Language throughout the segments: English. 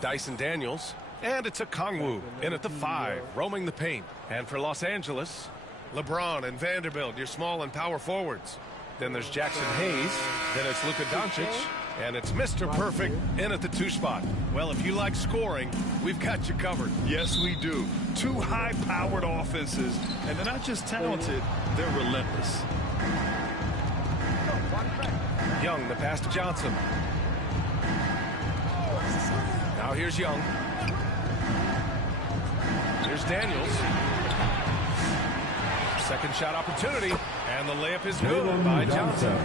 Dyson Daniels. And it's Okongwu in at the 5, roaming the paint. And for Los Angeles, LeBron and Vanderbilt, your small and power forwards. Then there's Jackson Hayes. Then it's Luka Doncic. And it's Mr. Perfect in at the 2 spot. Well, if you like scoring, we've got you covered. Yes, we do. 2 high-powered offenses, and they're not just talented, they're relentless. Young, the pass to Johnson. Now here's Young. Here's Daniels. Second shot opportunity, and the layup is good by Johnson.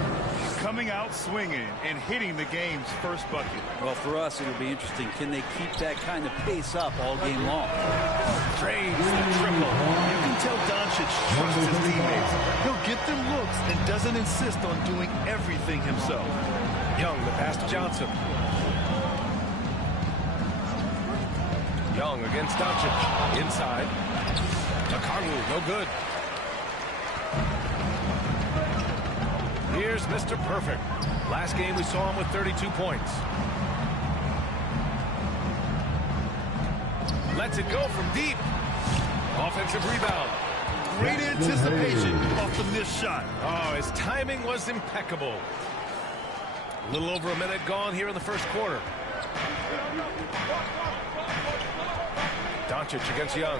Coming out swinging and hitting the game's first bucket. Well, for us, it'll be interesting. Can they keep that kind of pace up all game long? Drains the triple. You can tell Doncic trusts his teammates. He'll get them looks and doesn't insist on doing everything himself. Young, the pass to Johnson. Young against Doncic. Inside. Okongwu, no good. Here's Mr. Perfect. Last game we saw him with 32 points. Lets it go from deep. Offensive rebound. Great anticipation off the missed shot. Oh, his timing was impeccable. A little over a minute gone here in the first quarter. Doncic against Young.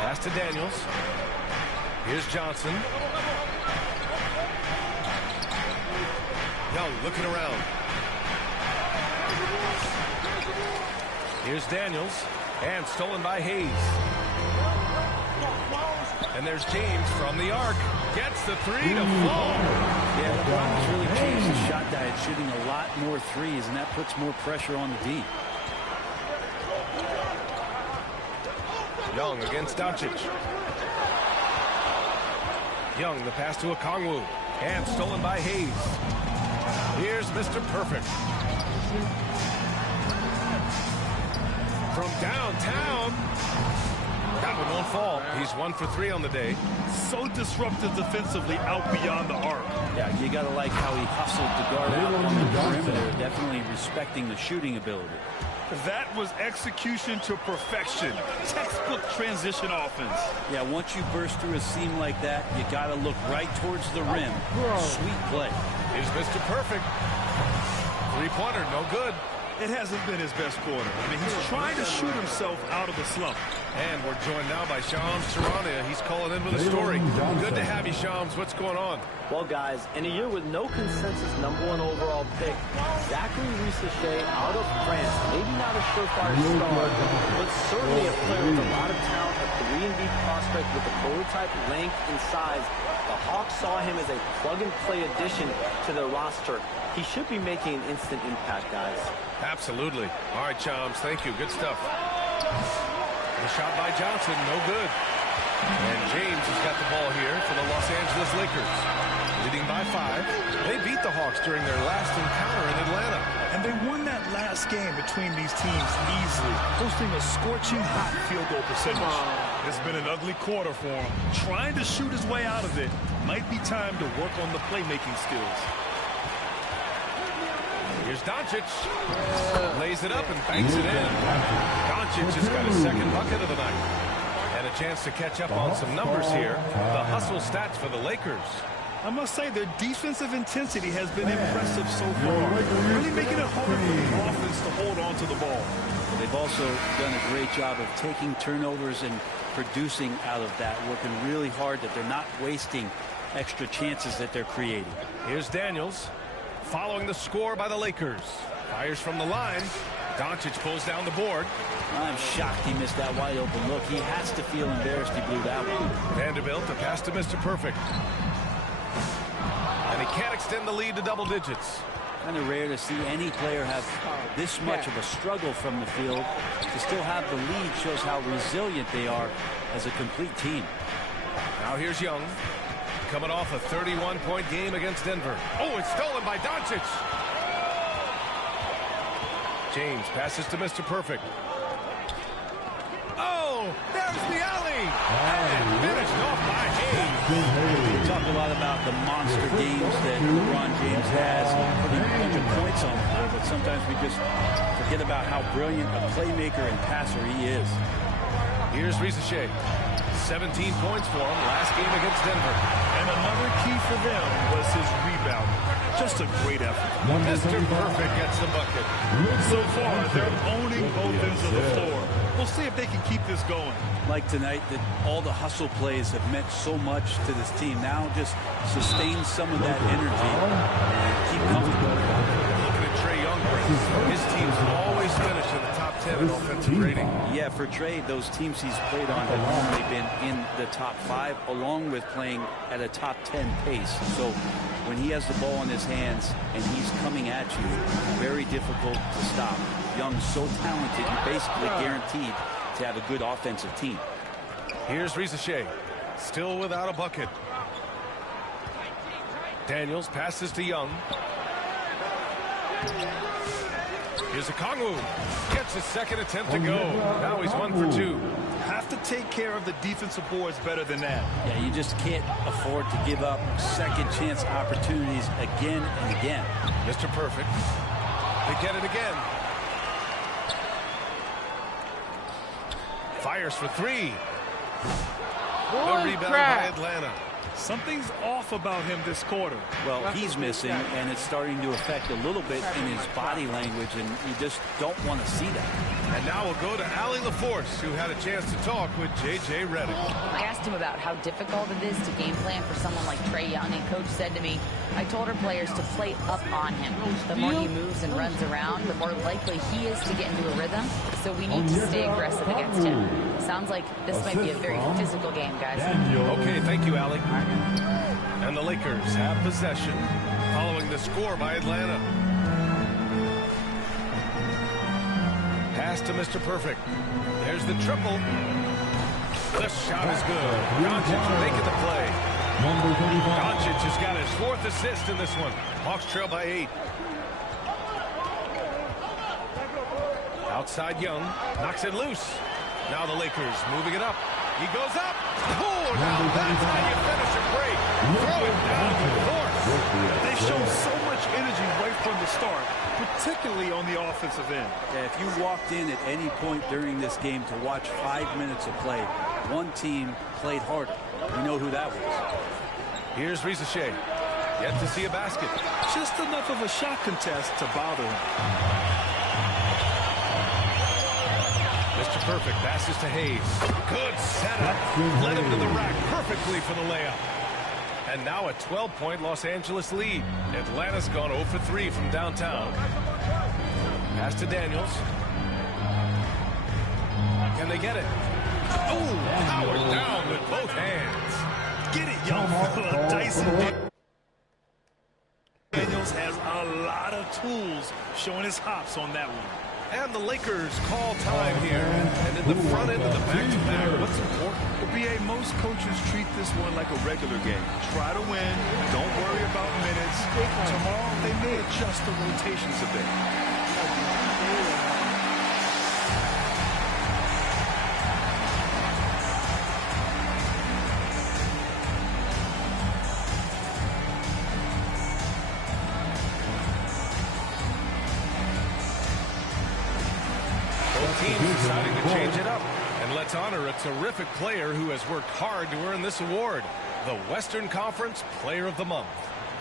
Pass to Daniels. Here's Johnson. Young looking around. Here's Daniels. And stolen by Hayes. And there's James from the arc. Gets the 3 to fall. Yeah, LeBron has really changed his shot diet, shooting a lot more threes, and that puts more pressure on the D. Young against Doncic. Young, the pass to Okongwu. And stolen by Hayes. Here's Mr. Perfect. From downtown. That one won't fall. He's 1 for 3 on the day. So disruptive defensively out beyond the arc. Yeah, you got to like how he hustled the guard out on the perimeter, definitely respecting the shooting ability. That was execution to perfection. Textbook transition offense. Yeah, once you burst through a seam like that, you got to look right towards the rim. Sweet play. Here's Mr. Perfect. 3-pointer, no good. It hasn't been his best quarter. I mean, he's trying to shoot himself out of the slump. And we're joined now by Shams Charania. He's calling in with a story. Good to have you, Shams. What's going on? Well, guys, in a year with no consensus #1 overall pick, Zachary Risacher out of France, maybe not a surefire star, but certainly a player with a lot of talent, a 3-and-D prospect with the prototype length and size. The Hawks saw him as a plug-and-play addition to their roster. He should be making an instant impact, guys. Absolutely. All right, Shams, thank you. Good stuff. The shot by Johnson, no good. And James has got the ball here for the Los Angeles Lakers. Leading by 5. They beat the Hawks during their last encounter in Atlanta. And they won that last game between these teams easily, posting a scorching hot field goal percentage. It's been an ugly quarter for him. Trying to shoot his way out of it. Might be time to work on the playmaking skills. Here's Doncic. Lays it up and banks it in. Doncic has got his second bucket of the night. And a chance to catch up on some numbers here. The hustle stats for the Lakers. I must say their defensive intensity has been impressive so far. Really making it hard for the offense to hold on to the ball. They've also done a great job of taking turnovers and producing out of that, working really hard that they're not wasting extra chances that they're creating. Here's Daniels. Following the score by the Lakers. Fires from the line. Doncic pulls down the board. I'm shocked he missed that wide open look. He has to feel embarrassed he blew that one. Vanderbilt, the pass to Mr. Perfect. And he can't extend the lead to double digits. Kind of rare to see any player have this much of a struggle from the field. To still have the lead shows how resilient they are as a complete team. Now here's Young. Coming off a 31-point game against Denver. Oh, it's stolen by Doncic. James passes to Mr. Perfect. Oh, there's the alley. And finished off by Hayes. We talk a lot about the monster games that LeBron James has, putting a bunch of points on the board, but sometimes we just forget about how brilliant a playmaker and passer he is. Here's Risacher. 17 points for him last game against Denver. And another key for them was his rebound. Just a great effort. Mr. Perfect gets the bucket. So far, they're owning both ends of the floor. We'll see if they can keep this going. Like tonight, that all the hustle plays have meant so much to this team. Now just sustain some of that energy and keep comfortable. Looking at Trae Young, his teams always finish in the top 10 in offensive rating. Yeah, for Trae, those teams he's played on have normally been in the top 5, along with playing at a top 10 pace. So when he has the ball in his hands and he's coming at you, very difficult to stop. Young's so talented, you're basically guaranteed to have a good offensive team. Here's Risacher, still without a bucket. Daniels passes to Young. Here's Okongwu. Gets his second attempt to go. Now he's 1 for 2. Have to take care of the defensive boards better than that. Yeah, you just can't afford to give up second chance opportunities again and again. Mr. Perfect. They get it again. Fires for 3. The rebound by Atlanta. Something's off about him this quarter. Well, he's missing, and it's starting to affect a little bit in his body language, and you just don't want to see that. And now we'll go to Allie LaForce, who had a chance to talk with J.J. Redick. I asked him about how difficult it is to game plan for someone like Trae Young, and Coach said to me, I told our players to play up on him. The more he moves and runs around, the more likely he is to get into a rhythm, so we need to stay aggressive against him. Sounds like this might be a very physical game, guys. Okay, thank you, Allie. And the Lakers have possession following the score by Atlanta. Pass to Mr. Perfect. There's the triple. The shot is good. Doncic making the play. Doncic has got his 4th assist in this one. Hawks trail by 8. Outside Young. Knocks it loose. Now the Lakers moving it up. He goes up. Oh, now that's how you finish a break. Throw it down with force. They show so much energy right from the start, particularly on the offensive end. Yeah, if you walked in at any point during this game to watch 5 minutes of play, one team played harder. You know who that was. Here's Risacher. Yet to see a basket. Just enough of a shot contest to bother him. Mr. Perfect passes to Hayes. Good setup. Led him to the rack perfectly for the layup. And now a 12-point Los Angeles lead. Atlanta's gone 0 for 3 from downtown. Pass to Daniels. Can they get it? Oh, powered down with both hands. Get it, young fella. Dyson Daniels has a lot of tools, showing his hops on that one. And the Lakers call time here. And in the front end of the back-to-back, what's important? Well, B.A., most coaches treat this one like a regular game. Try to win. Don't worry about minutes. Tomorrow, they may adjust the rotations a bit. Teams deciding to change it up. And let's honor a terrific player who has worked hard to earn this award, the Western Conference Player of the Month.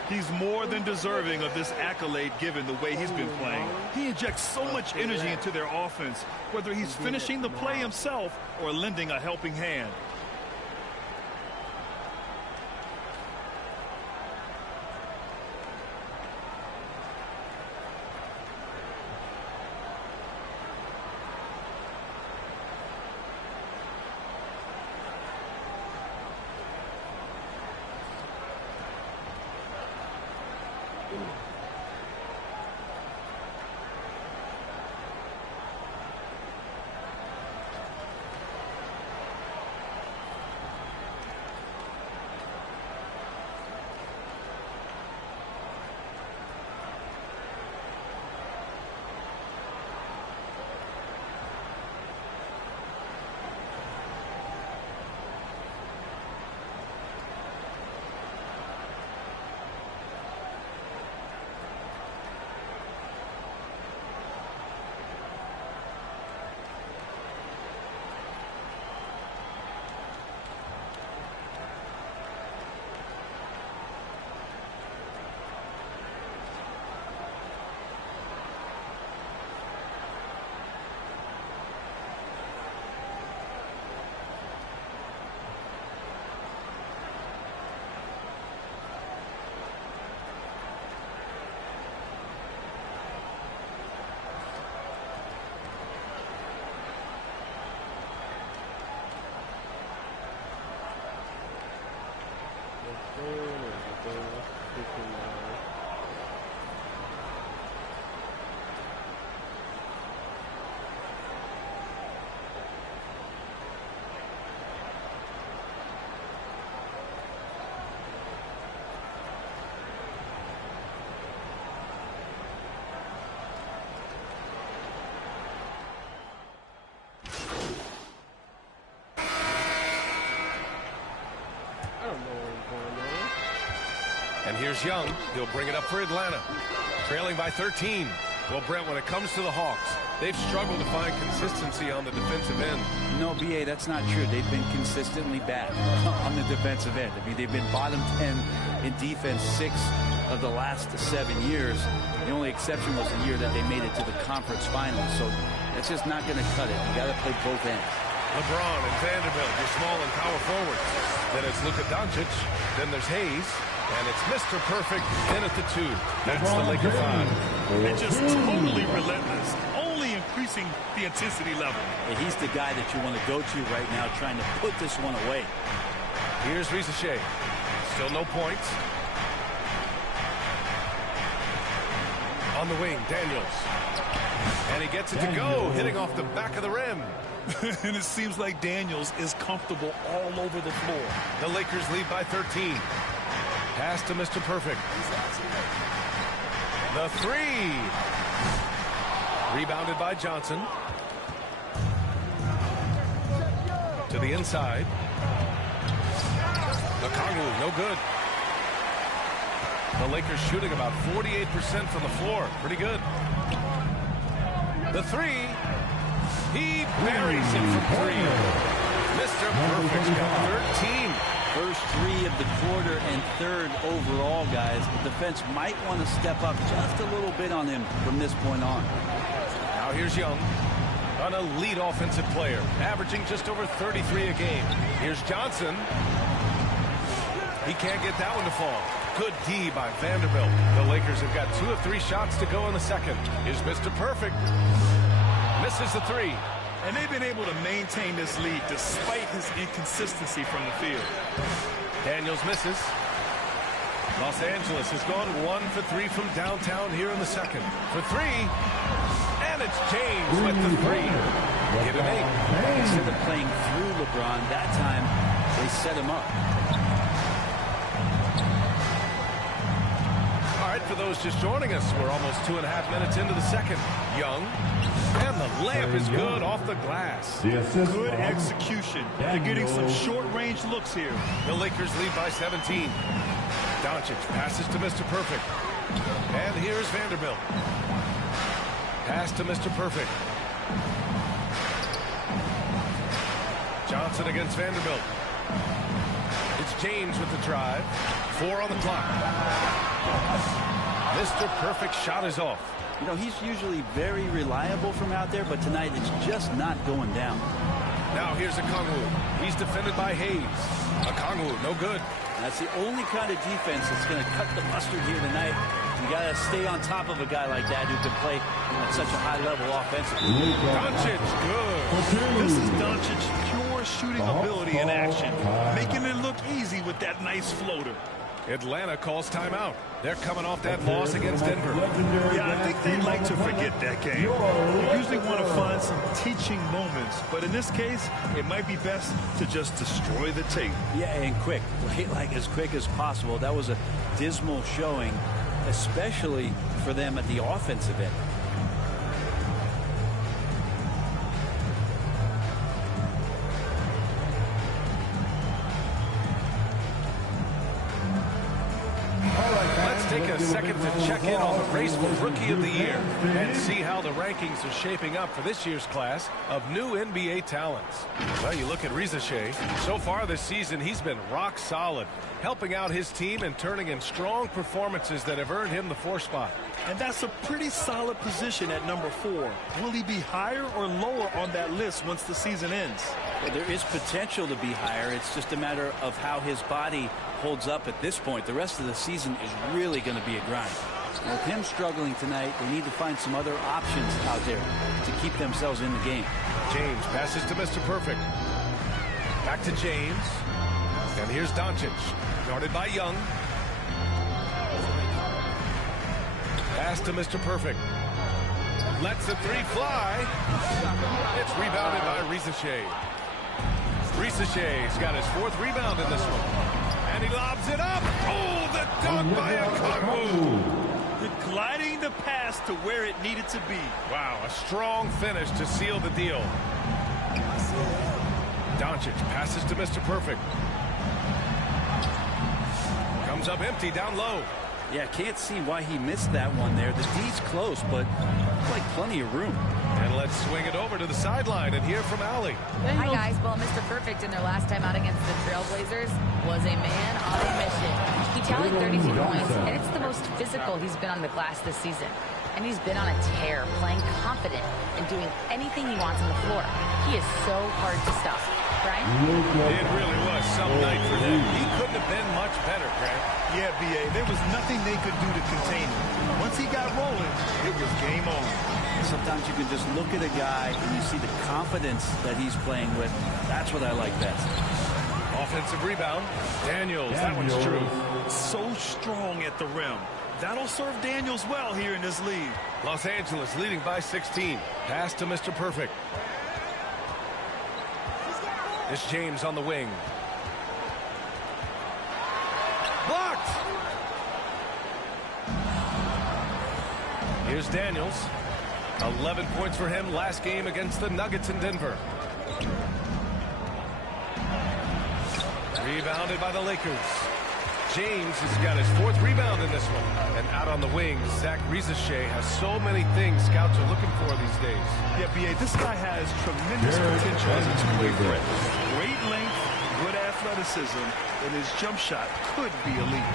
He's more than deserving of this accolade given the way he's been playing. He injects so much energy into their offense, whether he's finishing the play himself or lending a helping hand. Here's Young. He'll bring it up for Atlanta. Trailing by 13. Well, Brent, when it comes to the Hawks, they've struggled to find consistency on the defensive end. No, B.A., that's not true. They've been consistently bad on the defensive end. I mean, they've been bottom 10 in defense 6 of the last 7 years. The only exception was the year that they made it to the conference finals. So that's just not going to cut it. You got to play both ends. LeBron and Vanderbilt, your small and power forwards. Then it's Luka Doncic. Then there's Hayes. And it's Mr. Perfect in at the 2. That's the Laker 5. And just totally relentless, only increasing the intensity level. And he's the guy that you want to go to right now, trying to put this one away. Here's Risacher. Still no points. On the wing, Daniels. And he gets it to go, hitting off the back of the rim. And it seems like Daniels is comfortable all over the floor. The Lakers lead by 13. Pass to Mr. Perfect. The 3. Rebounded by Johnson. To the inside. Okongwu, no good. The Lakers shooting about 48% from the floor. Pretty good. The 3. He buries it from 3. Mr. Perfect's got 13. First 3 of the quarter and 3rd overall, guys. The defense might want to step up just a little bit on him from this point on. Now here's Young, an elite offensive player, averaging just over 33 a game. Here's Johnson. He can't get that one to fall. Good D by Vanderbilt. The Lakers have got 2 of 3 shots to go in the second. Here's Mr. Perfect. Misses the 3. And they've been able to maintain this lead despite his inconsistency from the field. Daniels misses. Los Angeles has gone 1 for 3 from downtown here in the second. For 3. And it's James with the 3. Give him 8. Instead of playing through LeBron, that time they set him up. All right, for those just joining us, we're almost 2.5 minutes into the second. Young. And the layup is good off the glass. Good execution. They're getting some short-range looks here. The Lakers lead by 17. Doncic passes to Mr. Perfect. And here's Vanderbilt. Pass to Mr. Perfect. Johnson against Vanderbilt. It's James with the drive. 4 on the clock. Mr. Perfect shot is off. You know, he's usually very reliable from out there, but tonight it's just not going down. Now here's Okongwu. He's defended by Hayes. Okongwu, no good. That's the only kind of defense that's going to cut the mustard here tonight. You got to stay on top of a guy like that who can play at such a high level offensively. Doncic, good. This is Doncic's pure shooting ability in action, making it look easy with that nice floater. Atlanta calls timeout. They're coming off that loss against Denver. Yeah, I think they'd like to forget that game. You usually want to find some teaching moments, but in this case, it might be best to just destroy the tape. Yeah, and quick. Like as quick as possible. That was a dismal showing, especially for them at the offensive end. Take a second to check in on the race for Rookie of the Year and see how the rankings are shaping up for this year's class of new NBA talents. Well, you look at Risacher. So far this season, he's been rock solid, helping out his team and turning in strong performances that have earned him the 4 spot. And that's a pretty solid position at number 4. Will he be higher or lower on that list once the season ends? Well, there is potential to be higher. It's just a matter of how his body holds up at this point. The rest of the season is really going to be a grind. And with him struggling tonight, they need to find some other options out there to keep themselves in the game. James passes to Mr. Perfect. Back to James. And here's Doncic, guarded by Young. Pass to Mr. Perfect. Lets the 3 fly. It's rebounded by Risacher. Risacher's got his 4th rebound in this one. And he lobs it up. Oh, the dunk by Okongwu. Gliding the pass to where it needed to be. Wow, a strong finish to seal the deal. Doncic passes to Mr. Perfect. Comes up empty down low. Yeah, can't see why he missed that one there. The D's close, but looks like plenty of room. And let's swing it over to the sideline and hear from Allie. Hi, guys. Well, Mr. Perfect in their last time out against the Trailblazers was a man on a mission. He tallied 32 points, and it's the most physical he's been on the glass this season. And he's been on a tear, playing confident and doing anything he wants on the floor. He is so hard to stop. Brian? It really was some night for him. He couldn't have been much better, Grant. Yeah, B.A., there was nothing they could do to contain him. Once he got rolling, it was game on. Sometimes you can just look at a guy and you see the confidence that he's playing with. That's what I like best. Offensive rebound. Daniels, that one's true. So strong at the rim. That'll serve Daniels well here in this league. Los Angeles leading by 16. Pass to Mr. Perfect. This James on the wing. Blocked! Here's Daniels. 11 points for him last game against the Nuggets in Denver. Rebounded by the Lakers. James has got his 4th rebound in this one. And out on the wing, Zach Risacher has so many things scouts are looking for these days. Yeah, B.A., this guy has tremendous potential as a two-way threat. Great length, good athleticism, and his jump shot could be elite.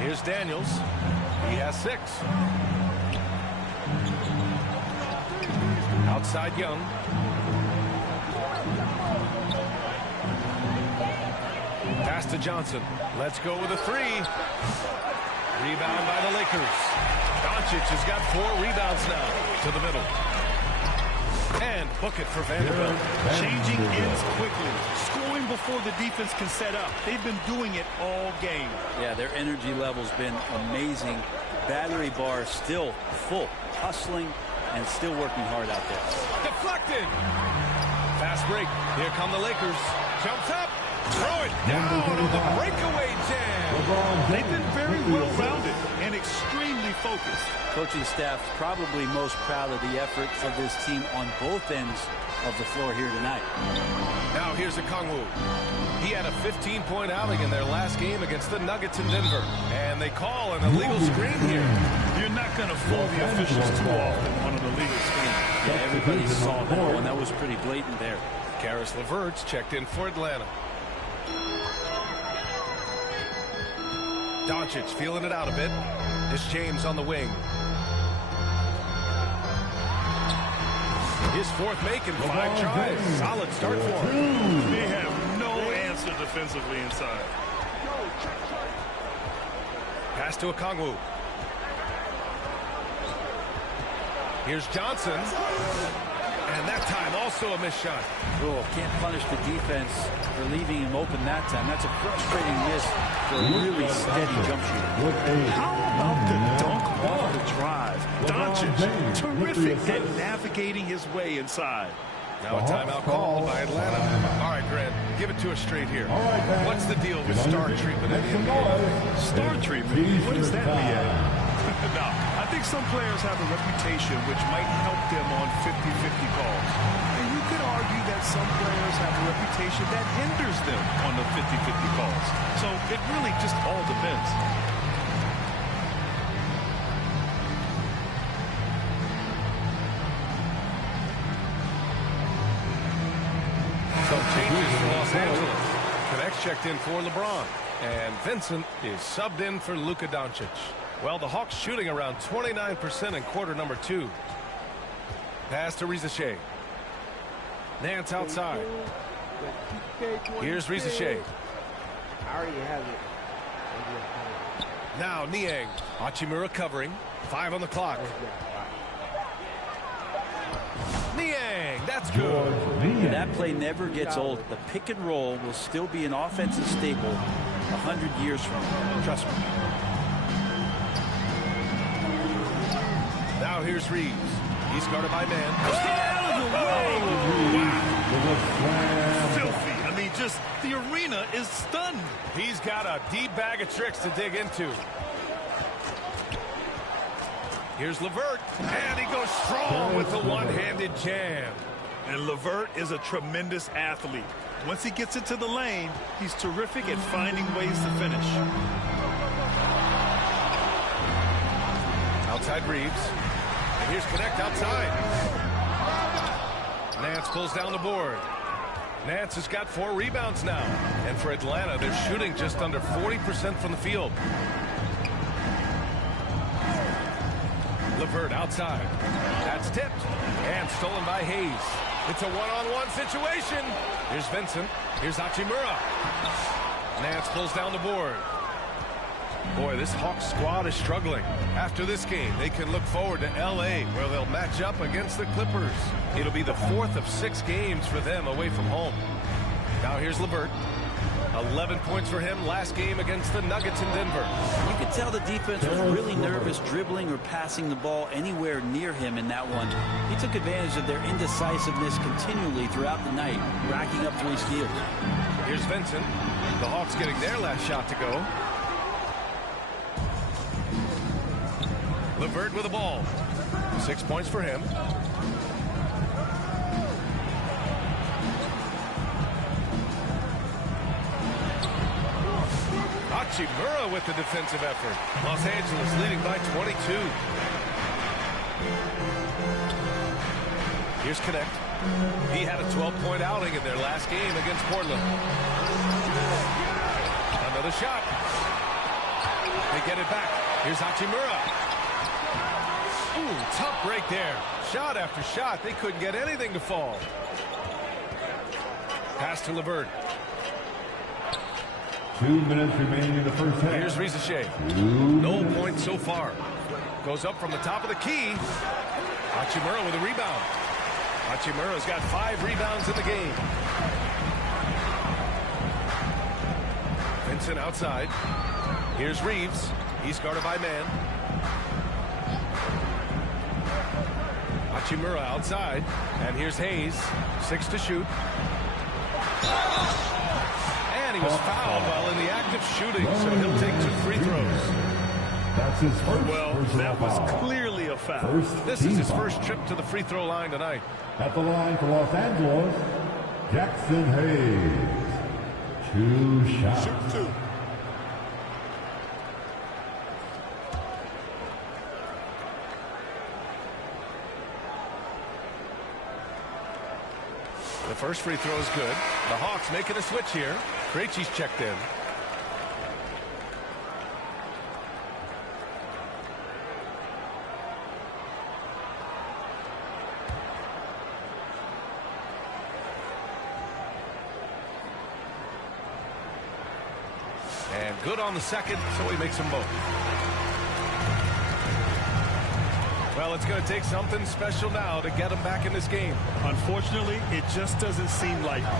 Here's Daniels. He has 6. Outside Young. Pass to Johnson. Let's go with a 3. Rebound by the Lakers. Doncic has got 4 rebounds now to the middle. And book it for Vanderbilt. Changing ends quickly. Scoring before the defense can set up. They've been doing it all game. Yeah, their energy level's been amazing. Battery bar still full. Hustling and still working hard out there. Deflected. Fast break. Here come the Lakers. Jumps up. Throw it down on the breakaway jam. They've been very well-rounded and extremely focused. Coaching staff probably most proud of the effort of this team on both ends of the floor here tonight. Now here's Okongwu. He had a 15-point outing in their last game against the Nuggets in Denver. And they call an illegal screen here. You're not going to fool the officials too often on an illegal screen. Yeah, everybody saw that one. That was pretty blatant there. Caris LeVert's checked in for Atlanta. Doncic feeling it out a bit. This James on the wing. His 4th make in 5 tries. Solid start for him. They have no answer defensively inside. Pass to Okongwu. Here's Johnson. And that time also a missed shot. Oh, can't punish the defense for leaving him open that time. That's a frustrating miss for a really steady jump shooter. How about the dunk off the drive? Doncic, terrific at navigating his way inside. Now a timeout called by Atlanta. All right, Grant, give it to us straight here. What's the deal with star treatment in the NBA? Star treatment? What does that mean? No, I think some players have a reputation which might help them on 50-50 calls. And you could argue that some players have a reputation that hinders them on the 50-50 calls. So it really just all depends. Some changes for Los Angeles. Connects checked in for LeBron. And Vincent is subbed in for Luka Doncic. Well, the Hawks shooting around 29% in quarter number 2. Pass to Risacher. Nance outside. Here's Risacher. I already have it. Now Niang. Hachimura covering. 5 on the clock. Niang, that's good. That play never gets old. The pick and roll will still be an offensive staple 100 years from now. Trust me. Now here's Reeves. He's guarded by man. Wow. Filthy. I mean, just the arena is stunned. He's got a deep bag of tricks to dig into. Here's LeVert. And he goes strong with the one-handed jam. And LeVert is a tremendous athlete. Once he gets into the lane, he's terrific at finding ways to finish. Outside Reeves. And here's Connect outside. Nance pulls down the board. Nance has got 4 rebounds now. And for Atlanta, they're shooting just under 40% from the field. LeVert outside. That's tipped. And stolen by Hayes. It's a one-on-one situation. Here's Vincent. Here's Hachimura. Nance pulls down the board. Boy, this Hawks squad is struggling. After this game, they can look forward to L.A., where they'll match up against the Clippers. It'll be the 4th of 6 games for them away from home. Now here's LeVert. 11 points for him last game against the Nuggets in Denver. You could tell the defense was really nervous dribbling or passing the ball anywhere near him in that one. He took advantage of their indecisiveness continually throughout the night, racking up 3 steals. Here's Vincent. The Hawks getting their last shot to go. LeVert with the ball. 6 points for him. Hachimura with the defensive effort. Los Angeles leading by 22. Here's Connect. He had a 12-point outing in their last game against Portland. Another shot. They get it back. Here's Hachimura. Ooh, tough break there. Shot after shot. They couldn't get anything to fall. Pass to LeVert. 2 minutes remaining in the first half. Here's Risacher. No points so far. Goes up from the top of the key. Hachimura with a rebound. Hachimura's got 5 rebounds in the game. Vincent outside. Here's Reeves. He's guarded by man. Hachimura outside. And here's Hayes. 6 to shoot. And he was fouled while in the act of shooting, so he'll take 2 free throws. That's his first. Well, that was clearly a foul. This is his first trip to the free throw line tonight. At the line for Los Angeles, Jackson Hayes. 2 shots. Shoot 2. The first free throw is good. The Hawks making a switch here. Krejci's checked in. And good on the second, so he makes them both. Well, it's going to take something special now to get him back in this game. Unfortunately, it just doesn't seem like it.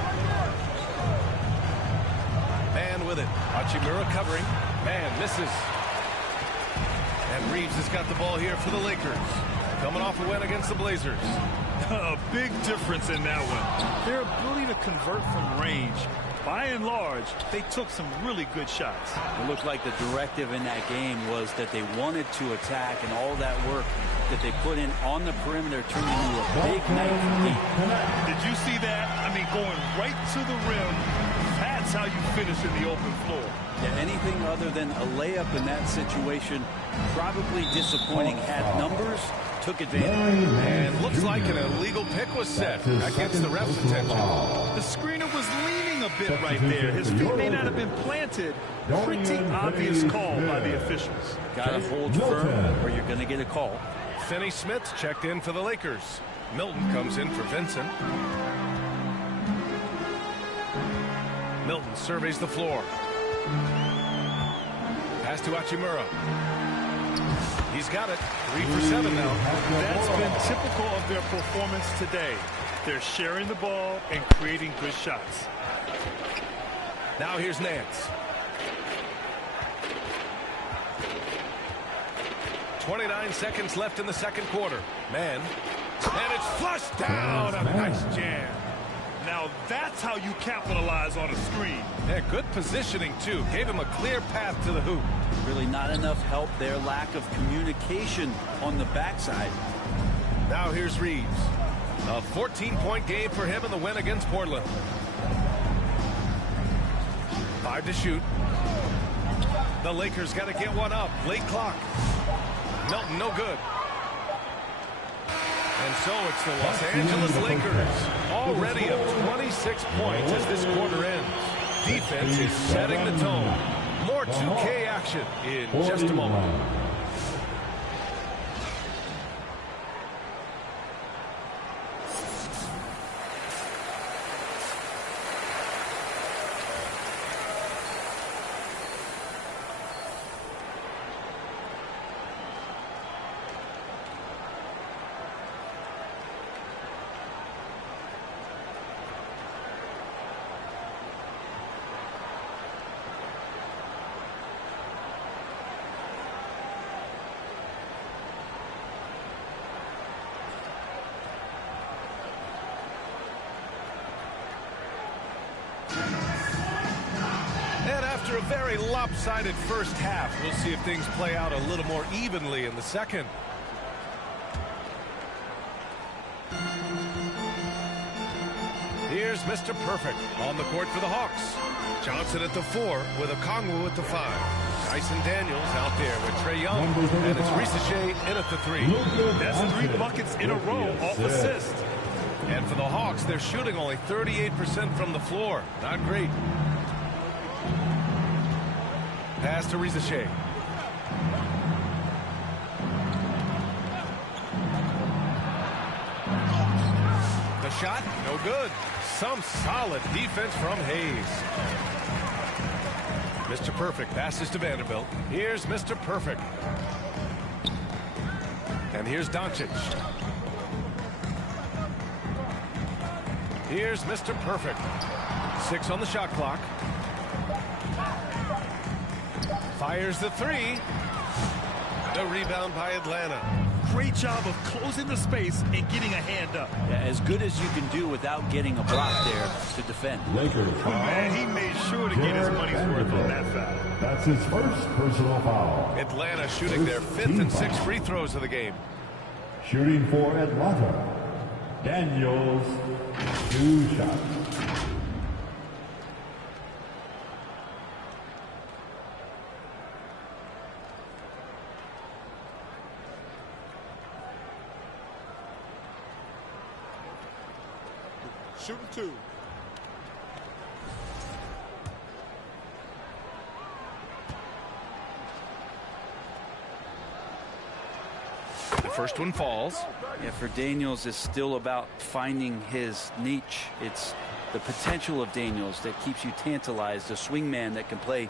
Man with it. Hachimura covering. Man misses. And Reeves has got the ball here for the Lakers. Coming off a win against the Blazers. A big difference in that one. Their ability to convert from range. By and large, they took some really good shots. It looked like the directive in that game was that they wanted to attack, and all that work that they put in on the perimeter turned into a big night for deep. Did you see that? I mean, going right to the rim. That's how you finish in the open floor. Yeah, anything other than a layup in that situation, probably disappointing. Had numbers, took advantage. And looks like an illegal pick was set against the ref's attention. The screener was leaning a bit right there. His feet may not have been planted. Pretty obvious call by the officials. Got to hold firm or you're going to get a call. Finney Smith checked in for the Lakers. Milton comes in for Vincent. Milton surveys the floor. Pass to Hachimura. He's got it. 3 for 7 now. That's been typical of their performance today. They're sharing the ball and creating good shots. Now here's Nance. 29 seconds left in the second quarter. Man. And it's flushed down. A nice jam. Now that's how you capitalize on a screen. Yeah, good positioning, too. Gave him a clear path to the hoop. Really not enough help there. Lack of communication on the backside. Now here's Reeves. A 14-point game for him in the win against Portland. 5 to shoot. The Lakers got to get one up. Late clock. Melton, no good. And so it's the Los Angeles Lakers already up 26 points as this quarter ends. Defense is setting the tone. More 2K action in just a moment. And after a very lopsided first half, we'll see if things play out a little more evenly in the second. Here's Mr. Perfect on the court for the Hawks. Johnson at the 4 with Okongwu at the 5. Dyson Daniels out there with Trae Young. And it's Risache in at the 3. That's 3 buckets in a row off assist. And for the Hawks, they're shooting only 38% from the floor. Not great. Pass to Risache. The shot, no good. Some solid defense from Hayes. Mr. Perfect passes to Vanderbilt. Here's Mr. Perfect. And here's Doncic. Here's Mr. Perfect. 6 on the shot clock. Fires the 3. The rebound by Atlanta. Great job of closing the space and getting a hand up. Yeah, as good as you can do without getting a block there to defend. Lakers foul. Man, he made sure to get his money's worth on that foul. That's his first personal foul. Atlanta shooting their 5th and 6th free throws of the game. Shooting for Atlanta, Daniels, 2 shots. Shooting 2. The first one falls. Yeah, for Daniels, it's still about finding his niche. It's the potential of Daniels that keeps you tantalized, a swingman that can play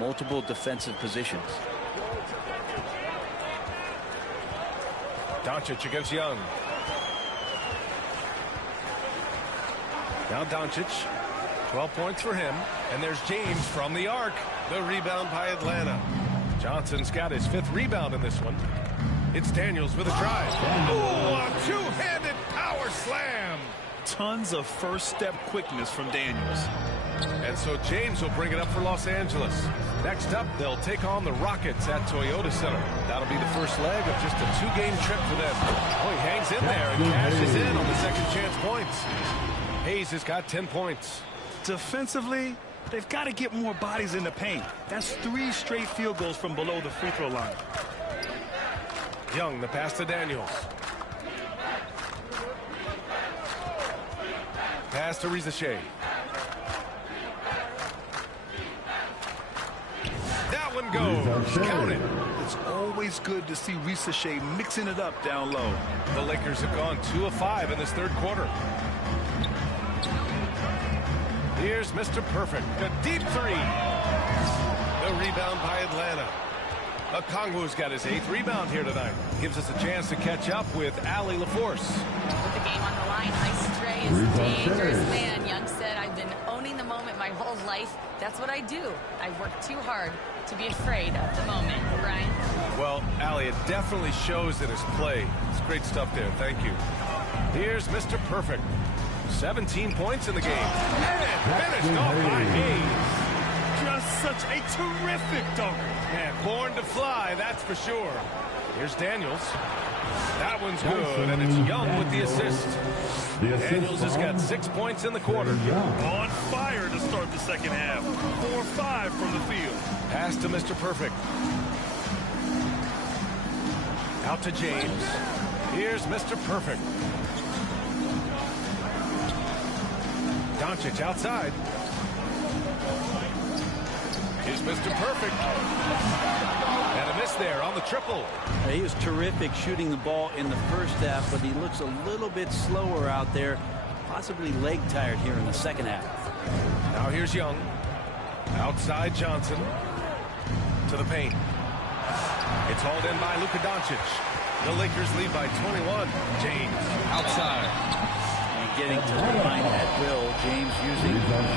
multiple defensive positions. Doncic against Young. Now Doncic, 12 points for him. And there's James from the arc. The rebound by Atlanta. Johnson's got his 5th rebound in this one. It's Daniels with a drive. Oh, a two-handed power slam. Tons of first step quickness from Daniels. And so James will bring it up for Los Angeles. Next up, they'll take on the Rockets at Toyota Center. That'll be the first leg of just a 2-game trip for them. Oh, he hangs in there and cashes in on the second chance points. Hayes has got 10 points. Defensively, they've got to get more bodies in the paint. That's 3 straight field goals from below the free throw line. Young, the pass to Daniels. Pass to Risache. That one goes. Count it. It's always good to see Risache mixing it up down low. The Lakers have gone 2 of 5 in this third quarter. Here's Mr. Perfect. A deep 3. The rebound by Atlanta. Okongwu's got his 8th rebound here tonight. Gives us a chance to catch up with Allie LaForce. With the game on the line, Ice Trae is a dangerous man. Young said, I've been owning the moment my whole life. That's what I do. I work too hard to be afraid of the moment. Brian? Well, Allie, it definitely shows in his play. It's great stuff there. Thank you. Here's Mr. Perfect. 17 points in the game. And finished off by Hayes. Just such a terrific dunker. Man, born to fly, that's for sure. Here's Daniels. That one's good, and it's Young with the assist. Daniels has got 6 points in the quarter. On fire to start the second half. 4-5 from the field. Pass to Mr. Perfect. Out to James. Here's Mr. Perfect. Doncic outside. Here's Mr. Perfect. And a miss there on the triple. He was terrific shooting the ball in the first half, but he looks a little bit slower out there, possibly leg tired here in the second half. Now here's Young. Outside Johnson. To the paint. It's hauled in by Luka Doncic. The Lakers lead by 21. James outside. Getting to the line at will. James using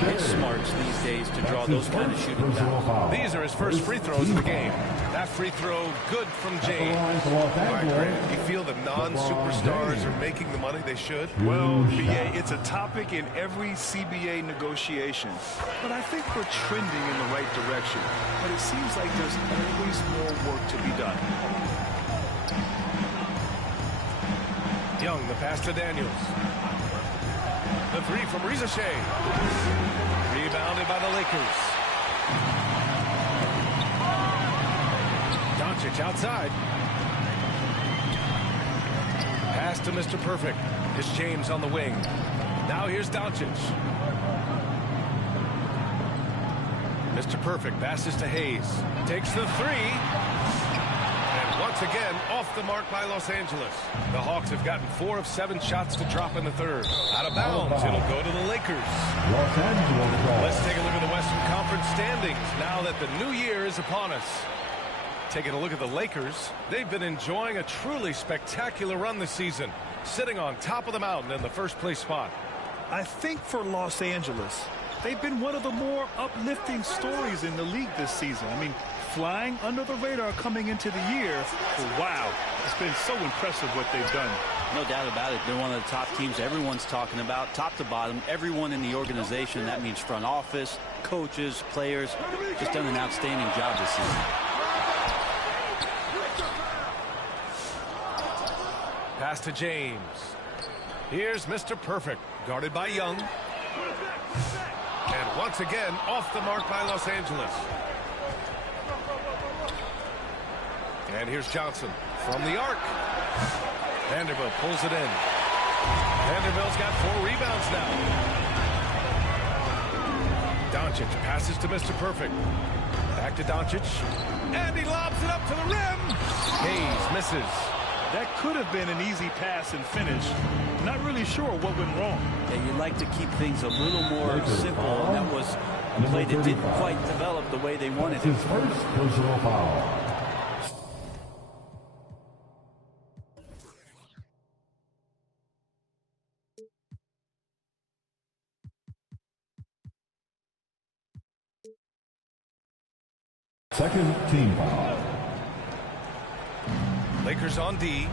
his smarts these days to draw those kind of shooting fouls. These are his first free throws of the game. That free throw good from James. All right, Grant, you feel the non-superstars are making the money they should? Well, BA, it's a topic in every CBA negotiation. But I think we're trending in the right direction. But it seems like there's always more work to be done. Young, the pass to Daniels. The three from Reza Shea. Rebounded by the Lakers. Doncic outside. Pass to Mr. Perfect. It's James on the wing. Now here's Doncic. Mr. Perfect passes to Hayes. Takes the three. And once again, off the mark by Los Angeles. The Hawks have gotten 4 of 7 shots to drop in the third. Out of bounds, it'll go to the Lakers. Los Angeles ball. Let's take a look at the Western Conference standings now that the new year is upon us. Taking a look at the Lakers, they've been enjoying a truly spectacular run this season, sitting on top of the mountain in the first place spot. I think for Los Angeles, they've been one of the more uplifting stories in the league this season. I mean, flying under the radar coming into the year. Wow, it's been so impressive what they've done. No doubt about it. They're one of the top teams everyone's talking about, top to bottom. Everyone in the organization, that means front office, coaches, players, just done an outstanding job this season. Pass to James. Here's Mr. Perfect, guarded by Young. And once again, off the mark by Los Angeles. And here's Johnson from the arc. Vanderbilt pulls it in. Vanderbilt's got 4 rebounds now. Doncic passes to Mr. Perfect. Back to Doncic. And he lobs it up to the rim. Hayes misses. That could have been an easy pass and finish. Not really sure what went wrong. Yeah, you'd like to keep things a little more simple, and that was a play that didn't quite develop the way they wanted it. His first personal foul. Second team foul. Lakers on D.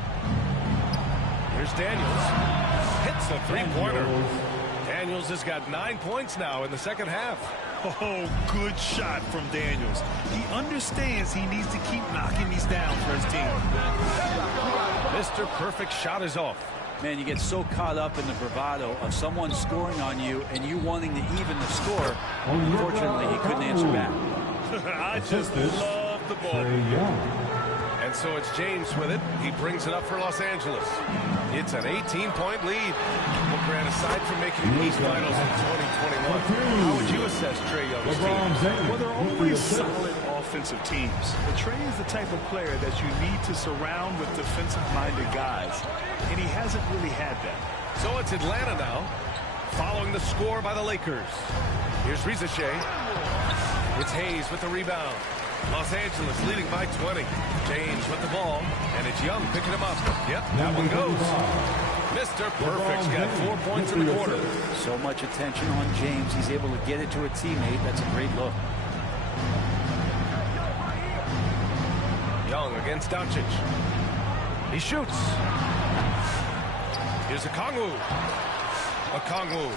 Here's Daniels. Hits a three-pointer. Daniels has got 9 points now in the second half. Oh, good shot from Daniels. He understands he needs to keep knocking these down for his team. Mr. Perfect shot is off. Man, you get so caught up in the bravado of someone scoring on you and you wanting to even the score. Unfortunately, he couldn't answer back. I just love the ball. And so it's James with it. He brings it up for Los Angeles. It's an 18-point lead. Well, Grant, aside from making the East Finals in 2021, how would you assess Trae Young's team? Well, they're always solid offensive teams. But Trae is the type of player that you need to surround with defensive-minded guys. And he hasn't really had that. So it's Atlanta now, following the score by the Lakers. Here's Reza Shea. It's Hayes with the rebound. Los Angeles leading by 20. James with the ball, and it's Young picking him up. Yep, that one goes. Mr. Perfect's got 4 points in the quarter. So much attention on James. He's able to get it to a teammate. That's a great look. Young against Doncic. He shoots. Here's Okongwu. Okongwu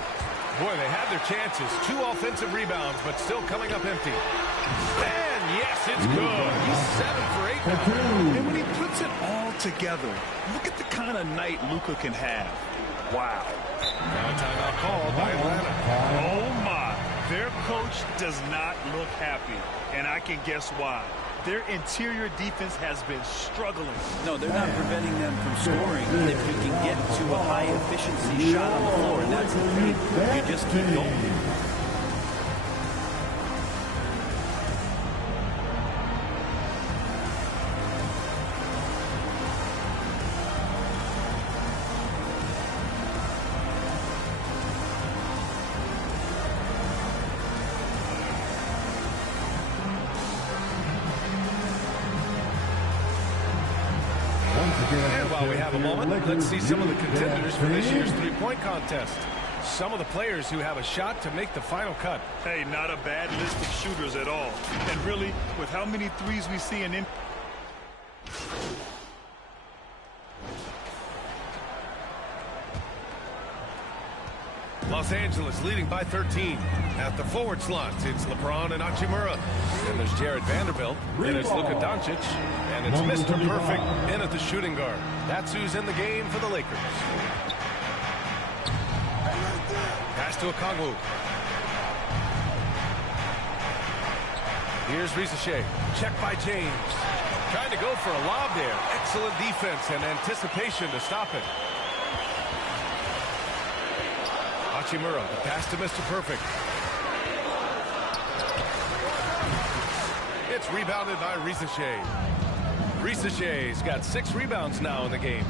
Boy, they had their chances. 2 offensive rebounds, but still coming up empty. And yes, it's good. He's 7 for 8 now. And when he puts it all together, look at the kind of night Luka can have. Wow. Now a timeout called by Atlanta. Oh, my. Their coach does not look happy, and I can guess why. Their interior defense has been struggling. No, they're not preventing them from scoring. If you can get to a high-efficiency shot on the floor, and that's the thing, you just keep going. And while we have a moment, let's see some of the contenders for this year's three-point contest. Some of the players who have a shot to make the final cut. Hey, not a bad list of shooters at all. And really, with how many threes we see in Los Angeles leading by 13. At the forward slots, it's LeBron and Hachimura. Then there's Jared Vanderbilt. Then it's Luka Doncic. And it's Mr. Perfect in at the shooting guard. That's who's in the game for the Lakers. Pass to Okongwu. Here's Risache. Check by James. Trying to go for a lob there. Excellent defense and anticipation to stop it. Hachimura, the pass to Mr. Perfect. It's rebounded by Risache. Risache's got 6 rebounds now in the game.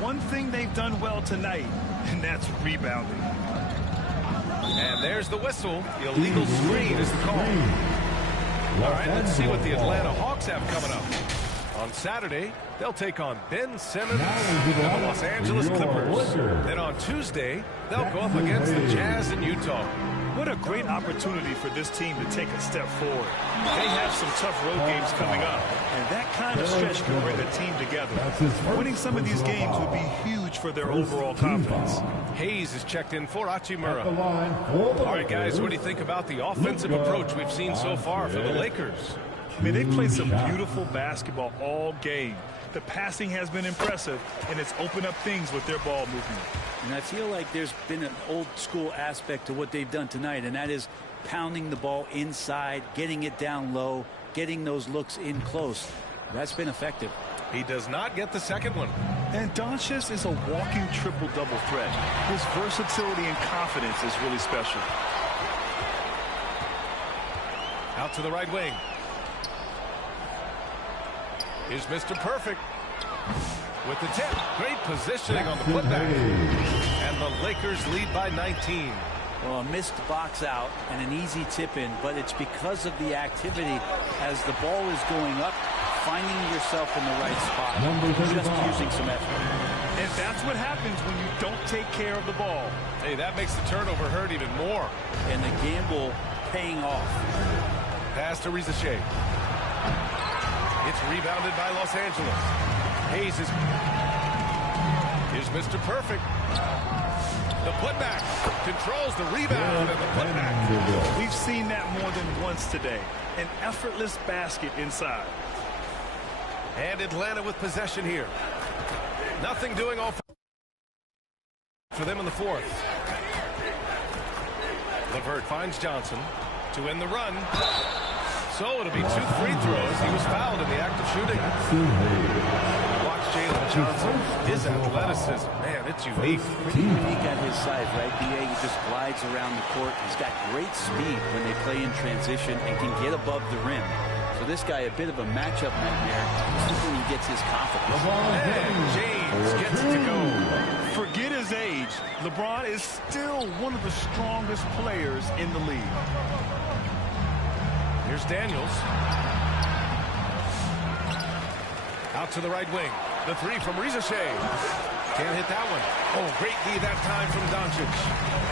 One thing they've done well tonight, and that's rebounding. And there's the whistle. The illegal screen is the call. All right, let's see what the Atlanta Hawks have coming up. On Saturday, they'll take on Ben Simmons and the Los Angeles Clippers. Then on Tuesday, they'll go up against the Jazz in Utah. What a great opportunity for this team to take a step forward. They have some tough road games coming up, and that kind of stretch can bring a team together. Winning some of these games would be huge for their overall confidence. Hayes is checked in for Hachimura. All right, guys, what do you think about the offensive approach we've seen so far for the Lakers? I mean, they've played some beautiful basketball all game. The passing has been impressive, and it's opened up things with their ball movement. And I feel like there's been an old-school aspect to what they've done tonight, and that is pounding the ball inside, getting it down low, getting those looks in close. That's been effective. He does not get the second one. And Doncic is a walking triple-double threat. His versatility and confidence is really special. Out to the right wing. Here's Mr. Perfect with the tip. Great positioning on the putback. And the Lakers lead by 19. Well, a missed box out and an easy tip in, but it's because of the activity as the ball is going up, finding yourself in the right spot, just using some effort. And that's what happens when you don't take care of the ball. Hey, that makes the turnover hurt even more. And the gamble paying off. Pass to Risache. It's rebounded by Los Angeles. Hayes is... Here's Mr. Perfect. The putback controls the rebound and the putback. We've seen that more than once today. An effortless basket inside. And Atlanta with possession here. Nothing doing off for them in the fourth. LeVert finds Johnson to end the run. So it'll be 2 free throws. He was fouled in the act of shooting. Watch Jalen Johnson. His athleticism, man, it's unique. Pretty unique at his size, right? B.A. He just glides around the court. He's got great speed when they play in transition and can get above the rim. So this guy, a bit of a matchup nightmare, when he gets his confidence. And James gets it to go. Forget his age. LeBron is still one of the strongest players in the league. Here's Daniels. Out to the right wing. The 3 from Risache. Can't hit that one. Oh, great D that time from Doncic.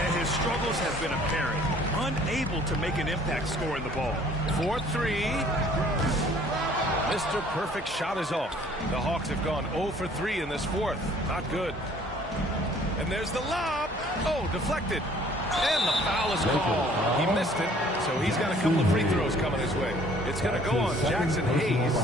And his struggles have been apparent. Unable to make an impact scoring the ball. 4-3. Mr. Perfect shot is off. The Hawks have gone 0 for 3 in this fourth. Not good. And there's the lob. Oh, deflected. And the foul is called. He missed it, so he's got a couple of free throws coming his way. It's going to go on Jackson Hayes.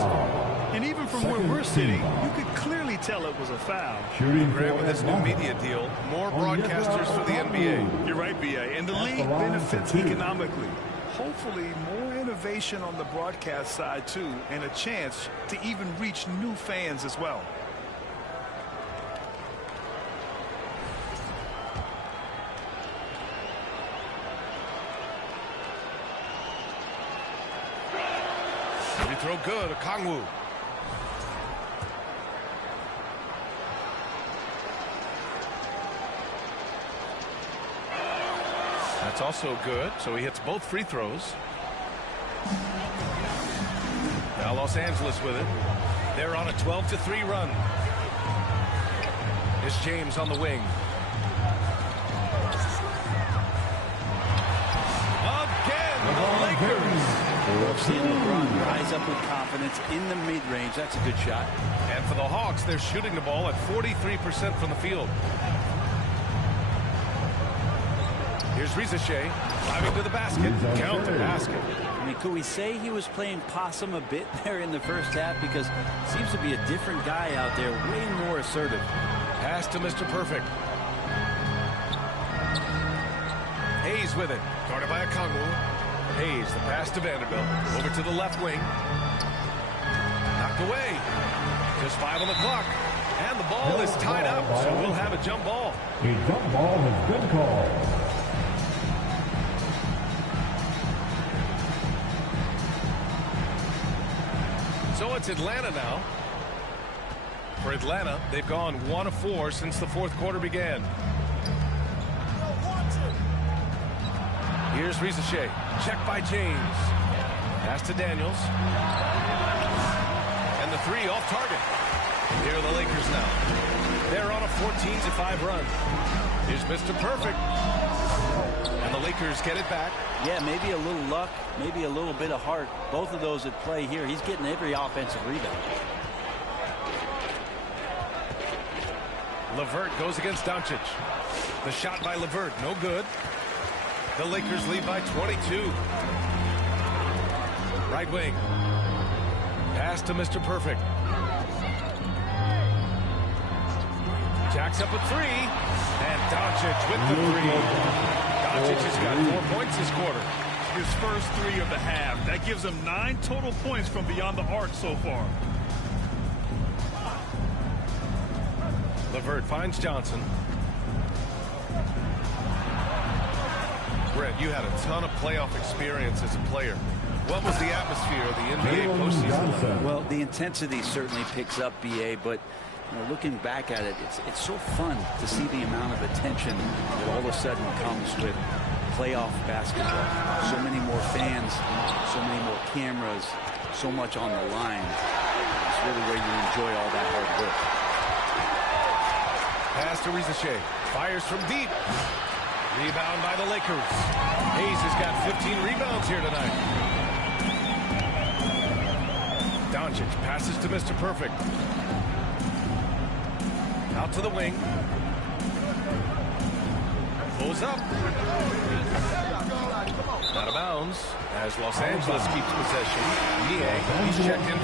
And even from where we're sitting, you could clearly tell it was a foul. Grant, with this new media deal, more broadcasters for the NBA. You're right, B.A. And the league benefits economically. Hopefully, more innovation on the broadcast side, too, and a chance to even reach new fans as well. Free throw good, Okongwu. That's also good, so he hits both free throws. Now Los Angeles with it. They're on a 12-3 run. Here's James on the wing. Again, the Lakers. We've seen LeBron rise up with confidence in the mid-range. That's a good shot. And for the Hawks, they're shooting the ball at 43% from the field. Here's Risache driving to the basket. Count the basket. I mean, could we say he was playing possum a bit there in the first half? Because it seems to be a different guy out there, way more assertive. Pass to Mr. Perfect. Hayes with it. Guarded by Okongwu. Hayes, the pass to Vanderbilt. Over to the left wing. Knocked away. Just 5 on the clock. And the ball is tied up, so we'll have a jump ball. A jump ball has been called. So it's Atlanta now. For Atlanta, they've gone 1 of 4 since the fourth quarter began. Here's Risache. Check by James. Pass to Daniels. And the 3 off target. Here are the Lakers now. They're on a 14-5 run. Here's Mr. Perfect. And the Lakers get it back. Yeah, maybe a little luck, maybe a little bit of heart. Both of those at play here. He's getting every offensive rebound. LeVert goes against Doncic. The shot by LeVert, no good. The Lakers lead by 22. Right wing. Pass to Mr. Perfect. Jacks up a 3. And Doncic with the 3. Doncic has got 4 points this quarter. His first 3 of the half. That gives him 9 total points from beyond the arc so far. LeVert finds Johnson. Brett, you had a ton of playoff experience as a player. What was the atmosphere of the NBA postseason? Well, the intensity certainly picks up, BA, but looking back at it, it's so fun to see the amount of attention that all of a sudden comes with playoff basketball. So many more fans, so many more cameras, so much on the line. It's really where you enjoy all that hard work. Pass to Risache. Fires from deep. Rebound by the Lakers. Hayes has got 15 rebounds here tonight. Doncic passes to Mr. Perfect. Out to the wing. Pulls up. Out of bounds as Los Angeles keeps possession. Niang, he's checked in.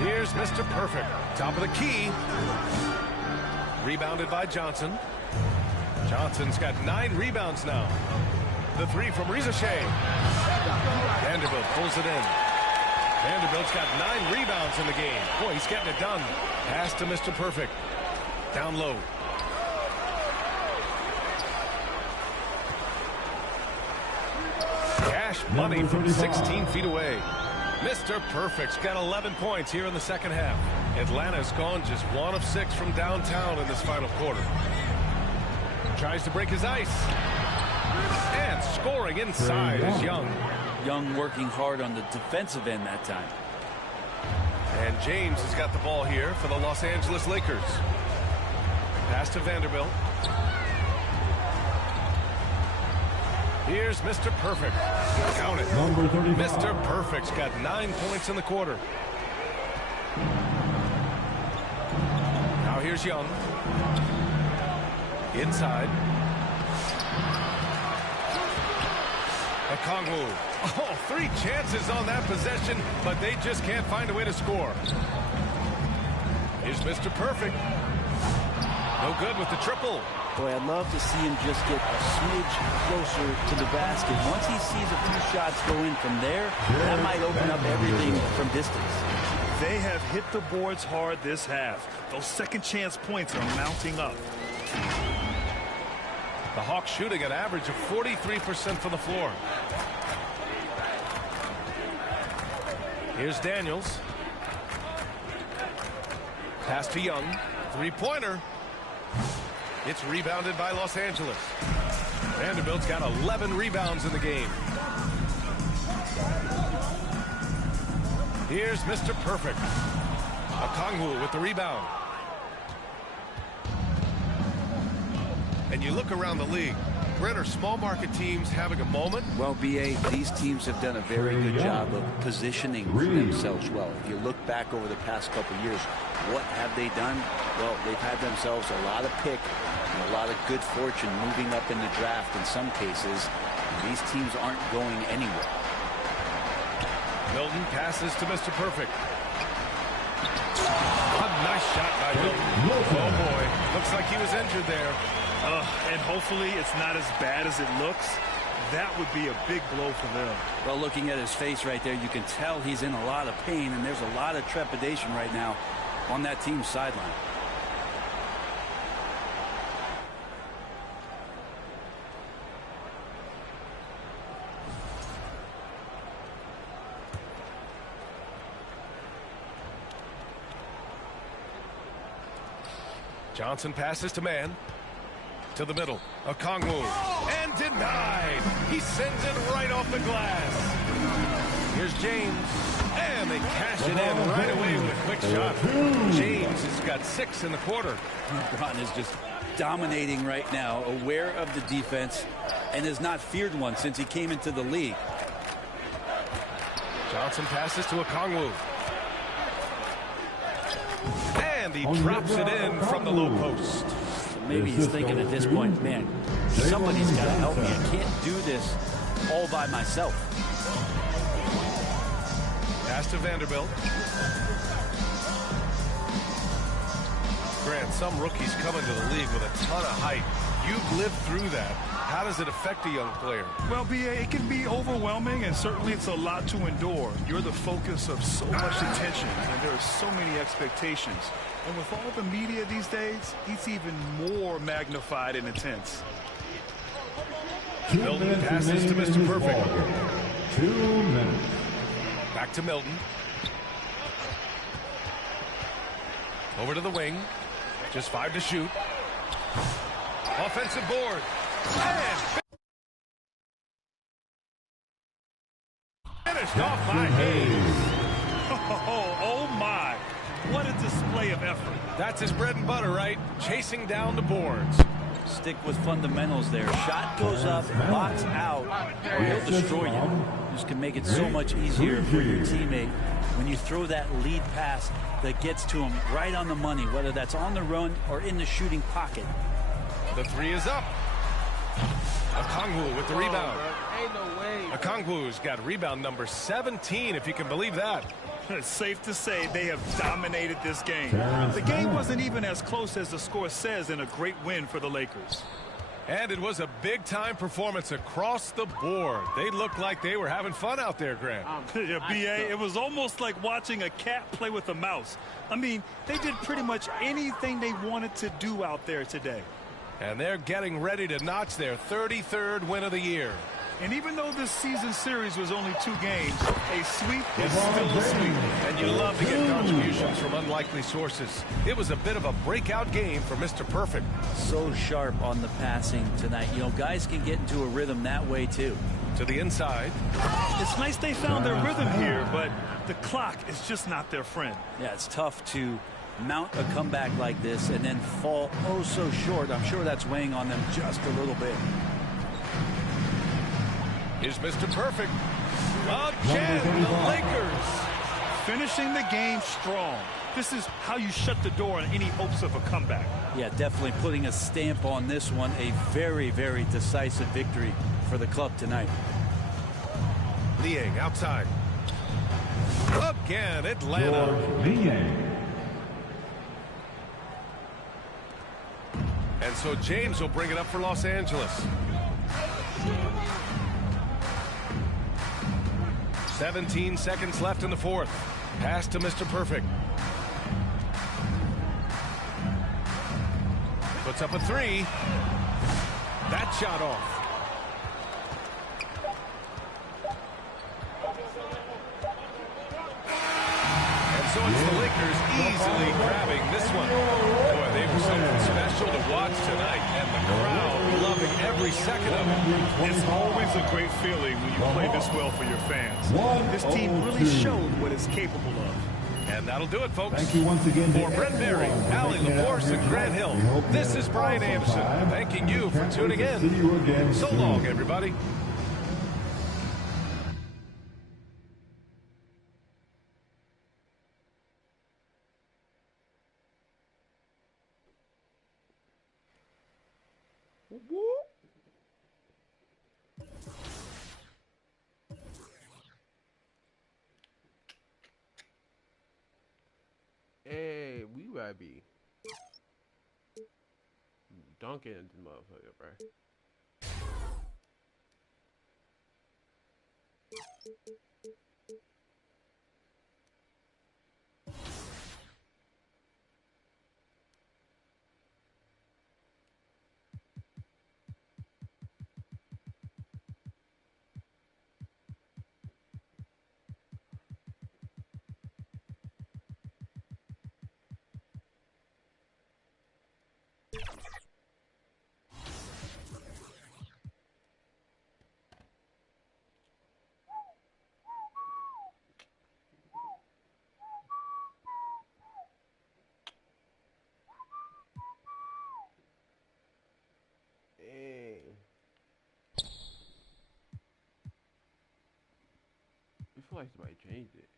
Here's Mr. Perfect. Top of the key. Rebounded by Johnson. Johnson's got 9 rebounds now. The 3 from Risache. Vanderbilt pulls it in. Vanderbilt's got 9 rebounds in the game. Boy, he's getting it done. Pass to Mr. Perfect. Down low. Cash money from 16 feet away. Mr. Perfect's got 11 points here in the second half. Atlanta's gone just 1 of 6 from downtown in this final quarter. Tries to break his ice. And scoring inside is Young. Young working hard on the defensive end that time. And James has got the ball here for the Los Angeles Lakers. Pass to Vanderbilt. Here's Mr. Perfect. Count it. Number 35. Mr. Perfect's got 9 points in the quarter. Now here's Young. Inside. Okongwu. Oh, 3 chances on that possession, but they just can't find a way to score. Here's Mr. Perfect. No good with the triple. Boy, I'd love to see him just get a smidge closer to the basket. Once he sees a few shots go in from there, that might open up everything from distance. They have hit the boards hard this half. Those second chance points are mounting up. The Hawks shooting an average of 43% from the floor. Here's Daniels. Pass to Young. 3-pointer. It's rebounded by Los Angeles. Vanderbilt's got 11 rebounds in the game. Here's Mr. Perfect. Okongwu with the rebound. And you look around the league. Brent, are small market teams having a moment? Well, B.A., these teams have done a very good job of positioning themselves well. If you look back over the past couple of years, what have they done? Well, they've had themselves a lot of pick and a lot of good fortune moving up in the draft in some cases. These teams aren't going anywhere. Milton passes to Mr. Perfect. A nice shot by Milton. Oh, boy. Looks like he was injured there. And hopefully it's not as bad as it looks. That would be a big blow for them. Well, looking at his face right there, you can tell he's in a lot of pain, and there's a lot of trepidation right now on that team's sideline. Johnson passes to man. To the middle. Okongwu. And denied. He sends it right off the glass. Here's James. And they cash it in right away with a quick shot. James has got 6 in the quarter. LeBron is just dominating right now, aware of the defense, and has not feared one since he came into the league. Johnson passes to Okongwu. And he drops it in from the low post. Maybe he's thinking at this point, man, somebody's got to help me. I can't do this all by myself. Pass to Vanderbilt. Grant, some rookies come into the league with a ton of height. You've lived through that. How does it affect a young player? Well, B.A., it can be overwhelming, and certainly it's a lot to endure. You're the focus of so much attention, and there are so many expectations. And with all the media these days, it's even more magnified and intense. Milton passes to Mr. Perfect. 2 minutes. Back to Milton. Over to the wing. Just 5 to shoot. Offensive board. And finished off by Hayes. Oh my. What a display of effort. That's his bread and butter, right? Chasing down the boards. Stick with fundamentals there. Shot goes up, box out, or he'll destroy you. Just can make it so much easier for your teammate when you throw that lead pass that gets to him right on the money, whether that's on the run or in the shooting pocket. The 3 is up. Okongwu with the rebound. Ain't no way. Okongwu's got rebound number 17, if you can believe that. It's safe to say they have dominated this game. The game wasn't even as close as the score says in a great win for the Lakers. And it was a big-time performance across the board. They looked like they were having fun out there, Grant. Yeah, B.A., it was almost like watching a cat play with a mouse. I mean, they did pretty much anything they wanted to do out there today. And they're getting ready to notch their 33rd win of the year. And even though this season series was only 2 games, a sweep is still a sweep. And you love to get contributions from unlikely sources. It was a bit of a breakout game for Mr. Perfect. So sharp on the passing tonight. You know, guys can get into a rhythm that way, too. To the inside. It's nice they found their rhythm here, but the clock is just not their friend. Yeah, it's tough to mount a comeback like this and then fall oh so short. I'm sure that's weighing on them just a little bit. Here's Mr. Perfect. Again, the Lakers. Finishing the game strong. This is how you shut the door on any hopes of a comeback. Yeah, definitely putting a stamp on this one. A very, very decisive victory for the club tonight. Liang outside. Again, Atlanta. George Liang. And so James will bring it up for Los Angeles. 17 seconds left in the fourth. Pass to Mr. Perfect. Puts up a three. That shot off. And so it's the Lakers easily grabbing this one. Boy, they were something special to watch tonight, and the crowd loving every second of it. It's always a great feeling when you play this well for your fans. This team really showed what it's capable of. And that'll do it, folks. Thank you once again For Brent Berry, Allie LaForce, and Grant Hill, this is Brian Anderson thanking you for tuning in. So long, everybody. Hey, we gotta be dunking this motherfucker, bro. I feel like somebody changed it.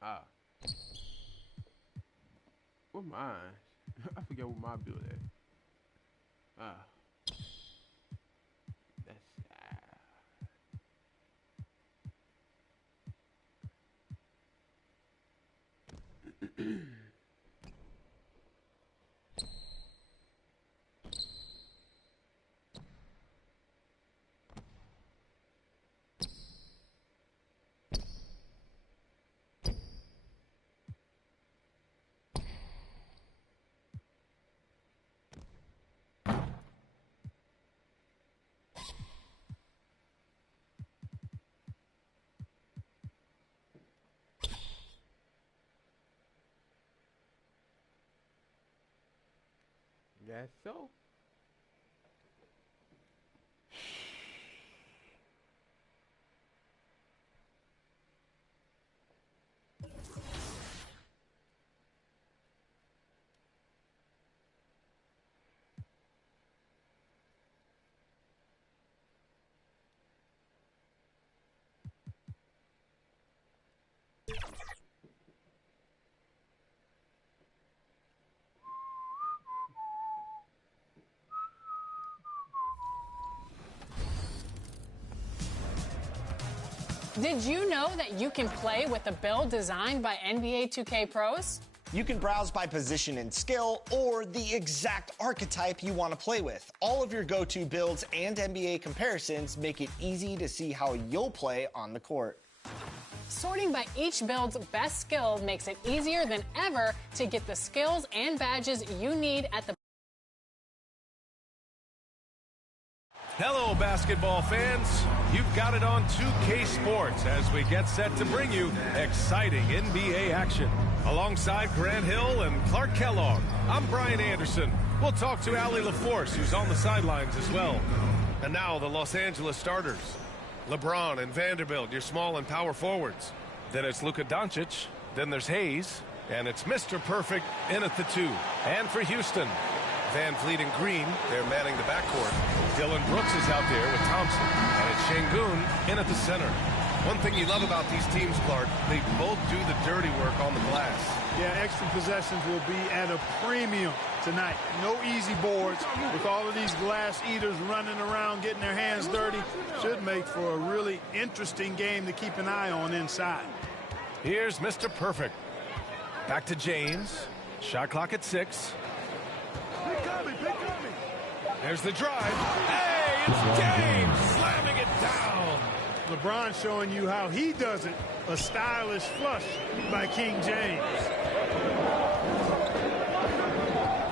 Ah. Where mine? I forget where my build at. Ah. That's That's so. Did you know that you can play with a build designed by NBA 2K pros? You can browse by position and skill or the exact archetype you want to play with. All of your go-to builds and NBA comparisons make it easy to see how you'll play on the court. Sorting by each build's best skill makes it easier than ever to get the skills and badges you need at the Hello, basketball fans. You've got it on 2K Sports as we get set to bring you exciting NBA action. Alongside Grant Hill and Clark Kellogg, I'm Brian Anderson. We'll talk to Allie LaForce, who's on the sidelines as well. And now the Los Angeles starters. LeBron and Vanderbilt, your small and power forwards. Then it's Luka Doncic. Then there's Hayes. And it's Mr. Perfect in at the 2. And for Houston, Van Vliet and Green, they're manning the backcourt. Dylan Brooks is out there with Thompson. And it's Şengün in at the center. One thing you love about these teams, Clark, they both do the dirty work on the glass. Yeah, extra possessions will be at a premium tonight. No easy boards. With all of these glass eaters running around, getting their hands dirty, should make for a really interesting game to keep an eye on inside. Here's Mr. Perfect. Back to James. Shot clock at 6. There's the drive. Hey, it's James slamming it down. LeBron showing you how he does it. A stylish flush by King James.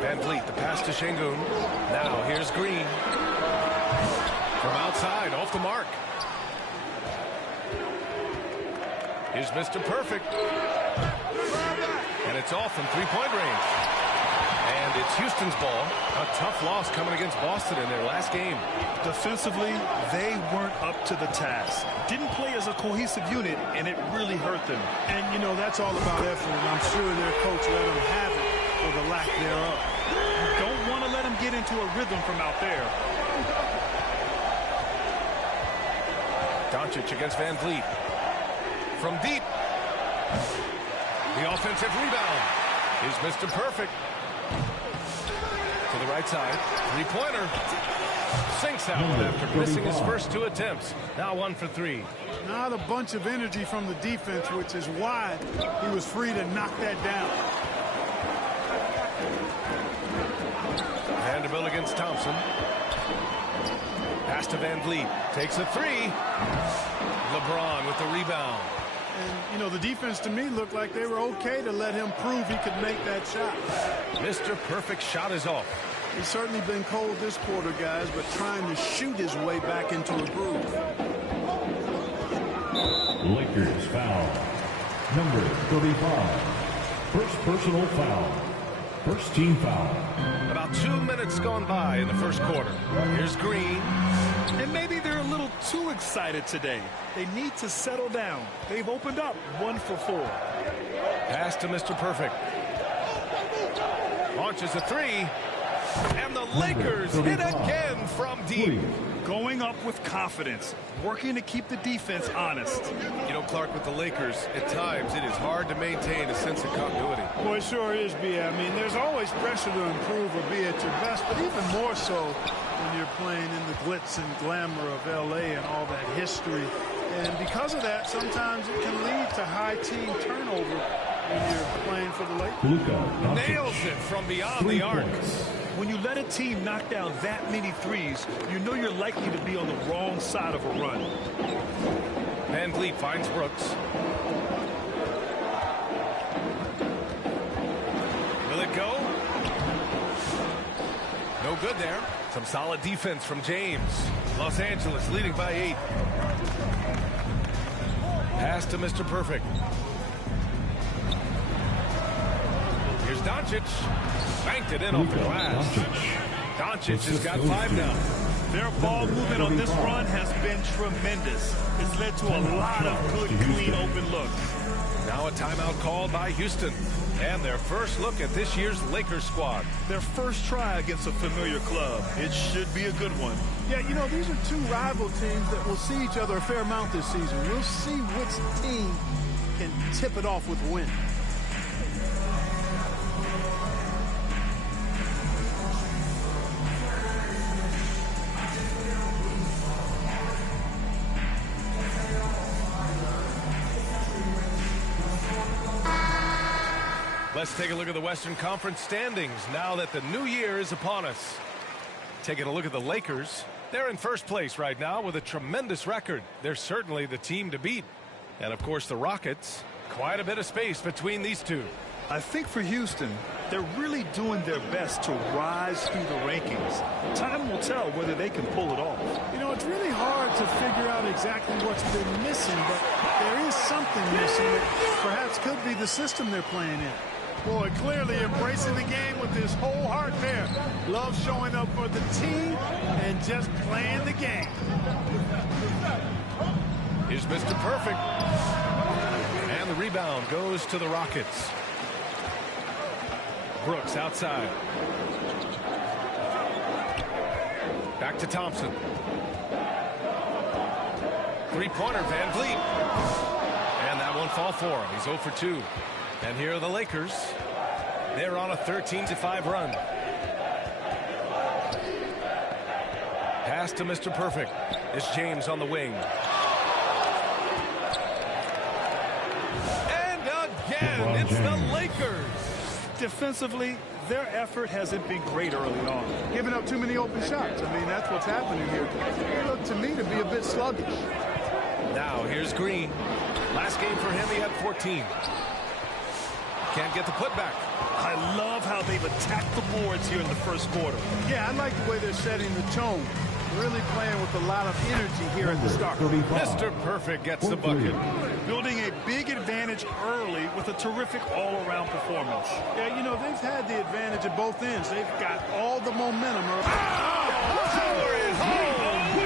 Van Vliet, the pass to Şengün. Now here's Green. From outside, off the mark. Here's Mr. Perfect. And it's off from three-point range. And it's Houston's ball. A tough loss coming against Boston in their last game. Defensively, they weren't up to the task. Didn't play as a cohesive unit, and it really hurt them. And, you know, that's all about effort, and I'm sure their coach let them have it for the lack thereof. You don't want to let them get into a rhythm from out there. Doncic against Van Vliet. From deep. The offensive rebound is Mr. Perfect. To the right side. Three-pointer. Sinks that one after missing his first 2 attempts. Now 1 for 3. Not a bunch of energy from the defense, which is why he was free to knock that down. Vanderbilt against Thompson. Pass to Van Vliet. Takes a 3. LeBron with the rebound. And, you know, the defense to me looked like they were okay to let him prove he could make that shot. Mr. Perfect shot is off. He's certainly been cold this quarter, guys, but trying to shoot his way back into a groove. Lakers foul. Number 35. First personal foul. First team foul. About 2 minutes gone by in the first quarter. Here's Green. And maybe they're a little too excited today. They need to settle down. They've opened up 1 for 4. Pass to Mr. Perfect. Launches a 3. And the Lakers hit again from deep. Going up with confidence. Working to keep the defense honest. You know, Clark, with the Lakers, at times it is hard to maintain a sense of continuity. Well, it sure is, B. I mean, there's always pressure to improve or be at your best, but even more so when you're playing in the glitz and glamour of L.A. and all that history. And because of that, sometimes it can lead to high team turnover when you're playing for the Lakers. Nails it from beyond the arc. When you let a team knock down that many threes, you know you're likely to be on the wrong side of a run. Van Vliet finds Brooks. Will it go? No good there. Some solid defense from James. Los Angeles leading by 8. Pass to Mr. Perfect. Here's Doncic. Banked it in off the glass. Doncic has got 5 now. Their ball movement on this run has been tremendous. It's led to a lot of good, clean, open looks. Now a timeout called by Houston. And their first look at this year's Lakers squad. Their first try against a familiar club. It should be a good one. Yeah, you know, these are 2 rival teams that will see each other a fair amount this season. We'll see which team can tip it off with a win. Let's take a look at the Western Conference standings now that the new year is upon us. Taking a look at the Lakers, they're in first place right now with a tremendous record. They're certainly the team to beat. And of course the Rockets, quite a bit of space between these two. I think for Houston, they're really doing their best to rise through the rankings. Time will tell whether they can pull it off. You know, it's really hard to figure out exactly what's been missing, but there is something missing that perhaps could be the system they're playing in. Boy, clearly embracing the game with his whole heart there. Love showing up for the team and just playing the game. Here's Mr. Perfect. And the rebound goes to the Rockets. Brooks outside. Back to Thompson. Three-pointer, Van Vliet. And that one fall for him. He's 0 for 2. And here are the Lakers. They're on a 13-5 run. Pass to Mr. Perfect. It's James on the wing. And again, it's the Lakers. Defensively, their effort hasn't been great early on. Giving up too many open shots. I mean, that's what's happening here. They look to me to be a bit sluggish. Now, here's Green. Last game for him, he had 14. Can't get the putback. I love how they've attacked the boards here in the first quarter. Yeah, I like the way they're setting the tone. Really playing with a lot of energy here at the start. Mr. Perfect gets the bucket. Building a big advantage early with a terrific all-around performance. Yeah, you know, they've had the advantage at both ends. They've got all the momentum. Power is home!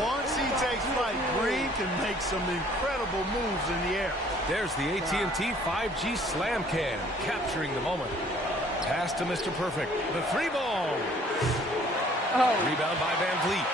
Once he takes flight, Green can make some incredible moves in the air. There's the AT&T 5G Slam Can, capturing the moment. Pass to Mr. Perfect. The three ball. Rebound by Van Vliet.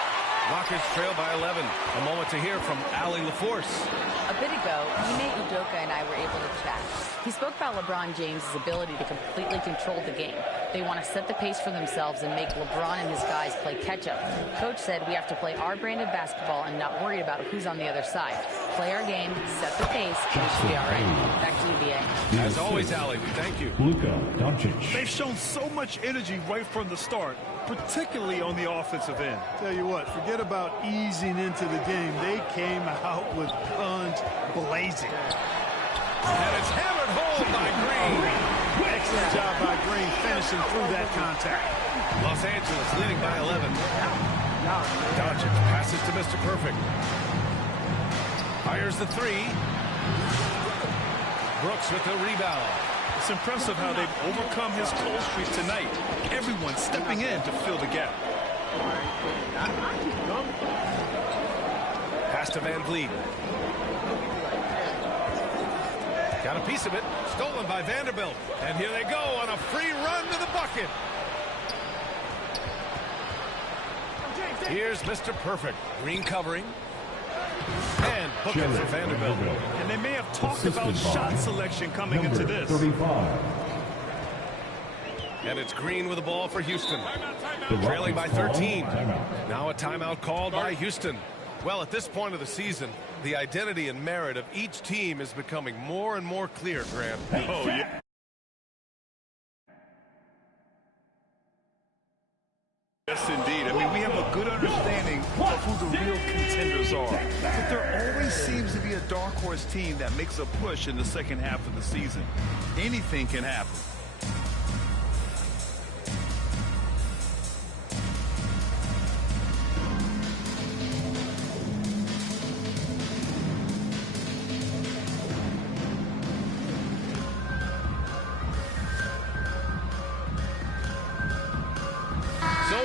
Rockets trail by 11. A moment to hear from Allie LaForce. A bit ago, Ime Udoka and I were able to chat. He spoke about LeBron James' ability to completely control the game. They want to set the pace for themselves and make LeBron and his guys play catch-up. Coach said we have to play our brand of basketball and not worry about who's on the other side. Play our game, set the pace, and we should be all right. Back to you, BA. As always, Allie, we thank you. Luka Doncic. They've shown so much energy right from the start, particularly on the offensive end. Tell you what, forget about easing into the game. They came out with guns blazing. And it's hammered home by Green. Excellent job by Green finishing through that contact. Los Angeles leading by 11. Doncic passes to Mr. Perfect. Fires the three. Brooks with the rebound. It's impressive how they've overcome his cold streak tonight. Everyone stepping in to fill the gap. Pass to Van Vliet. Got a piece of it. Stolen by Vanderbilt. And here they go on a free run to the bucket. Here's Mr. Perfect. Green covering. And hook it for Vanderbilt. And they may have talked about shot selection coming into this. 35. And it's Green with the ball for Houston. Trailing by 13. Now a timeout called by Houston. Well, at this point of the season, the identity and merit of each team is becoming more and more clear, Grant. Oh, yeah. Yes, indeed. I mean, we have a good understanding of who the real contenders are. But there always seems to be a dark horse team that makes a push in the second half of the season. Anything can happen.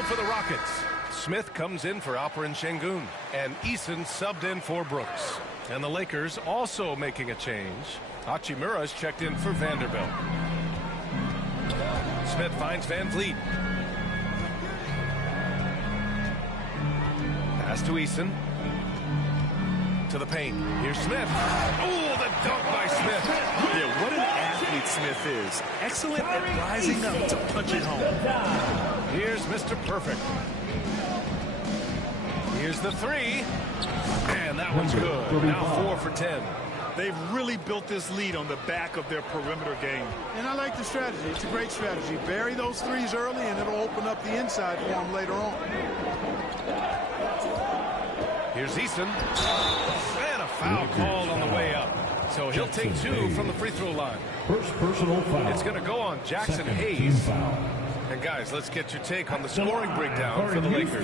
For the Rockets, Smith comes in for Alperen Şengün, and Eason subbed in for Brooks. And the Lakers also making a change. Hachimura's checked in for Vanderbilt. Smith finds Van Vliet. Pass to Eason. To the paint. Here's Smith. Oh, the dunk by Smith. Yeah, what an athlete Smith is. Excellent at rising up to punch it home. Here's Mr. Perfect. Here's the three. And that one's good. Now 4 for 10. They've really built this lead on the back of their perimeter game. And I like the strategy. It's a great strategy. Bury those threes early, and it'll open up the inside for them later on. Here's Eason. And a foul called on the way up. So he'll take 2 from the free throw line. First personal foul. It's going to go on Jackson Hayes. And guys, let's get your take on the scoring breakdown for the Lakers.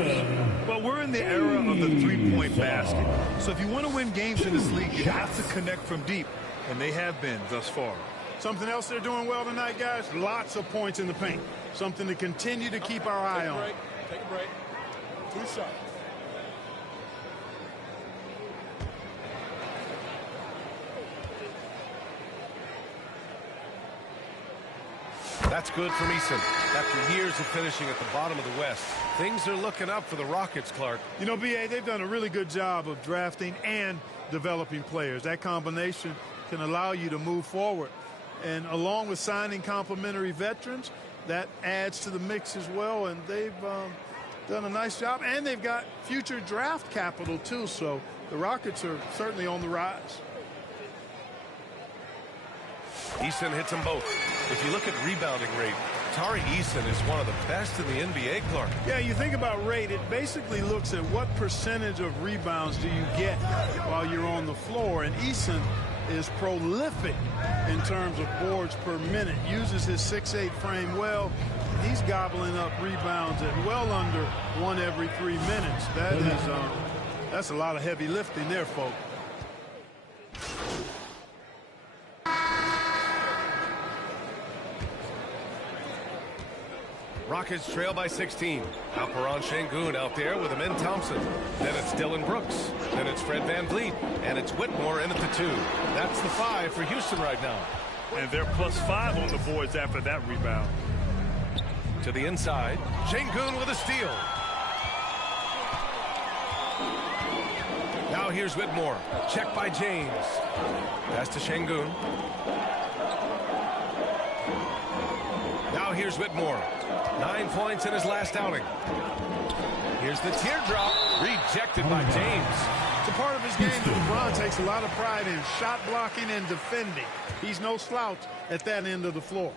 Well, we're in the era of the three-point basket. So if you want to win games in this league, you have to connect from deep. And they have been thus far. Something else they're doing well tonight, guys? Lots of points in the paint. Something to continue to keep our eye on. Take a break. 2 shots. That's good from Eason. After years of finishing at the bottom of the West, things are looking up for the Rockets, Clark. You know, B.A., they've done a really good job of drafting and developing players. That combination can allow you to move forward. And along with signing complementary veterans, that adds to the mix as well. And they've done a nice job. And they've got future draft capital, too. So the Rockets are certainly on the rise. Eason hits them both. If you look at rebounding rate, Tari Eason is one of the best in the NBA, Clark. Yeah, you think about rate, it basically looks at what percentage of rebounds do you get while you're on the floor. And Eason is prolific in terms of boards per minute, uses his 6'8" frame well. He's gobbling up rebounds at well under 1 every 3 minutes. That's a lot of heavy lifting there, folks. Rockets trail by 16. Alperen Sengun out there with Amin Thompson. Then it's Dylan Brooks. Then it's Fred VanVleet. And it's Whitmore in at the 2. That's the 5 for Houston right now. And they're +5 on the boards after that rebound. To the inside. Sengun with a steal. Now here's Whitmore. Check by James. Pass to Sengun. Now here's Whitmore. 9 points in his last outing. Here's the teardrop. Rejected by James. It's a part of his game that LeBron takes a lot of pride in. Shot blocking and defending. He's no slouch at that end of the floor.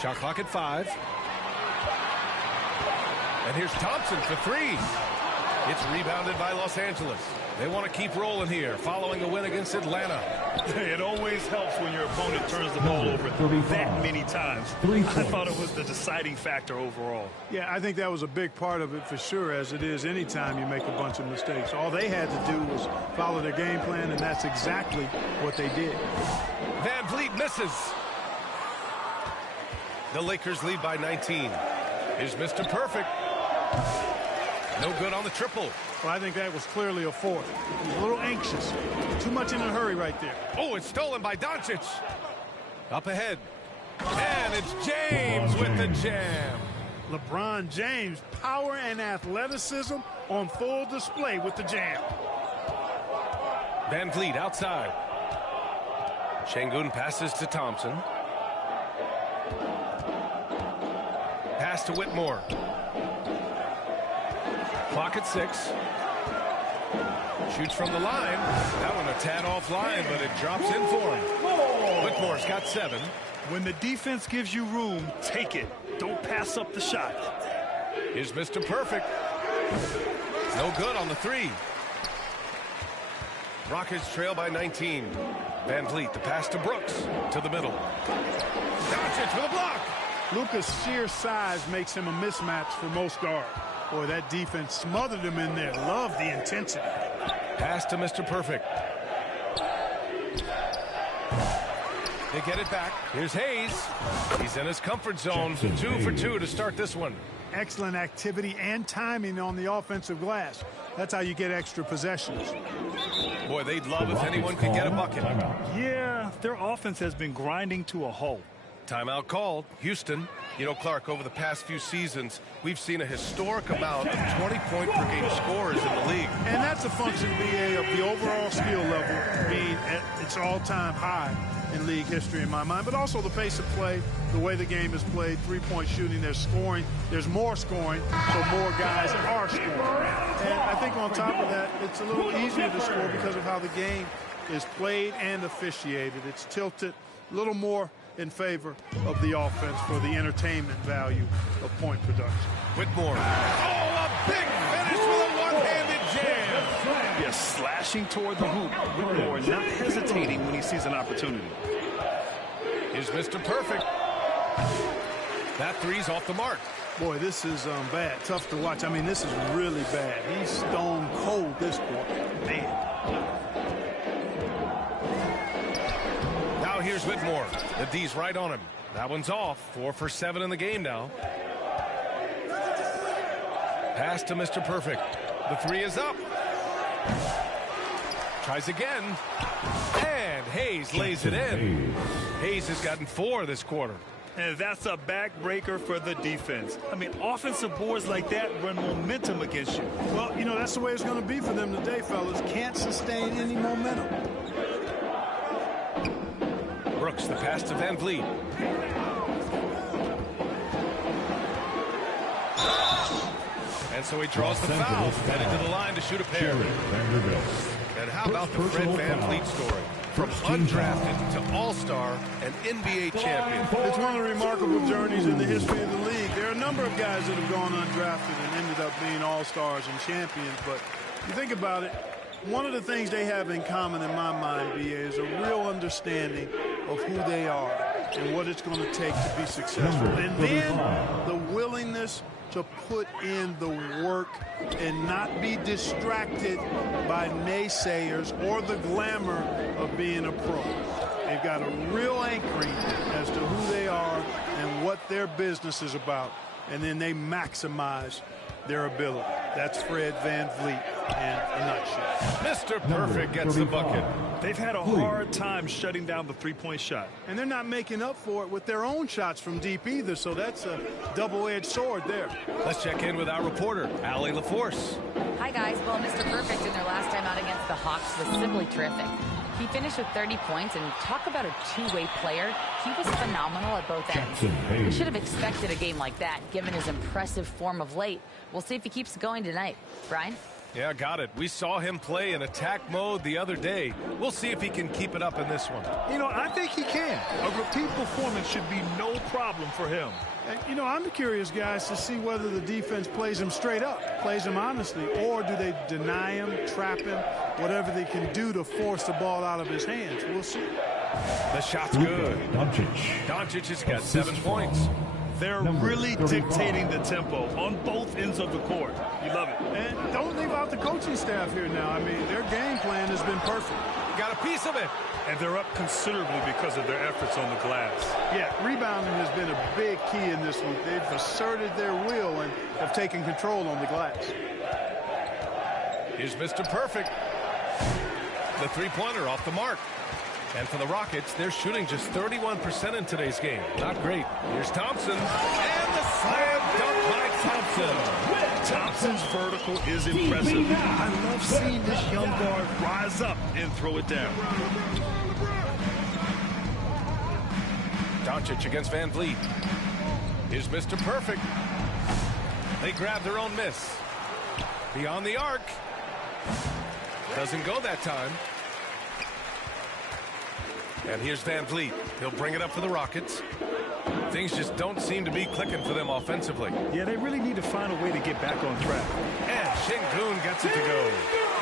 Shot clock at 5. And here's Thompson for 3. It's rebounded by Los Angeles. They want to keep rolling here following a win against Atlanta. It always helps when your opponent turns the ball over that many times. I thought it was the deciding factor overall. Yeah, I think that was a big part of it for sure, as it is anytime you make a bunch of mistakes. All they had to do was follow their game plan, and that's exactly what they did. VanVleet misses. The Lakers lead by 19. Here's Mr. Perfect. No good on the triple. Well, I think that was clearly a fourth. He's a little anxious. Too much in a hurry right there. Oh, it's stolen by Doncic. Up ahead. And it's James with the jam. LeBron James, power and athleticism on full display with the jam. VanVleet outside. Sengun passes to Thompson. Pass to Whitmore. Clock at 6. Shoots from the line. That one a tad offline, but it drops in for him. Whitmore's got 7. When the defense gives you room, take it. Don't pass up the shot. Here's Mr. Perfect. No good on the 3. Rockets trail by 19. VanVleet, the pass to Brooks. To the middle. Doncic for the block. Luka's sheer size makes him a mismatch for most guards. Boy, that defense smothered him in there. Love the intensity. Pass to Mr. Perfect. They get it back. Here's Hayes. He's in his comfort zone. 2 for 2 to start this one. Excellent activity and timing on the offensive glass. That's how you get extra possessions. Boy, they'd love if anyone could get a bucket. Yeah, their offense has been grinding to a halt. Timeout called. Houston. You know, Clark, over the past few seasons, we've seen a historic amount of 20-point-per-game scorers in the league. And that's a function, BA, of the overall skill level being at its all-time high in league history in my mind, but also the pace of play, the way the game is played, three-point shooting, there's scoring, there's more scoring, so more guys are scoring. And I think on top of that, it's a little easier to score because of how the game is played and officiated. It's tilted a little more in favor of the offense for the entertainment value of point production. Whitmore. Oh, a big finish with a one-handed jam. Yes, slashing toward the hoop. Whitmore not hesitating when he sees an opportunity. Here's Mr. Perfect. That three's off the mark. Boy, this is bad. Tough to watch. I mean, this is really bad. He's stone cold this point. Man. Now here's Whitmore. The D's right on him. That one's off. 4 for 7 in the game now. Pass to Mr. Perfect. The three is up. Tries again. And Hayes lays it in. Hayes has gotten 4 this quarter. And that's a backbreaker for the defense. I mean, offensive boards like that run momentum against you. Well, you know, that's the way it's going to be for them today, fellas. Can't sustain any momentum. Brooks, the pass to Van Vliet. And so he draws the foul. Headed to the line to shoot a pair. And how about the Fred Van Vliet story? From undrafted to all-star and NBA champion. It's one of the remarkable journeys in the history of the league. There are a number of guys that have gone undrafted and ended up being all-stars and champions. But you think about it, one of the things they have in common in my mind, B.A., is a real understanding of who they are and what it's going to take to be successful. And then the willingness to put in the work and not be distracted by naysayers or the glamour of being a pro. They've got a real anchoring as to who they are and what their business is about, and then they maximize their ability. That's Fred Van Vliet in a nutshell. Mr. Perfect gets the bucket. They've had a hard time shutting down the three-point shot. And they're not making up for it with their own shots from deep either, so that's a double-edged sword there. Let's check in with our reporter, Allie LaForce. Hi, guys. Well, Mr. Perfect in their last time out against the Hawks was simply terrific. He finished with 30 points, and talk about a two-way player. He was phenomenal at both ends. We should have expected a game like that, given his impressive form of late. We'll see if he keeps going tonight. Brian? Yeah, got it. We saw him play in attack mode the other day. We'll see if he can keep it up in this one. You know, I think he can. A repeat performance should be no problem for him. And, you know, I'm curious, guys, to see whether the defense plays him straight up, plays him honestly, or do they deny him, trap him, whatever they can do to force the ball out of his hands. We'll see. The shot's good. Doncic has got 7 points. They're really dictating the tempo on both ends of the court. You love it. And don't leave out the coaching staff here now. I mean, their game plan has been perfect. Got a piece of it. And they're up considerably because of their efforts on the glass. Yeah, rebounding has been a big key in this one. They've asserted their will and have taken control on the glass. Here's Mr. Perfect. The three-pointer off the mark. And for the Rockets, they're shooting just 31% in today's game. Not great. Here's Thompson. And the slam dunk by Thompson. Thompson's vertical is impressive. I love seeing this young guard rise up and throw it down. Doncic against Van Vliet. Here's Mr. Perfect. They grab their own miss. Beyond the arc. Doesn't go that time. And here's Van Vliet. He'll bring it up for the Rockets. Things just don't seem to be clicking for them offensively. Yeah, they really need to find a way to get back on track. And Şengün gets it to go.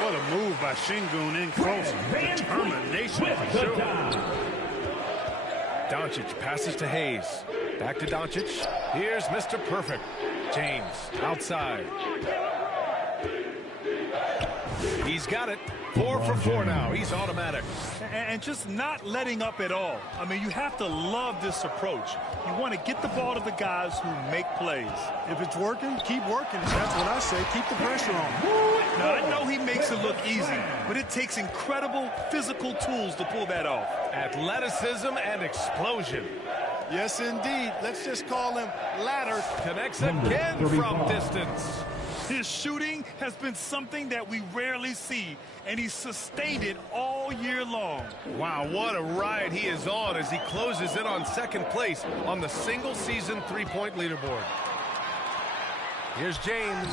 What a move by Şengün in close. Determination for sure. Doncic passes to Hayes. Back to Doncic. Here's Mr. Perfect. James outside. He's got it. 4 for 4 now. He's automatic. And just not letting up at all. I mean, you have to love this approach. You want to get the ball to the guys who make plays. If it's working, keep working. That's what I say. Keep the pressure on. Now, I know he makes it look easy, but it takes incredible physical tools to pull that off. Athleticism and explosion. Yes, indeed. Let's just call him ladder. Connects again from distance. His shooting has been something that we rarely see, and he's sustained it all year long. Wow, what a ride he is on as he closes in on second place on the single-season three-point leaderboard. Here's James.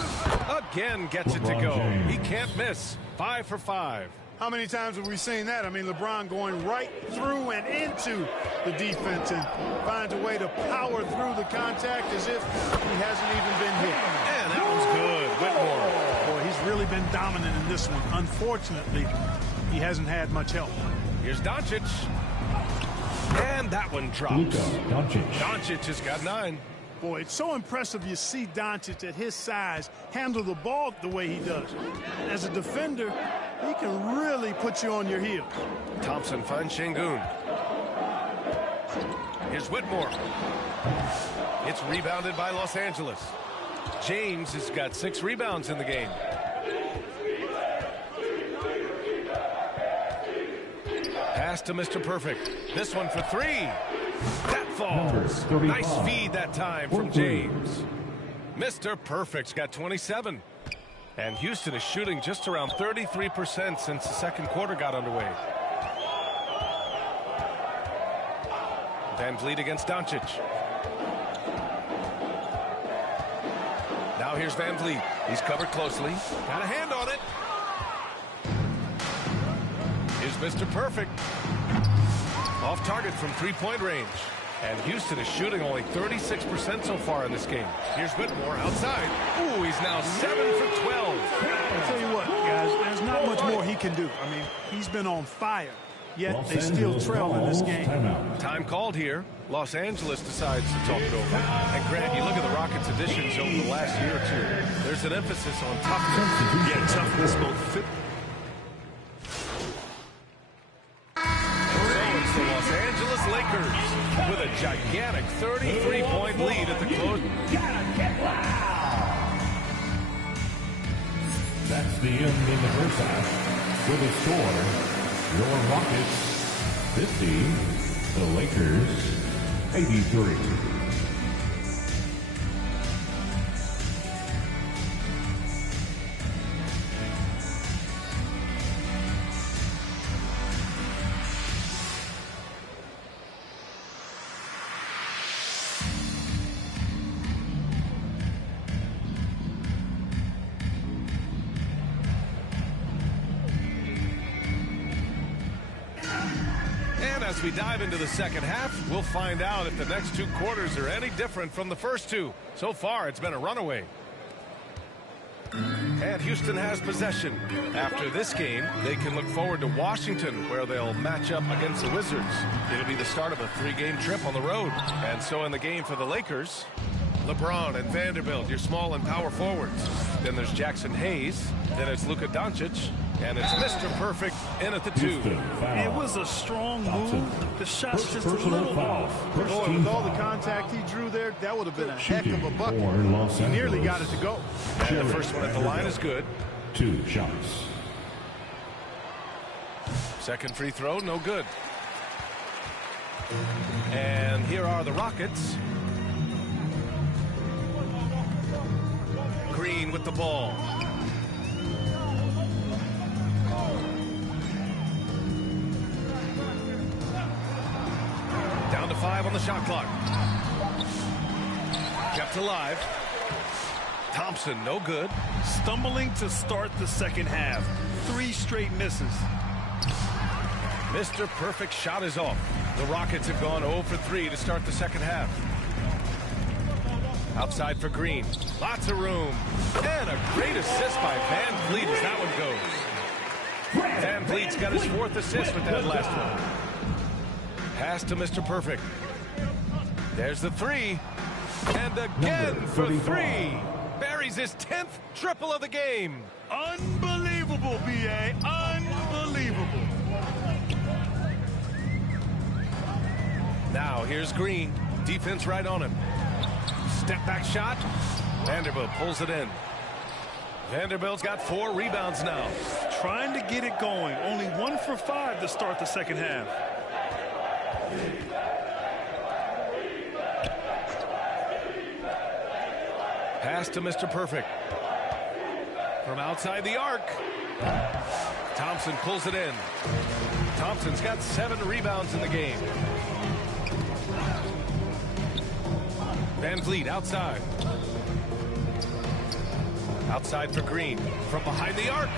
Again gets it to go. He can't miss. 5 for 5. How many times have we seen that? I mean, LeBron going right through and into the defense and finds a way to power through the contact as if he hasn't even been hit. And that one's good. Whitmore. Boy, he's really been dominant in this one. Unfortunately, he hasn't had much help. Here's Doncic. And that one drops. Doncic has got 9. Boy, it's so impressive you see Doncic at his size handle the ball the way he does. As a defender, he can really put you on your heels. Thompson finds Şengün. Here's Whitmore. It's rebounded by Los Angeles. James has got 6 rebounds in the game. Pass to Mr. Perfect. This one for three. That falls. Nice feed that time from James. Mr. Perfect's got 27. And Houston is shooting just around 33% since the second quarter got underway. VanVleet against Doncic. Now here's VanVleet. He's covered closely. Got a hand on it. Here's Mr. Perfect. Off target from three-point range. And Houston is shooting only 36% so far in this game. Here's Whitmore outside. Ooh, he's now 7 for 12. I'll tell you what, guys, there's not much more he can do. I mean, he's been on fire, yet they still trail in this game. Time called here. Los Angeles decides to talk it over. And Grant, you look at the Rockets' additions over the last year or two. There's an emphasis on toughness. Yeah, toughness both fit. So it's the Los Angeles Lakers with a gigantic 33-point lead at the close. That's the end in the first half. With a score, your Rockets 50, the Lakers 83. As we dive into the second half, we'll find out if the next two quarters are any different from the first two. So far, it's been a runaway. And Houston has possession. After this game, they can look forward to Washington, where they'll match up against the Wizards. It'll be the start of a three-game trip on the road. And so in the game for the Lakers, LeBron and Vanderbilt, your small and power forwards. Then there's Jackson Hayes. Then it's Luka Doncic. And it's Mr. Perfect in at the two. It was a strong move. The shot's just a little off. Boy, with all the contact he drew there, that would have been a heck of a bucket. He nearly got it to go. And the first one at the line is good. 2 shots. Second free throw, no good. And here are the Rockets. Green with the ball. Down to 5 on the shot clock. Kept alive. Thompson, no good. Stumbling to start the second half. 3 straight misses. Mr. Perfect shot is off. The Rockets have gone 0 for 3 to start the second half. Outside for Green. Lots of room. And a great assist by VanVleet as that one goes. VanVleet's got his 4th assist with that last one. Pass to Mr. Perfect. There's the 3. And again for 3. Buries his 10th triple of the game. Unbelievable, B.A. Unbelievable. Now here's Green. Defense right on him. Step back shot. Vanderbilt pulls it in. Vanderbilt's got 4 rebounds now. Trying to get it going. Only 1 for 5 to start the second half. Pass to Mr. Perfect. From outside the arc. Thompson pulls it in. Thompson's got 7 rebounds in the game. VanVleet outside. Outside for Green. From behind the arc.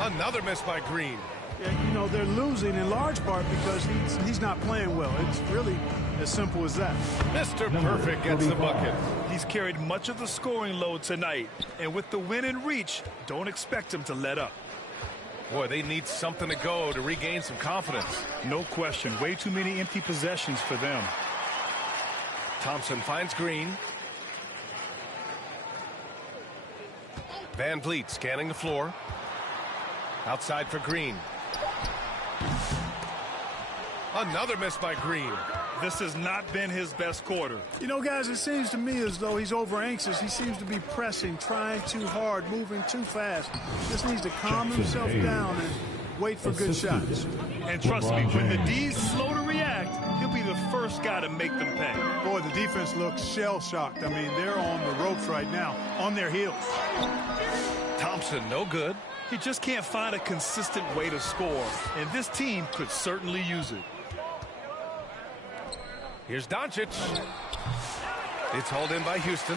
Another miss by Green. Yeah, you know, they're losing in large part because he's not playing well. It's really as simple as that. Mr. Perfect gets the bucket. He's carried much of the scoring load tonight. And with the win in reach, don't expect him to let up. Boy, they need something to go to regain some confidence. No question. Way too many empty possessions for them. Thompson finds Green. VanVleet scanning the floor. Outside for Green. Another miss by Green. This has not been his best quarter. You know, guys, it seems to me as though he's over anxious. He seems to be pressing, trying too hard, moving too fast. Just needs to calm himself down wait for good shots. And trust me, when the D's slow to react, he'll be the first guy to make them pay. Boy, the defense looks shell-shocked. I mean, they're on the ropes right now, on their heels. Thompson, no good. He just can't find a consistent way to score, and this team could certainly use it. Here's Doncic. It's hauled in by Houston.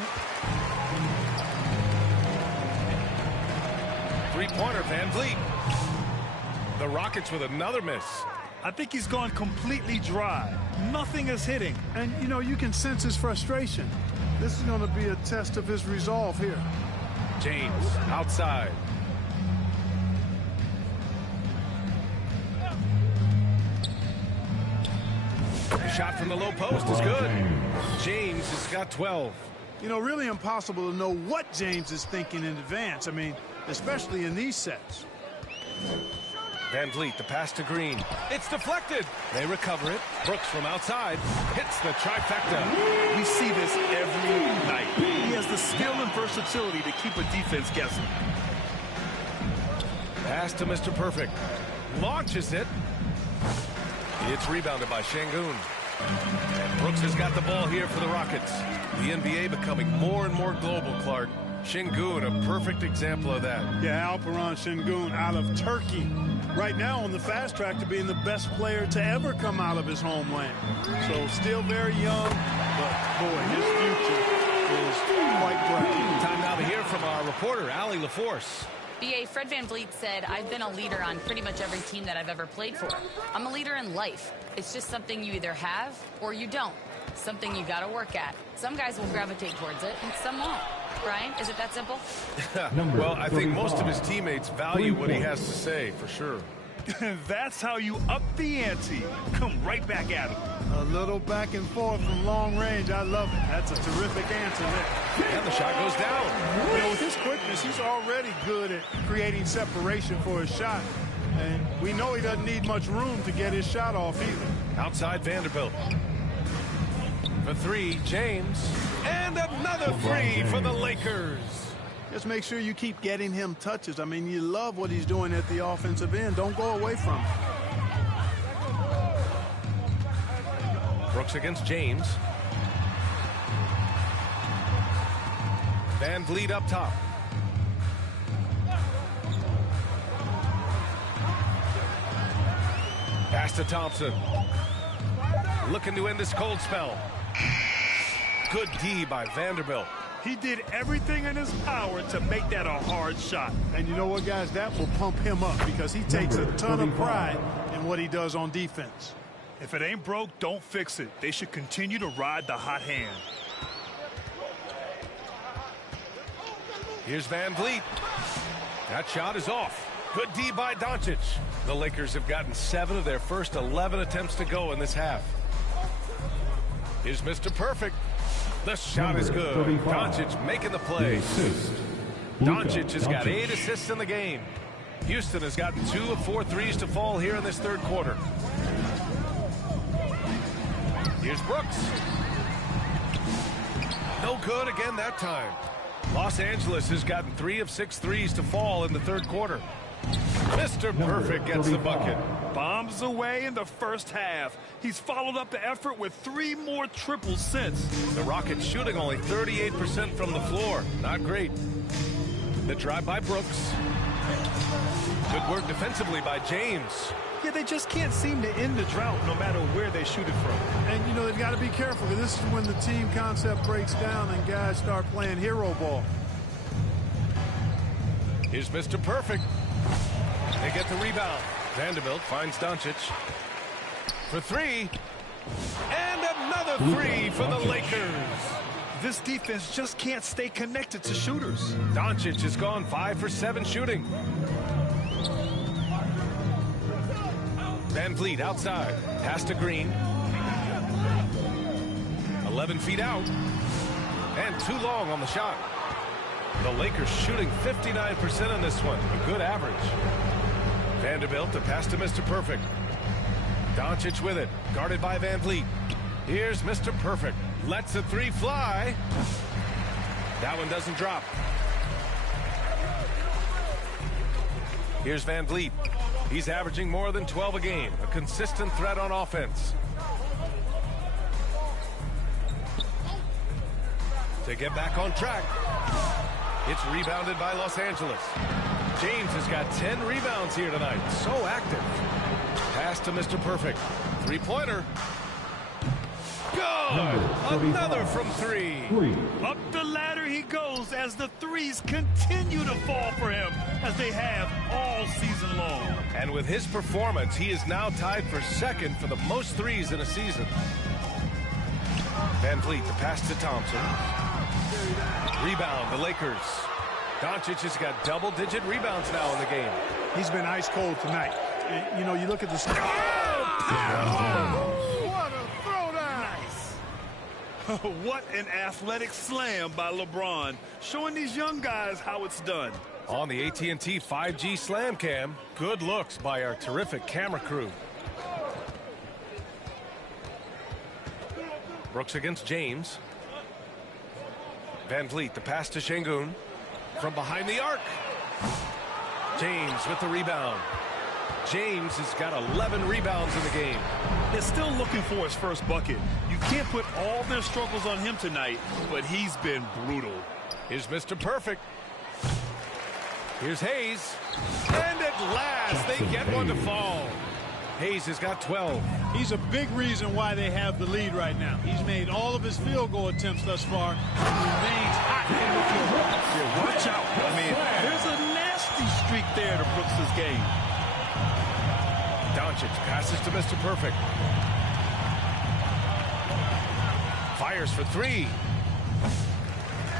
Three-pointer, Van Vliet. The Rockets with another miss. I think he's gone completely dry. Nothing is hitting. And, you know, you can sense his frustration. This is going to be a test of his resolve here. James, outside. The shot from the low post is good. James has got 12. You know, really impossible to know what James is thinking in advance. I mean, especially in these sets. Van Vliet, the pass to Green. It's deflected. They recover it. Brooks from outside hits the trifecta. We see this every night. He has the skill and versatility to keep a defense guessing. Pass to Mr. Perfect. Launches it. It's rebounded by Şengün. And Brooks has got the ball here for the Rockets. The NBA becoming more and more global, Clark. Şengün, a perfect example of that. Yeah, Alperen Şengün out of Turkey. Right now on the fast track to being the best player to ever come out of his homeland. So still very young, but boy, his future is quite bright. Time now to hear from our reporter, Allie LaForce. BA, Fred VanVleet said, I've been a leader on pretty much every team that I've ever played for. I'm a leader in life. It's just something you either have or you don't. Something you got to work at. Some guys will gravitate towards it and some won't. Brian, is it that simple? Well, I think most of his teammates value what he has to say, for sure. That's how you up the ante. Come right back at him. A little back and forth from long range. I love it. That's a terrific answer there. And the shot goes down. You know, with his quickness, he's already good at creating separation for his shot. And we know he doesn't need much room to get his shot off either. Outside Vanderbilt. For three, James. And another three for the Lakers. Just make sure you keep getting him touches. I mean, you love what he's doing at the offensive end. Don't go away from him. Brooks against James. Van Vliet up top. Pass to Thompson. Looking to end this cold spell. Good D by Vanderbilt. He did everything in his power to make that a hard shot. And you know what, guys? That will pump him up because he takes a ton of pride in what he does on defense. If it ain't broke, don't fix it. They should continue to ride the hot hand. Here's Van Vliet. That shot is off. Good D by Doncic. The Lakers have gotten 7 of their first 11 attempts to go in this half. Here's Mr. Perfect. The shot is good. Doncic making the play. Doncic has got 8 assists in the game. Houston has gotten 2 of 4 threes to fall here in this third quarter. Here's Brooks. No good again that time. Los Angeles has gotten 3 of 6 threes to fall in the third quarter. Mr. Perfect gets the bucket. Bombs away in the first half. He's followed up the effort with 3 more triples since. The Rockets shooting only 38% from the floor. Not great. The drive by Brooks. Good work defensively by James. Yeah, they just can't seem to end the drought no matter where they shoot it from. And, you know, they've got to be careful because this is when the team concept breaks down and guys start playing hero ball. Here's Mr. Perfect. They get the rebound. Vanderbilt finds Doncic for 3. And another 3 for the Lakers. This defense just can't stay connected to shooters. Doncic has gone 5 for 7 shooting. Van Vliet outside. Pass to Green. 11 feet out. And too long on the shot. The Lakers shooting 59% on this one. A good average. Vanderbilt to pass to Mr. Perfect. Doncic with it. Guarded by Van Vliet. Here's Mr. Perfect. Lets a 3 fly. That one doesn't drop. Here's Van Vliet. He's averaging more than 12 a game, a consistent threat on offense. To get back on track. It's rebounded by Los Angeles. James has got 10 rebounds here tonight. So active. Pass to Mr. Perfect. Three-pointer. Good! Another from three. Up the ladder he goes as the threes continue to fall for him, as they have all season long. And with his performance, he is now tied for second for the most threes in a season. Van Vliet, the pass to Thompson. Rebound, the Lakers. Doncic has got double-digit rebounds now in the game. He's been ice cold tonight. You know, you look at the... What a throwdown! Nice. What an athletic slam by LeBron, showing these young guys how it's done. On the AT&T 5G Slam Cam, good looks by our terrific camera crew. Brooks against James. Van Vliet, the pass to Şengün. From behind the arc. James with the rebound. James has got 11 rebounds in the game. They're still looking for his first bucket. You can't put all their struggles on him tonight, but he's been brutal. Here's Mr. Perfect. Here's Hayes. And at last, they get one to fall. Hayes has got 12. He's a big reason why they have the lead right now. He's made all of his field goal attempts thus far. He remains hot in the field. Yeah, watch out. I mean, there's a nasty streak there to Brooks' game. Doncic passes to Mr. Perfect. Fires for three.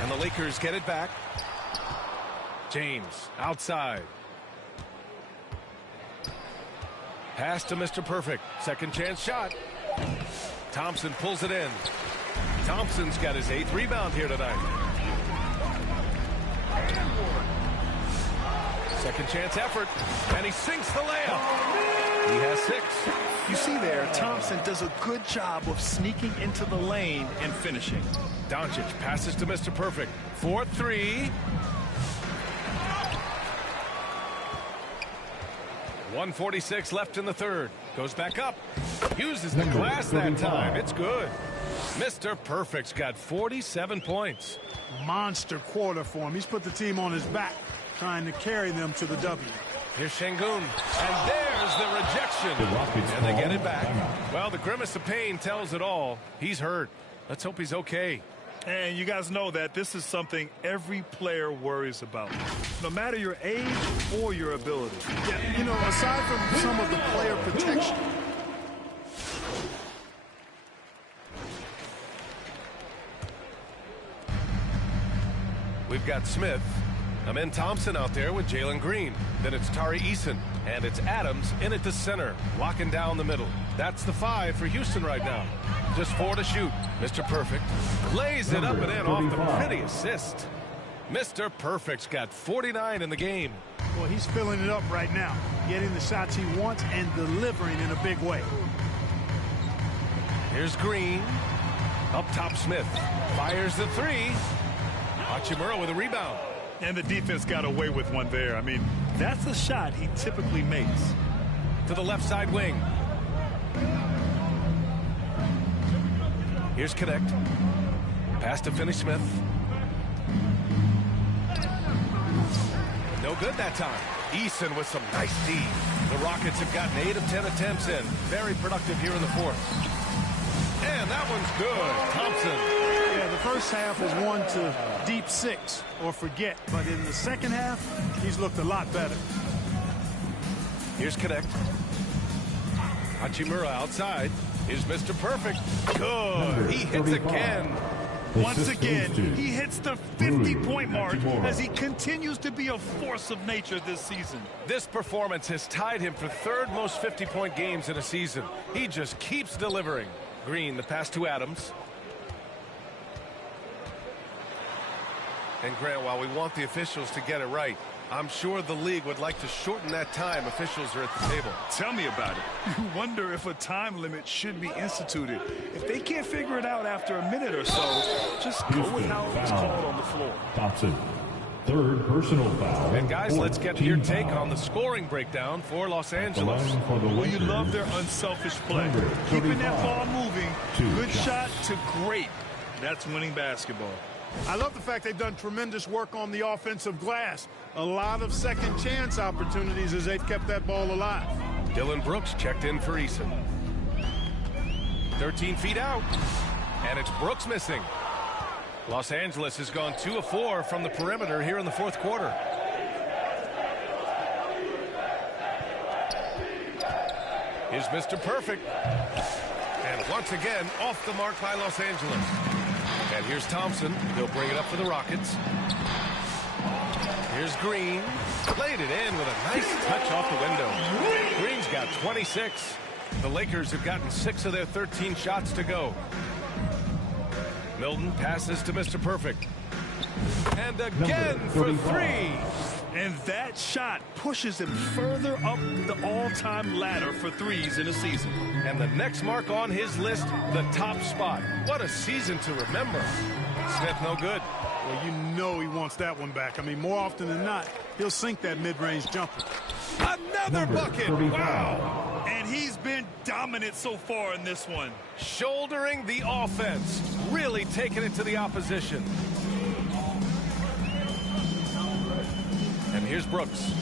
And the Lakers get it back. James outside. Pass to Mr. Perfect. Second chance shot. Thompson pulls it in. Thompson's got his 8th rebound here tonight. Second chance effort. And he sinks the layup. He has 6. You see there, Thompson does a good job of sneaking into the lane and finishing. Doncic passes to Mr. Perfect. 4-3. 1:46 left in the third. Goes back up. Uses the glass that time. It's good. Mr. Perfect's got 47 points. Monster quarter for him. He's put the team on his back, trying to carry them to the W. Here's Şengün. And there's the rejection. And they get it back. Well, the grimace of pain tells it all. He's hurt. Let's hope he's okay. And you guys know that this is something every player worries about, no matter your age or your ability. Yeah, you know, aside from some of the player protection. We've got Smith. Amen Thompson out there with Jalen Green. Then it's Tari Eason. And it's Adams in at the center, locking down the middle. That's the 5 for Houston right now. Just 4 to shoot. Mr. Perfect lays it up and in off the pretty assist. Mr. Perfect's got 49 in the game. Well, he's filling it up right now, getting the shots he wants and delivering in a big way. Here's Green. Up top, Smith. Fires the 3. Hachimura with a rebound. And the defense got away with one there. I mean, that's a shot he typically makes. To the left side wing. Here's Connect. Pass to Finney Smith. No good that time. Eason with some nice D. The Rockets have gotten 8 of 10 attempts in. Very productive here in the 4th. And that one's good. Thompson. Yeah, the first half was 1 to deep 6 or forget. But in the second half, he's looked a lot better. Here's Connect. Hachimura outside. Here's Mr. Perfect. Good. He hits again. Once again, he hits the 50-point mark as he continues to be a force of nature this season. This performance has tied him for 3rd most 50-point games in a season. He just keeps delivering. Green, the pass to Adams. And Grant, while we want the officials to get it right, I'm sure the league would like to shorten that time officials are at the table. Tell me about it. You wonder if a time limit should be instituted. If they can't figure it out after a minute or so, just go with how it was called on the floor. Thompson. Third personal foul. And guys, let's get your take on the scoring breakdown for Los Angeles. Well, you love their unselfish play. Keeping that ball moving. Good shot to great. That's winning basketball. I love the fact they've done tremendous work on the offensive glass. A lot of second chance opportunities as they've kept that ball alive. Dylan Brooks checked in for Eason. 13 feet out. And it's Brooks missing. Los Angeles has gone 2 of 4 from the perimeter here in the fourth quarter. Here's Mr. Perfect. And once again, off the mark by Los Angeles. And here's Thompson. He'll bring it up for the Rockets. Here's Green. Laid it in with a nice touch off the window. Green's got 26. The Lakers have gotten 6 of their 13 shots to go. Milton passes to Mr. Perfect. And again for 3. And that shot pushes him further up the all-time ladder for threes in a season. And the next mark on his list, the top spot. What a season to remember. Smith no good. Well, you know he wants that one back. I mean, more often than not, he'll sink that mid-range jumper. Another bucket. Wow. And he's been dominant so far in this one. Shouldering the offense. Really taking it to the opposition. And here's Brooks.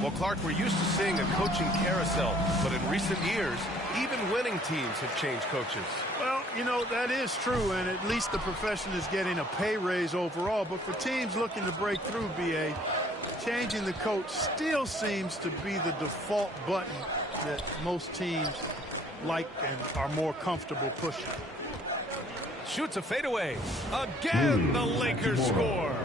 Well, Clark, we're used to seeing a coaching carousel, but in recent years, even winning teams have changed coaches. Well, you know, that is true, and at least the profession is getting a pay raise overall. But for teams looking to break through, BA, changing the coach still seems to be the default button that most teams like and are more comfortable pushing. Shoots a fadeaway. Again, the Lakers score.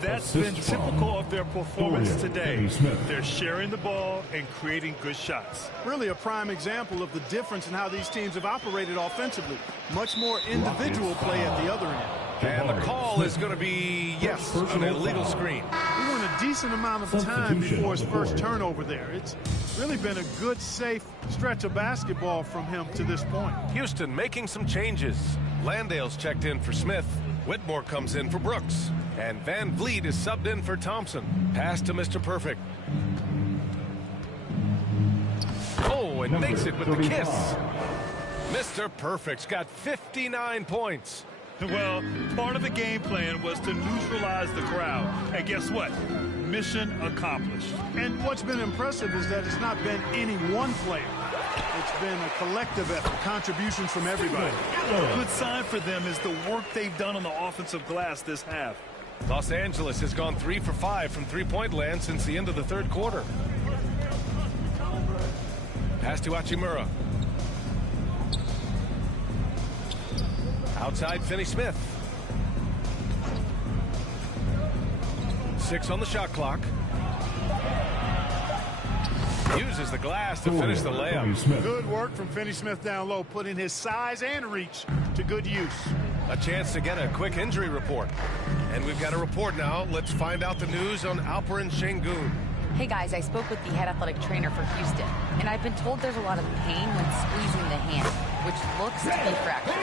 That's been typical of their performance today. They're sharing the ball and creating good shots. Really a prime example of the difference in how these teams have operated offensively. Much more individual play at the other end. And the call is going to be, yes, an illegal screen. He went a decent amount of time before his first turnover there. It's really been a good, safe stretch of basketball from him to this point. Houston making some changes. Landale's checked in for Smith. Whitmore comes in for Brooks. And Van Vliet is subbed in for Thompson. Pass to Mr. Perfect. Oh, and makes it with the kiss. Mr. Perfect's got 59 points. Well, part of the game plan was to neutralize the crowd. And guess what? Mission accomplished. And what's been impressive is that it's not been any one player. It's been a collective effort, contributions from everybody. A good sign for them is the work they've done on the offensive glass this half. Los Angeles has gone 3 for 5 from three-point land since the end of the third quarter. Pass to Hachimura. Outside Finney-Smith. 6 on the shot clock. Uses the glass to finish the layup. Good work from Finney-Smith down low, putting his size and reach to good use. A chance to get a quick injury report. And we've got a report now. Let's find out the news on Alperen Sengun. Hey guys, I spoke with the head athletic trainer for Houston, and I've been told there's a lot of pain when squeezing the hand, which looks to be fractured.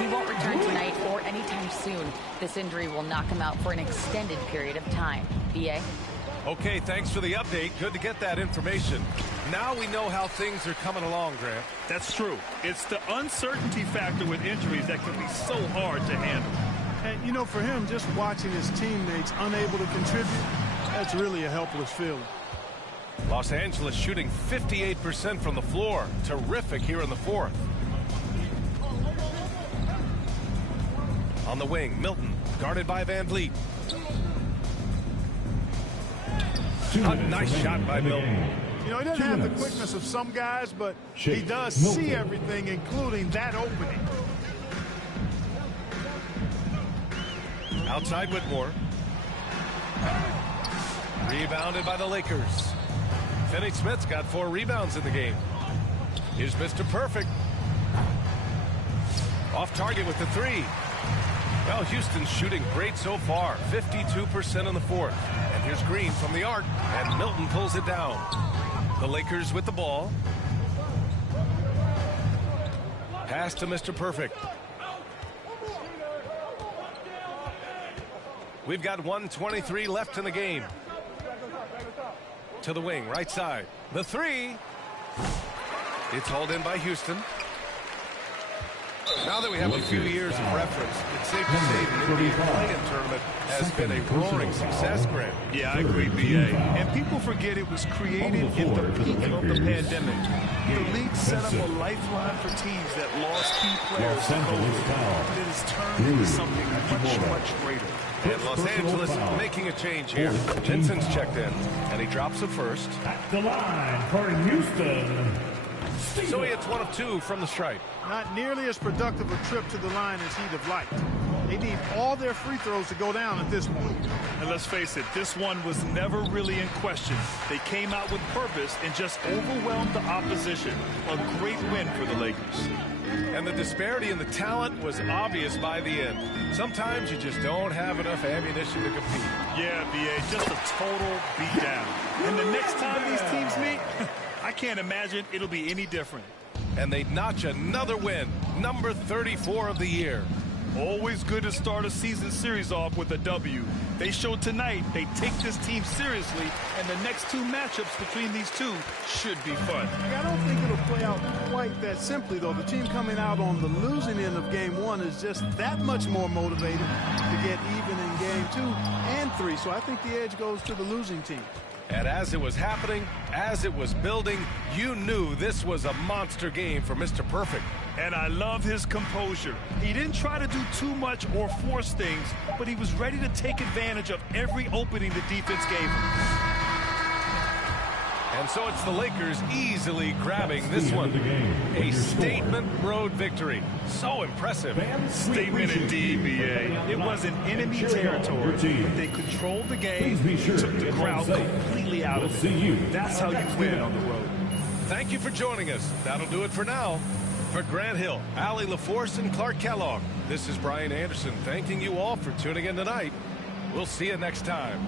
He won't return tonight or anytime soon. This injury will knock him out for an extended period of time. BA? Okay, thanks for the update. Good to get that information. Now we know how things are coming along, Grant. That's true. It's the uncertainty factor with injuries that can be so hard to handle. And, you know, for him, just watching his teammates unable to contribute, that's really a helpless feeling. Los Angeles shooting 58% from the floor. Terrific here in the fourth. On the wing, Milton, guarded by Van Vliet. A nice shot by Milton. You know, he doesn't have the quickness of some guys, but he does see everything, including that opening. Outside Whitmore. Rebounded by the Lakers. Finney-Smith's got 4 rebounds in the game. Here's Mr. Perfect. Off target with the 3. Well, Houston's shooting great so far. 52% in the fourth. And here's Green from the arc. And Milton pulls it down. The Lakers with the ball. Pass to Mr. Perfect. We've got 1:23 left in the game. To the wing, right side. The three. It's hauled in by Houston. Now that we have a few years of reference, it's safe to say the NBA play-in tournament has been a roaring success, Grant. Yeah, I agree, B.A. And people forget it was created in the peak of the pandemic. The league set up a lifeline for teams that lost key players to COVID. But it has turned into something much greater. And Los Angeles making a change here. Vincent's checked in, and he drops it first. At the line for Houston. So he hits 1 of 2 from the stripe. Not nearly as productive a trip to the line as he'd have liked. They need all their free throws to go down at this point. And let's face it, this one was never really in question. They came out with purpose and just overwhelmed the opposition. A great win for the Lakers. And the disparity in the talent was obvious by the end. Sometimes you just don't have enough ammunition to compete. Yeah, B.A., just a total beatdown. And the next time these teams meet, I can't imagine it'll be any different. And they notch another win, number 34 of the year. Always good to start a season series off with a W. They showed tonight they take this team seriously, and the next 2 matchups between these two should be fun. I don't think it'll play out quite that simply, though. The team coming out on the losing end of game 1 is just that much more motivated to get even in game 2 and 3. So I think the edge goes to the losing team. And as it was happening, as it was building, you knew this was a monster game for Mr. Perfect. And I love his composure. He didn't try to do too much or force things, but he was ready to take advantage of every opening the defense gave him. And so it's the Lakers easily grabbing this one. A statement road victory. So impressive. Statement indeed, B.A. It was in enemy territory. They controlled the game, took the crowd completely out of it. That's how you win on the road. Thank you for joining us. That'll do it for now. For Grant Hill, Allie LaForce, and Clark Kellogg, this is Brian Anderson thanking you all for tuning in tonight. We'll see you next time.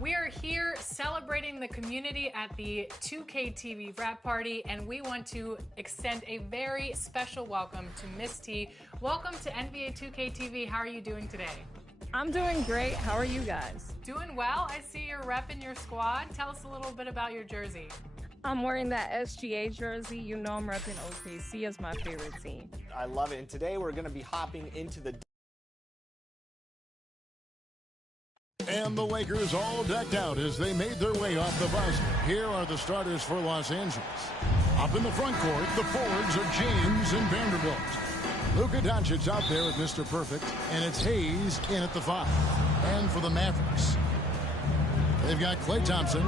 We are here celebrating the community at the 2K TV wrap party, and we want to extend a very special welcome to Miss T. Welcome to NBA 2K TV. How are you doing today? I'm doing great. How are you guys? Doing well. I see you're repping your squad. Tell us a little bit about your jersey. I'm wearing that SGA jersey. You know I'm repping OKC as my favorite team. I love it. And today we're going to be hopping into the... And the Lakers all decked out as they made their way off the bus. Here are the starters for Los Angeles. Up in the front court, the forwards are James and Vanderbilt. Luka Doncic out there with Mr. Perfect, and it's Hayes in at the 5. And for the Mavericks, they've got Klay Thompson.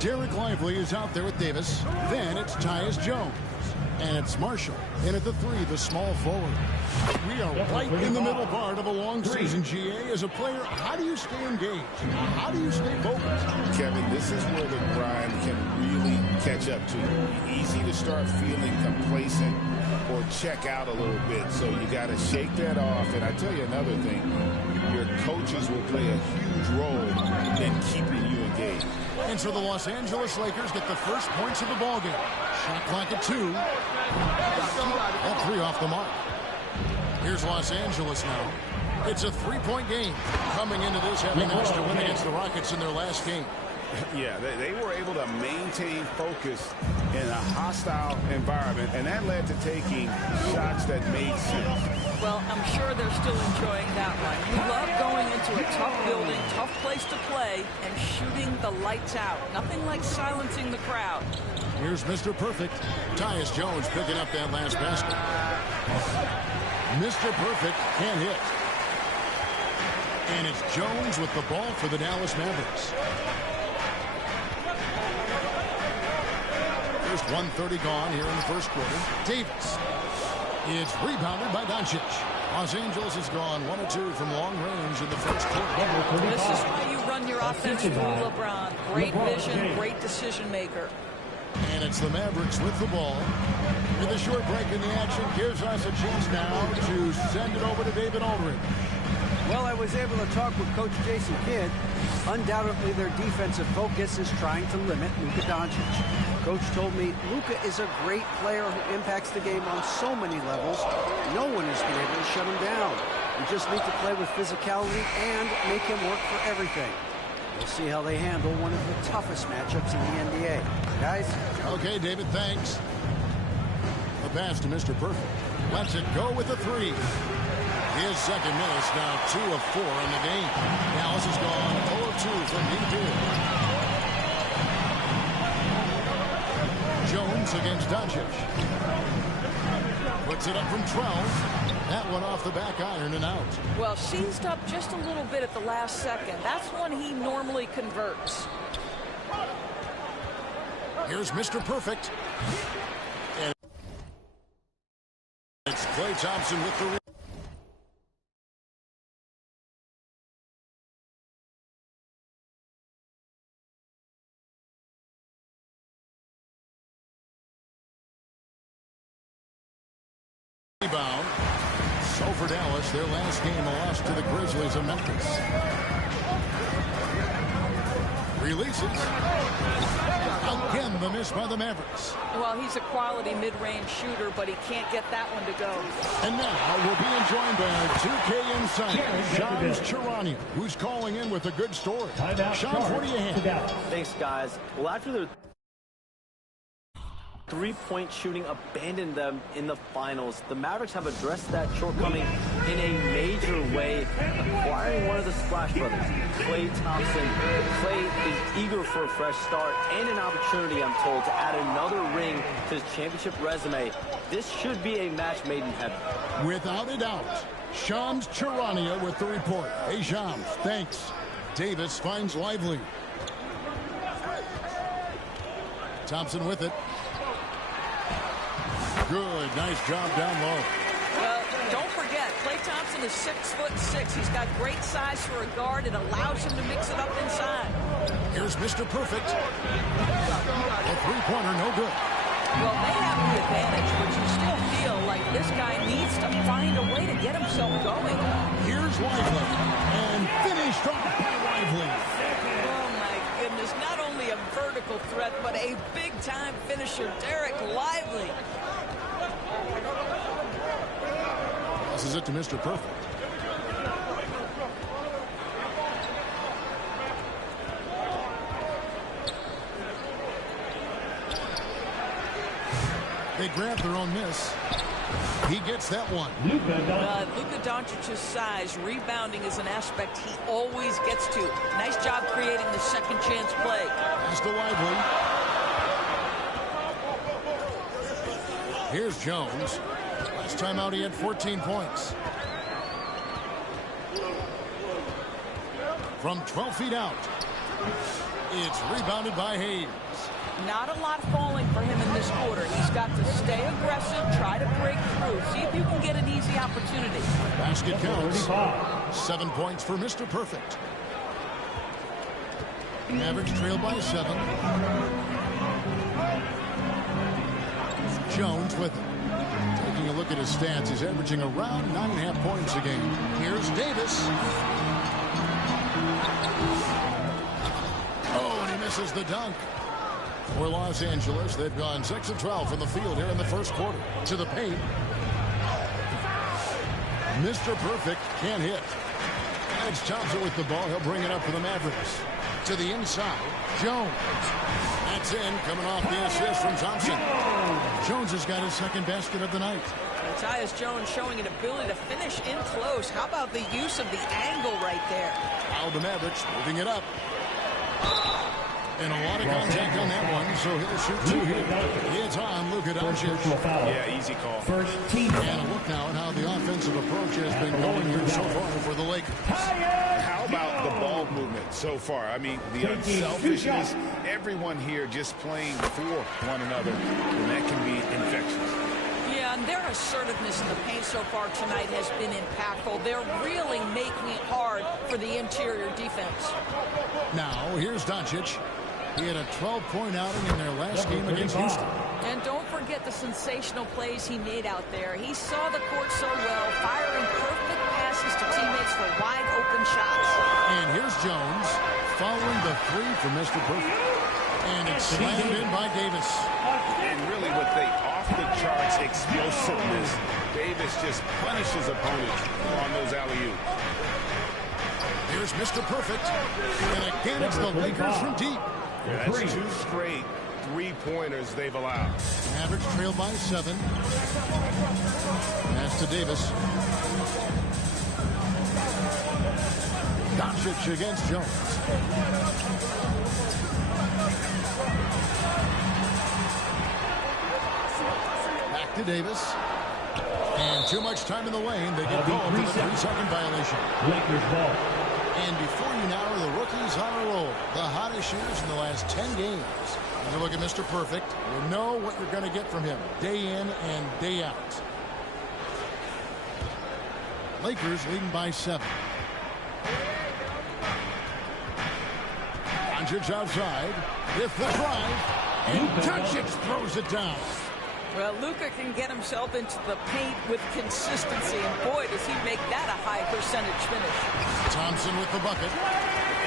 Derek Lively is out there with Davis. Then it's Tyus Jones. And it's Marshall in at the 3, the small forward. We are right in the middle part of a long season, GA. As a player, how do you stay engaged? How do you stay focused? Kevin, this is where the grind can really catch up to you. Easy to start feeling complacent or check out a little bit. So you got to shake that off. And I tell you another thing, your coaches will play a huge role in keeping you engaged. And so the Los Angeles Lakers get the first points of the ballgame. Shot clock at 2. That 3 off the mark. Here's Los Angeles now. It's a 3-point game. Coming into this, having asked to win against the Rockets in their last game. Yeah, they were able to maintain focus in a hostile environment, and that led to taking shots that made sense. Well, I'm sure they're still enjoying that one. You love going into a tough building, tough place to play, and shooting the lights out. Nothing like silencing the crowd. Here's Mr. Perfect. Tyus Jones picking up that last basket. Mr. Perfect can't hit. And it's Jones with the ball for the Dallas Mavericks. There's 1:30 gone here in the first quarter. Davis. It's rebounded by Doncic. Los Angeles has gone 1 or 2 from long range in the first quarter. This is why you run your offense through LeBron. Great vision, great decision maker. And it's the Mavericks with the ball. And the short break in the action gives us a chance now to send it over to David Aldridge. Well, I was able to talk with Coach Jason Kidd. Undoubtedly, their defensive focus is trying to limit Luka Doncic. Coach told me Luka is a great player who impacts the game on so many levels. No one has been able to shut him down. You just need to play with physicality and make him work for everything. We'll see how they handle one of the toughest matchups in the NBA. Guys? Okay, David, thanks. The pass to Mr. Perfect. Lets it go with the 3. His second miss, now 2 of 4 in the game. Dallas has gone 0 of 2 from deep field. Jones against Doncic. Puts it up from 12. That one off the back iron and out. Well, seized up just a little bit at the last second. That's when he normally converts. Here's Mr. Perfect. And it's Klay Thompson with the rebound. So for Dallas, their last game lost to the Grizzlies of Memphis. Releases. Again, the miss by the Mavericks. Well, he's a quality mid-range shooter, but he can't get that one to go. And now we're being joined by our 2K insider, Shams Charania, who's calling in with a good story. Shams, what do you have? Thanks, guys. Well, after the three-point shooting abandoned them in the finals, the Mavericks have addressed that shortcoming in a major way, acquiring one of the Splash Brothers, Klay Thompson. Klay is eager for a fresh start and an opportunity, I'm told, to add another ring to his championship resume. This should be a match made in heaven. Without a doubt. Shams Charania with the report. Hey, Shams, thanks. Davis finds Lively. Thompson with it. Good, nice job down low. Well, don't forget, Klay Thompson is 6'6". He's got great size for a guard. It allows him to mix it up inside. Here's Mr. Perfect. A three-pointer, no good. Well, they have the advantage, but you still feel like this guy needs to find a way to get himself going. Here's Lively, and finished off by Lively. Oh, my goodness. Not only a vertical threat, but a big-time finisher, Derek Lively. This is it to Mr. Perfect. They grab their own miss. He gets that one. Luka Doncic's size, rebounding is an aspect he always gets to. Nice job creating the second chance play. Pass to Lively. Here's Jones. Last time out he had 14 points. From 12 feet out. It's rebounded by Hayes. Not a lot falling for him in this quarter. He's got to stay aggressive, try to break through, see if you can get an easy opportunity. Basket counts. 7 points for Mr. Perfect. Mavericks trail by 7. Jones with it. Taking a look at his stats, he's averaging around 9.5 points a game. Here's Davis. Oh, and he misses the dunk. For Los Angeles, they've gone 6 of 12 from the field here in the first quarter. To the paint. Mr. Perfect can't hit. And it's Thompson with the ball. He'll bring it up for the Mavericks. To the inside, Jones. That's in, coming off the assist from Thompson. Jones has got his second basket of the night. Tyus Jones showing an ability to finish in close. How about the use of the angle right there? Now the Mavericks moving it up. And a lot of contact on that one, so he'll shoot 2 here. It's on Luka Doncic. Yeah, easy call. First team. And a look now at how the offensive approach has been going here so far for the Lakers. How about the ball movement so far? I mean, the unselfishness, everyone here just playing for one another, and that can be infectious. Yeah, and their assertiveness in the paint so far tonight has been impactful. They're really making it hard for the interior defense. Now, here's Doncic. He had a 12-point outing in their last game against Houston. And don't forget the sensational plays he made out there. He saw the court so well, firing perfect passes to teammates for wide-open shots. And here's Jones following the 3 from Mr. Perfect. And it's slammed in by Davis. And really with the off-the-charts explosiveness, Davis just punishes opponents on those alley-oops. Here's Mr. Perfect. And again, it's the Lakers from deep. That's 2 straight 3-pointers they've allowed. Mavericks trail by 7. Pass to Davis. Doncic against Jones. Back to Davis. And too much time in the lane. They get going for the 3-second violation. Lakers ball. And before you know, the rookies on a roll. The hottest shooters in the last 10 games. As you look at Mr. Perfect, you know what you're going to get from him day in and day out. Lakers leading by 7. Doncic outside with the drive. And Doncic throws it down. Well, Luka can get himself into the paint with consistency, and boy, does he make that a high percentage finish. Thompson with the bucket.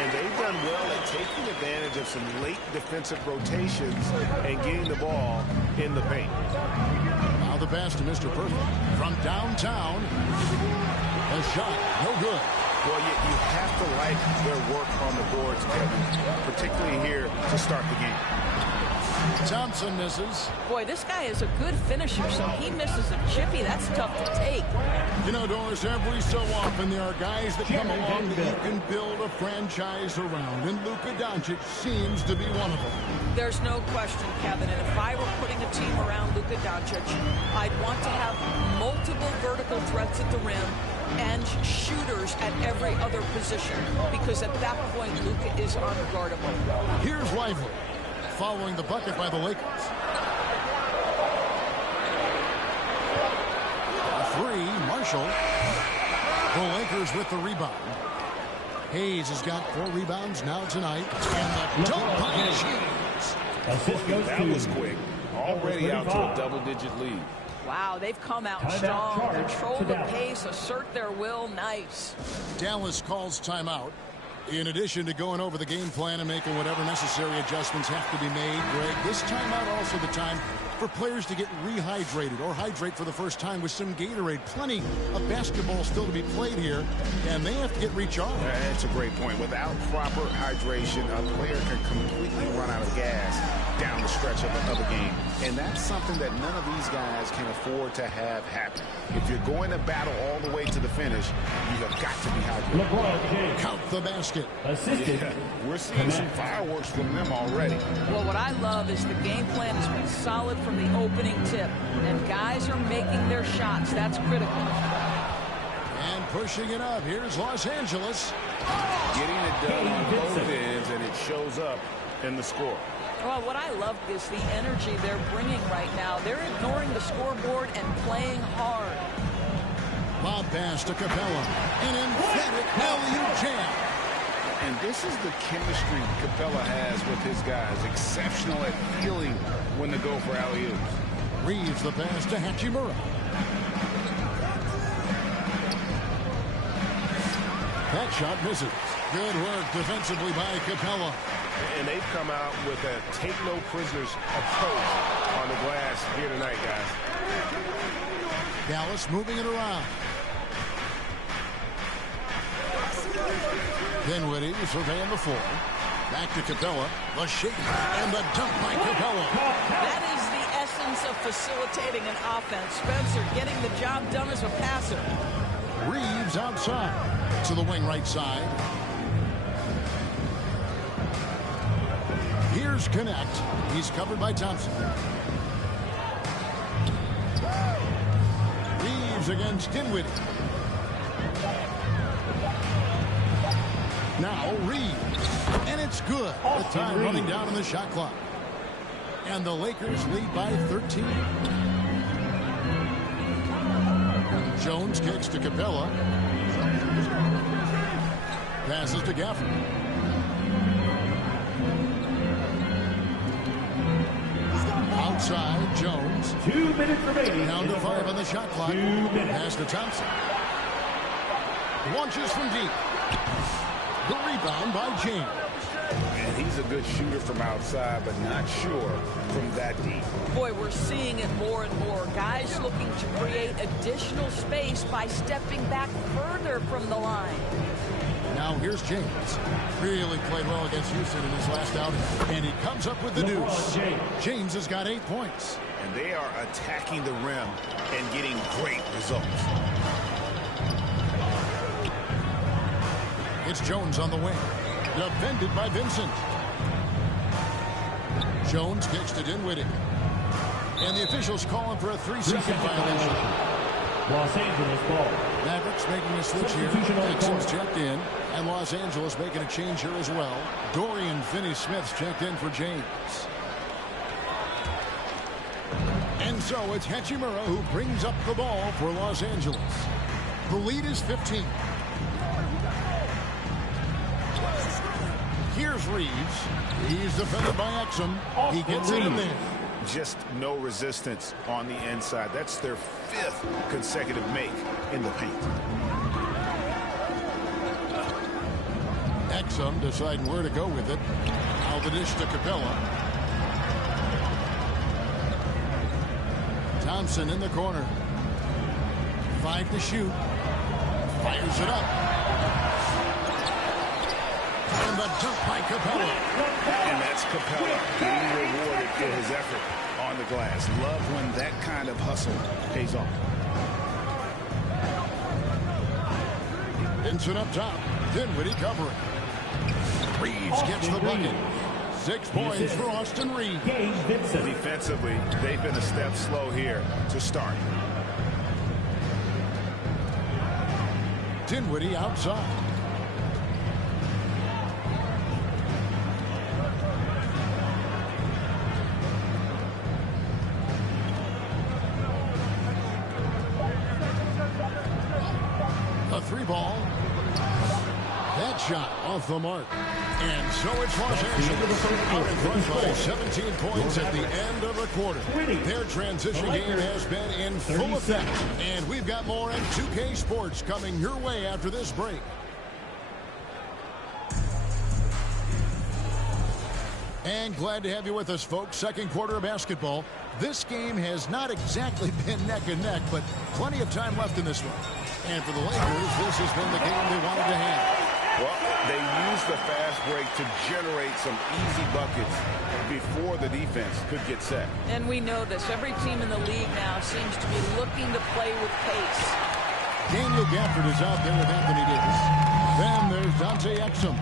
And they've done well at taking advantage of some late defensive rotations and getting the ball in the paint. Now the pass to Mr. Perfect. From downtown. A shot, no good. Well, you have to like their work on the boards, Kevin, particularly here to start the game. Thompson misses. Boy, this guy is a good finisher, so he misses a chippy. That's tough to take. You know, Doris, every so often there are guys that come along that you can build a franchise around, and Luka Doncic seems to be one of them. There's no question, Kevin, and if I were putting a team around Luka Doncic, I'd want to have multiple vertical threats at the rim, and shooters at every other position, because at that point, Luka is unguardable. Here's Lively, following the bucket by the Lakers. A three, Marshall. The Lakers with the rebound. Hayes has got 4 rebounds now tonight. And the dunk by James. That was quick. Already out to a double-digit lead. Wow, they've come out strong. Control the pace, assert their will. Nice. Dallas calls timeout. In addition to going over the game plan and making whatever necessary adjustments have to be made, Greg, this timeout also the time for players to get rehydrated or hydrate for the first time with some Gatorade. Plenty of basketball still to be played here, and they have to get recharged. That's a great point. Without proper hydration, a player can completely run out of gas down the stretch of another game. And that's something that none of these guys can afford to have happen. If you're going to battle all the way to the finish, you have got to be hydrated. Count the basket. Yeah, we're seeing some fireworks from them already. Well, what I love is the game plan has been solid from the opening tip, and guys are making their shots. That's critical. And pushing it up. Here's Los Angeles. Getting it done on both ends, and it shows up in the score. Well, what I love is the energy they're bringing right now. They're ignoring the scoreboard and playing hard. Lob pass to Capella. An emphatic alley-oop jam. And this is the chemistry Capella has with his guys. Exceptional at feeling when to go for alley-oops. Reeves the pass to Hachimura. That shot misses. Good work defensively by Capella. And they've come out with a take-no-prisoners approach on the glass here tonight, guys. Dallas moving it around. Dinwiddie surveying the floor. Back to Capella. The shake and the dunk by Capella. That is the essence of facilitating an offense. Spencer getting the job done as a passer. Reeves outside to the wing right side. Here's Connect. He's covered by Thompson. Reeves against Dinwiddie. Now Reeves. And it's good. With time running down on the shot clock. And the Lakers lead by 13. Jones kicks to Capella. Passes to Gafford. Outside, Jones. 2 minutes remaining. Down to 5 on the shot clock. Pass to Thompson. Launches from deep. The rebound by James. And he's a good shooter from outside, but not sure from that deep. Boy, we're seeing it more and more. Guys looking to create additional space by stepping back further from the line. Now here's James. Really played well against Houston in his last outing. And he comes up with the deuce. James has got 8 points. And they are attacking the rim and getting great results. It's Jones on the wing. Defended by Vincent. Jones kicks to Dinwiddie. And the officials calling for a 3-second violation. Los Angeles ball. Mavericks making a switch here. Texans checked in. And Los Angeles making a change here as well. Dorian Finney-Smith's checked in for James. And so it's Hachimura who brings up the ball for Los Angeles. The lead is 15. Here's Reeves. He's defended by Exum. He gets it in there. Just no resistance on the inside. That's their 5th consecutive make in the paint. Exum deciding where to go with it. Now the dish to Capella. Thompson in the corner. 5 to shoot. Fires it up. And the dunk by Capella. And that's Capella getting rewarded for his effort on the glass. Love when that kind of hustle pays off. Vincent up top. Dinwiddie covering. Reeves gets the bucket. 6 points for Austin Reeves. Defensively, they've been a step slow here to start. Dinwiddie outside. A three ball. That shot off the mark. And so it's Los Angeles out in front by 17 points at the end of the quarter. Their transition game has been in full effect. And we've got more in 2K Sports coming your way after this break. And glad to have you with us, folks. Second quarter of basketball. This game has not exactly been neck and neck, but plenty of time left in this one. And for the Lakers, this has been the game they wanted to have. Well, they used the fast break to generate some easy buckets before the defense could get set. And we know this. Every team in the league now seems to be looking to play with pace. Daniel Gafford is out there with Anthony Davis. Then there's Dante Exum.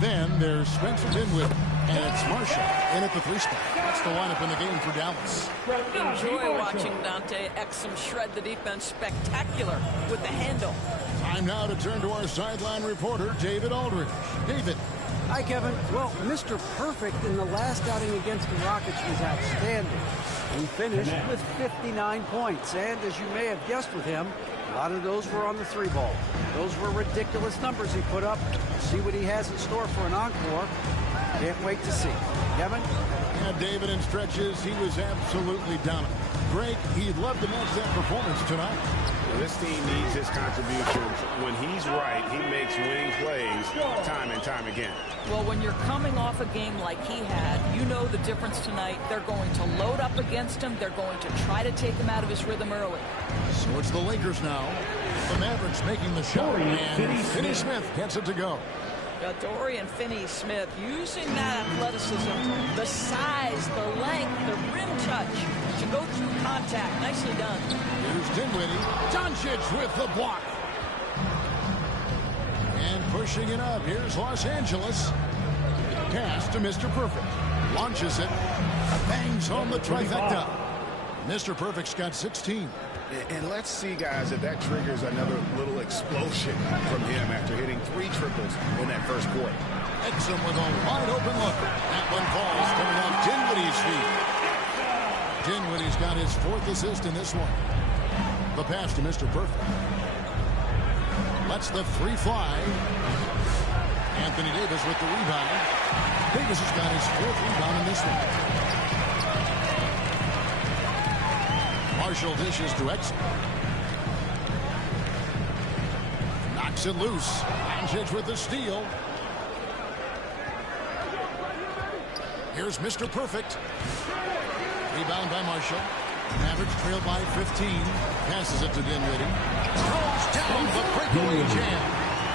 Then there's Spencer Dinwiddie. And it's Marshall in at the three spot. That's the lineup in the game for Dallas. Enjoy watching Dante Exum shred the defense. Spectacular with the handle. Time now to turn to our sideline reporter, David Aldridge. David. Hi, Kevin. Well, Mr. Perfect in the last outing against the Rockets was outstanding. He finished with 59 points. And as you may have guessed with him, a lot of those were on the three ball. Those were ridiculous numbers he put up. See what he has in store for an encore. Can't wait to see. Kevin? Yeah, David, in stretches, he was absolutely dominant. Greg, he'd love to match that performance tonight. Well, this team needs his contributions. When he's right, he makes winning plays time and time again. Well, when you're coming off a game like he had, you know the difference tonight. They're going to load up against him. They're going to try to take him out of his rhythm early. So it's the Lakers now. The Mavericks making the shot. And Finney-Smith gets it to go. Dorian Finney-Smith using that athleticism, the size, the length, the rim touch to go through contact. Nicely done. Here's Dinwiddie. Doncic with the block. And pushing it up. Here's Los Angeles. Pass to Mr. Perfect. Launches it. Bangs home the trifecta. Mr. Perfect's got 16. And let's see, guys, if that triggers another little explosion from him after hitting 3 triples in that first quarter. Exum with a wide open look. That one falls coming off Dinwiddie's feet. Dinwiddie's got his 4th assist in this one. The pass to Mr. Perfect. Lets the 3 fly. Anthony Davis with the rebound. Davis has got his 4th rebound in this one. Marshall dishes to Exum. Knocks it loose. Doncic with the steal. Here's Mr. Perfect. Rebound by Marshall. Mavericks trail by 15. Passes it to Dinwiddie. Throws down the breakaway jam.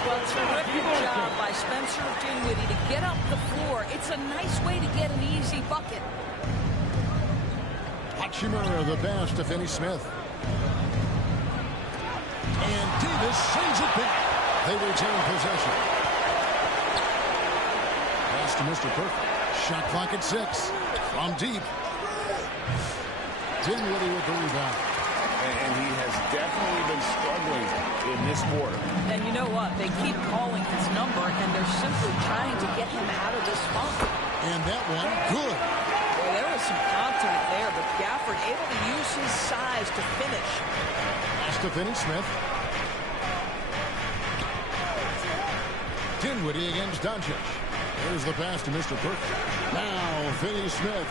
Well, terrific job by Spencer Dinwiddie to get up the floor. It's a nice way to get an easy bucket. Hachimura, the pass to Finney-Smith. And Davis sends it back. They retain possession. Pass to Mr. Perfect. Shot clock at 6. From deep. Dinwiddie with the rebound. And he has definitely been struggling in this quarter. And you know what? They keep calling his number, and they're simply trying to get him out of this funk. And that one, good. Well, there was some contact there, but Gafford able to use his size to finish. Pass to Finney-Smith. Dinwiddie against Doncic. There's the pass to Mr. Perfect. Now Finney-Smith.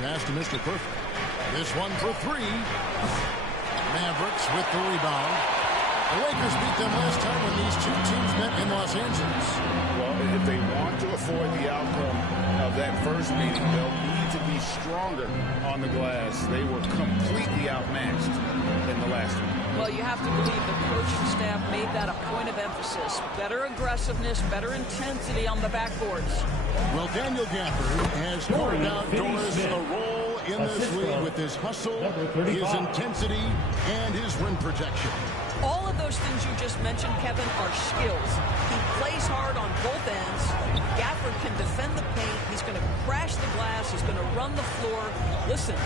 Pass to Mr. Perfect. This one for 3. Mavericks with the rebound. The Lakers beat them last time when these two teams met in Los Angeles. Well, if they want to avoid the outcome of that first meeting, they'll need to be stronger on the glass. They were completely outmatched in the last one. Well, you have to believe the coaching staff made that a point of emphasis. Better aggressiveness, better intensity on the backboards. Well, Daniel Gafford has carved out Doris a role in this league with his hustle, his intensity, and his rim protection. All of those things you just mentioned, Kevin, are skills. He plays hard on both ends. Gafford can defend the paint. He's going to crash the glass. He's going to run the floor. Listen,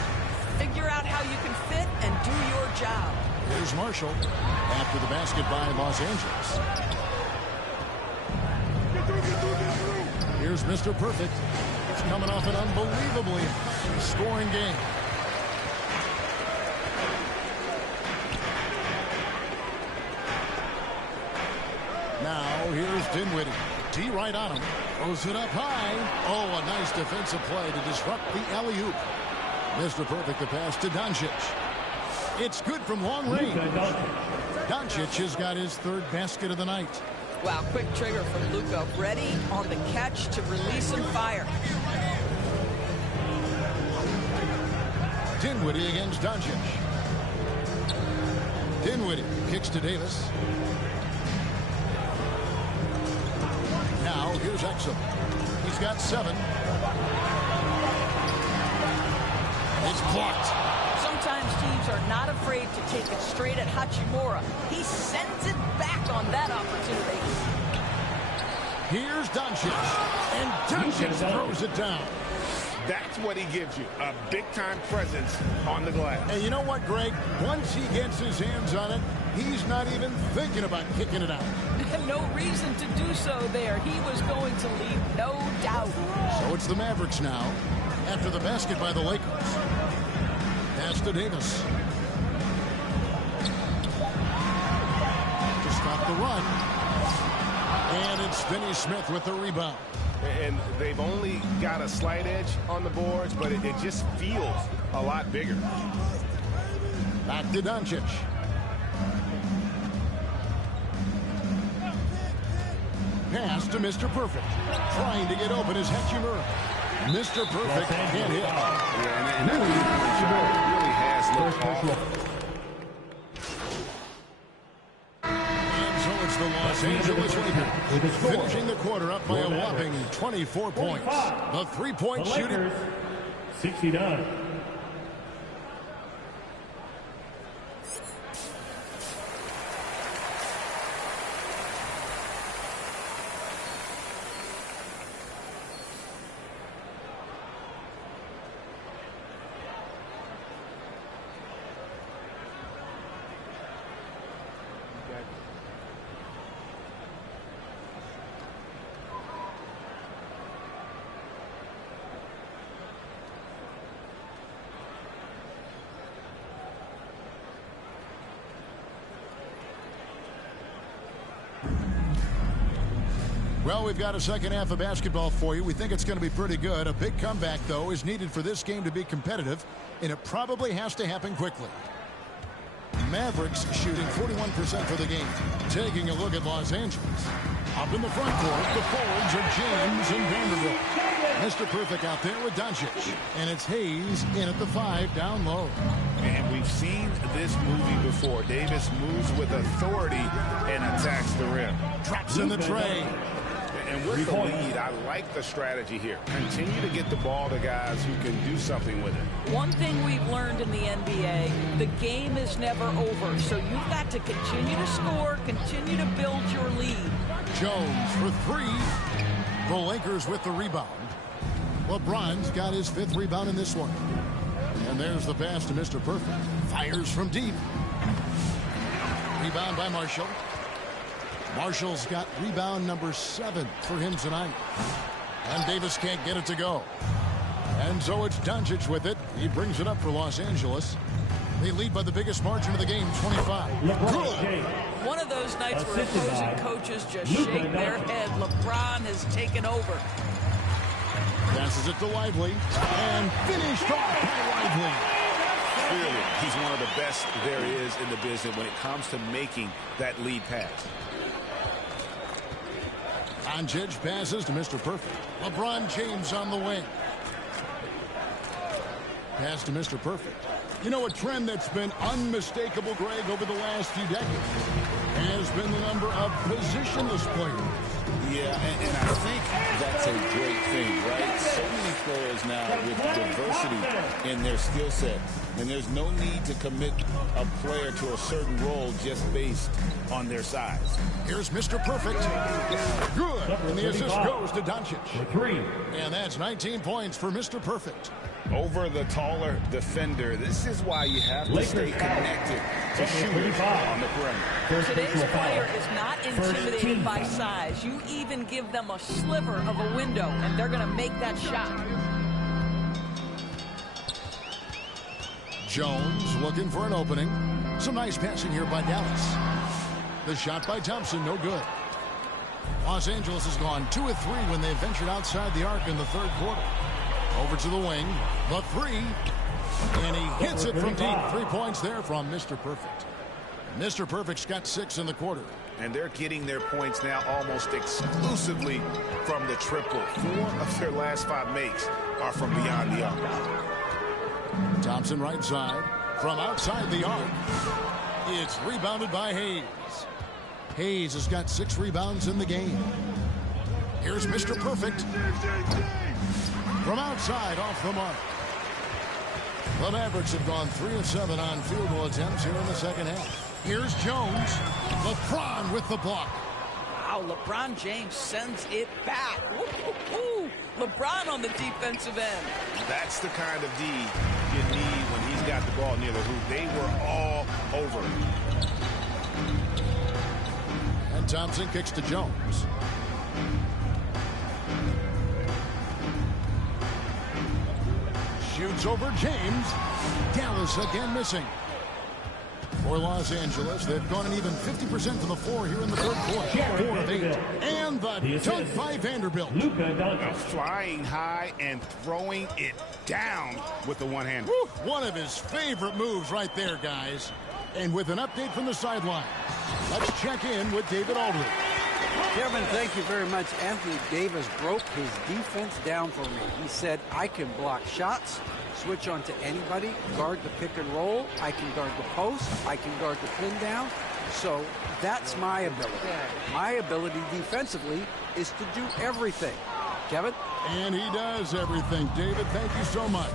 Figure out how you can fit and do your job. Here's Marshall after the basket by Los Angeles. Here's Mr. Perfect. He's coming off an unbelievably scoring game. Now here's Dinwiddie. D right on him. Throws it up high. Oh, a nice defensive play to disrupt the alley-oop. Mr. Perfect, the pass to Doncic. It's good from long range. Doncic has got his third basket of the night. Wow, quick trigger from Luka. Ready on the catch to release and fire. Dinwiddie against Doncic. Dinwiddie kicks to Davis. Now here's Exum. He's got 7. It's blocked. Sometimes teams are not afraid to take it straight at Hachimura. He sends it back on that opportunity. Here's Doncic. And Doncic throws it down. That's what he gives you, a big-time presence on the glass. And you know what, Greg? Once he gets his hands on it, he's not even thinking about kicking it out. No reason to do so there. He was going to leave, no doubt. So it's the Mavericks now, after the basket by the Lakers. Pass to Davis. To stop the run. And it's Finney Smith with the rebound. And they've only got a slight edge on the boards, but it just feels a lot bigger. Back to Doncic. Pass to Mr. Perfect. Trying to get open is Hachimura. Mr. Perfect can't hit. Yeah, and that really has looked awful. And so it's the Los Angeles Lakers finishing the quarter up by a whopping 24 points. The three-point shooting. 69. Well, we've got a second half of basketball for you. We think it's going to be pretty good. A big comeback, though, is needed for this game to be competitive, and it probably has to happen quickly. Mavericks shooting 41% for the game. Taking a look at Los Angeles. Up in the front court, the forwards are James and Vanderbilt. Mr. Perfect out there with Doncic. And it's Hayes in at the 5 down low. And we've seen this movie before. Davis moves with authority and attacks the rim. Drops in the tray. And with the lead, I like the strategy here. Continue to get the ball to guys who can do something with it. One thing we've learned in the NBA, the game is never over. So you've got to continue to score, continue to build your lead. Jones for 3. The Lakers with the rebound. LeBron's got his 5th rebound in this one. And there's the pass to Mr. Perfect. Fires from deep. Rebound by Marshall. Marshall's got rebound number 7 for him tonight. And Davis can't get it to go. And so it's Doncic with it. He brings it up for Los Angeles. They lead by the biggest margin of the game, 25. Good. One of those nights where opposing coaches just shake their head. LeBron has taken over. Passes it to Lively. And finished off by Lively. Clearly, he's one of the best there is in the business when it comes to making that lead pass. Doncic passes to Mr. Perfect. LeBron James on the wing. Pass to Mr. Perfect. You know, a trend that's been unmistakable, Greg, over the last few decades has been the number of positionless players. Yeah, and I think that's a great thing, right? So many players now with diversity in their skill set. And there's no need to commit a player to a certain role just based on their size. Here's Mr. Perfect. Good. And the assist goes to Doncic. For 3. And that's 19 points for Mr. Perfect. over the taller defender. This is why you have to stay connected to shooters on the perimeter. Today's player is not intimidated by size. You even give them a sliver of a window, and they're going to make that shot. Jones looking for an opening. Some nice passing here by Dallas. The shot by Thompson, no good. Los Angeles has gone 2 of 3 when they ventured outside the arc in the third quarter. Over to the wing, the three, and he hits it from deep. 3 points there from Mr. Perfect. Mr. Perfect's got 6 in the quarter. And they're getting their points now almost exclusively from the triple. 4 of their last 5 makes are from beyond the arc. Thompson right side, from outside the arc. It's rebounded by Hayes. Hayes has got 6 rebounds in the game. Here's Mr. Perfect. From outside, off the mark. The Mavericks have gone 3 of 7 on field goal attempts here in the second half. Here's Jones. LeBron with the block. Wow, LeBron James sends it back. Woo-hoo-hoo. LeBron on the defensive end. That's the kind of D you need when he's got the ball near the hoop. They were all over him. And Thompson kicks to Jones. Shoots over James. Dallas again missing. For Los Angeles, they've gone an even 50% from the floor here in the third quarter. 4 of 8. And the dunk by Vanderbilt. Flying high and throwing it down with the one-hand. One of his favorite moves right there, guys. And with an update from the sideline, let's check in with David Aldridge. Kevin, thank you very much. Anthony Davis broke his defense down for me. He said, I can block shots, switch on to anybody, guard the pick and roll, I can guard the post, I can guard the pin down. So that's my ability. My ability defensively is to do everything. Kevin? And he does everything. David, thank you so much.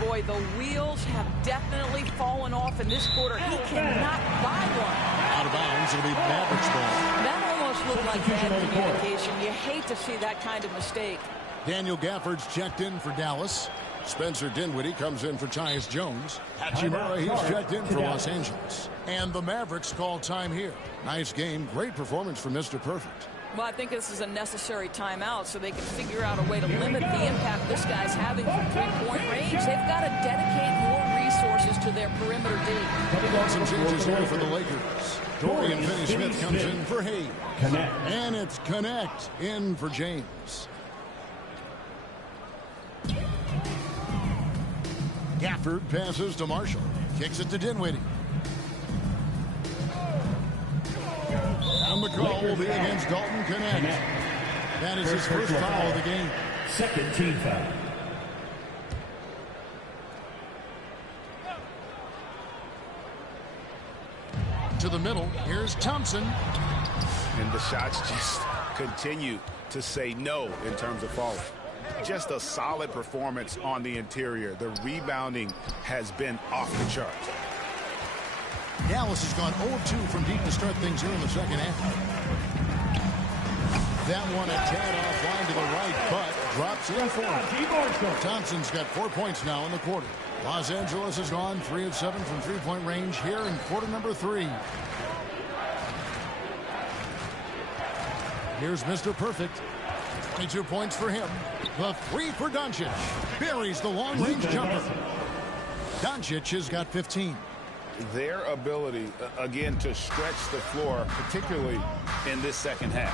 Boy, the wheels have definitely fallen off in this quarter. He cannot buy one. Out of bounds, it'll be Mavericks ball. That almost looked like bad communication. You hate to see that kind of mistake. Daniel Gafford's checked in for Dallas. Spencer Dinwiddie comes in for Tyus Jones. Hachimura, he's checked in for Los Angeles. And the Mavericks call time here. Nice game, great performance from Mr. Perfect. Well, I think this is a necessary timeout so they can figure out a way to limit the impact this guy's having from three-point range. They've got to dedicate more resources to their perimeter D. Some changes here for the Lakers. Dorian Finney-Smith comes in for Hayes. And it's Connect in for James. Gafford passes to Marshall. Kicks it to Dinwiddie. And the call will be against Dalton Connect. That is his first foul of the game. Second team foul. To the middle. Here's Thompson. And the shots just continue to say no in terms of falling. Just a solid performance on the interior. The rebounding has been off the charts. Dallas has gone 0-2 from deep to start things here in the second half. That one a tad offline to the right, but drops in for him. Thompson's got 4 points now in the quarter. Los Angeles has gone 3 of 7 from three-point range here in quarter number 3. Here's Mr. Perfect. 22 points for him. The 3 for Doncic. Buries the long-range jumper. Doncic has got 15. Their ability, again, to stretch the floor, particularly in this second half.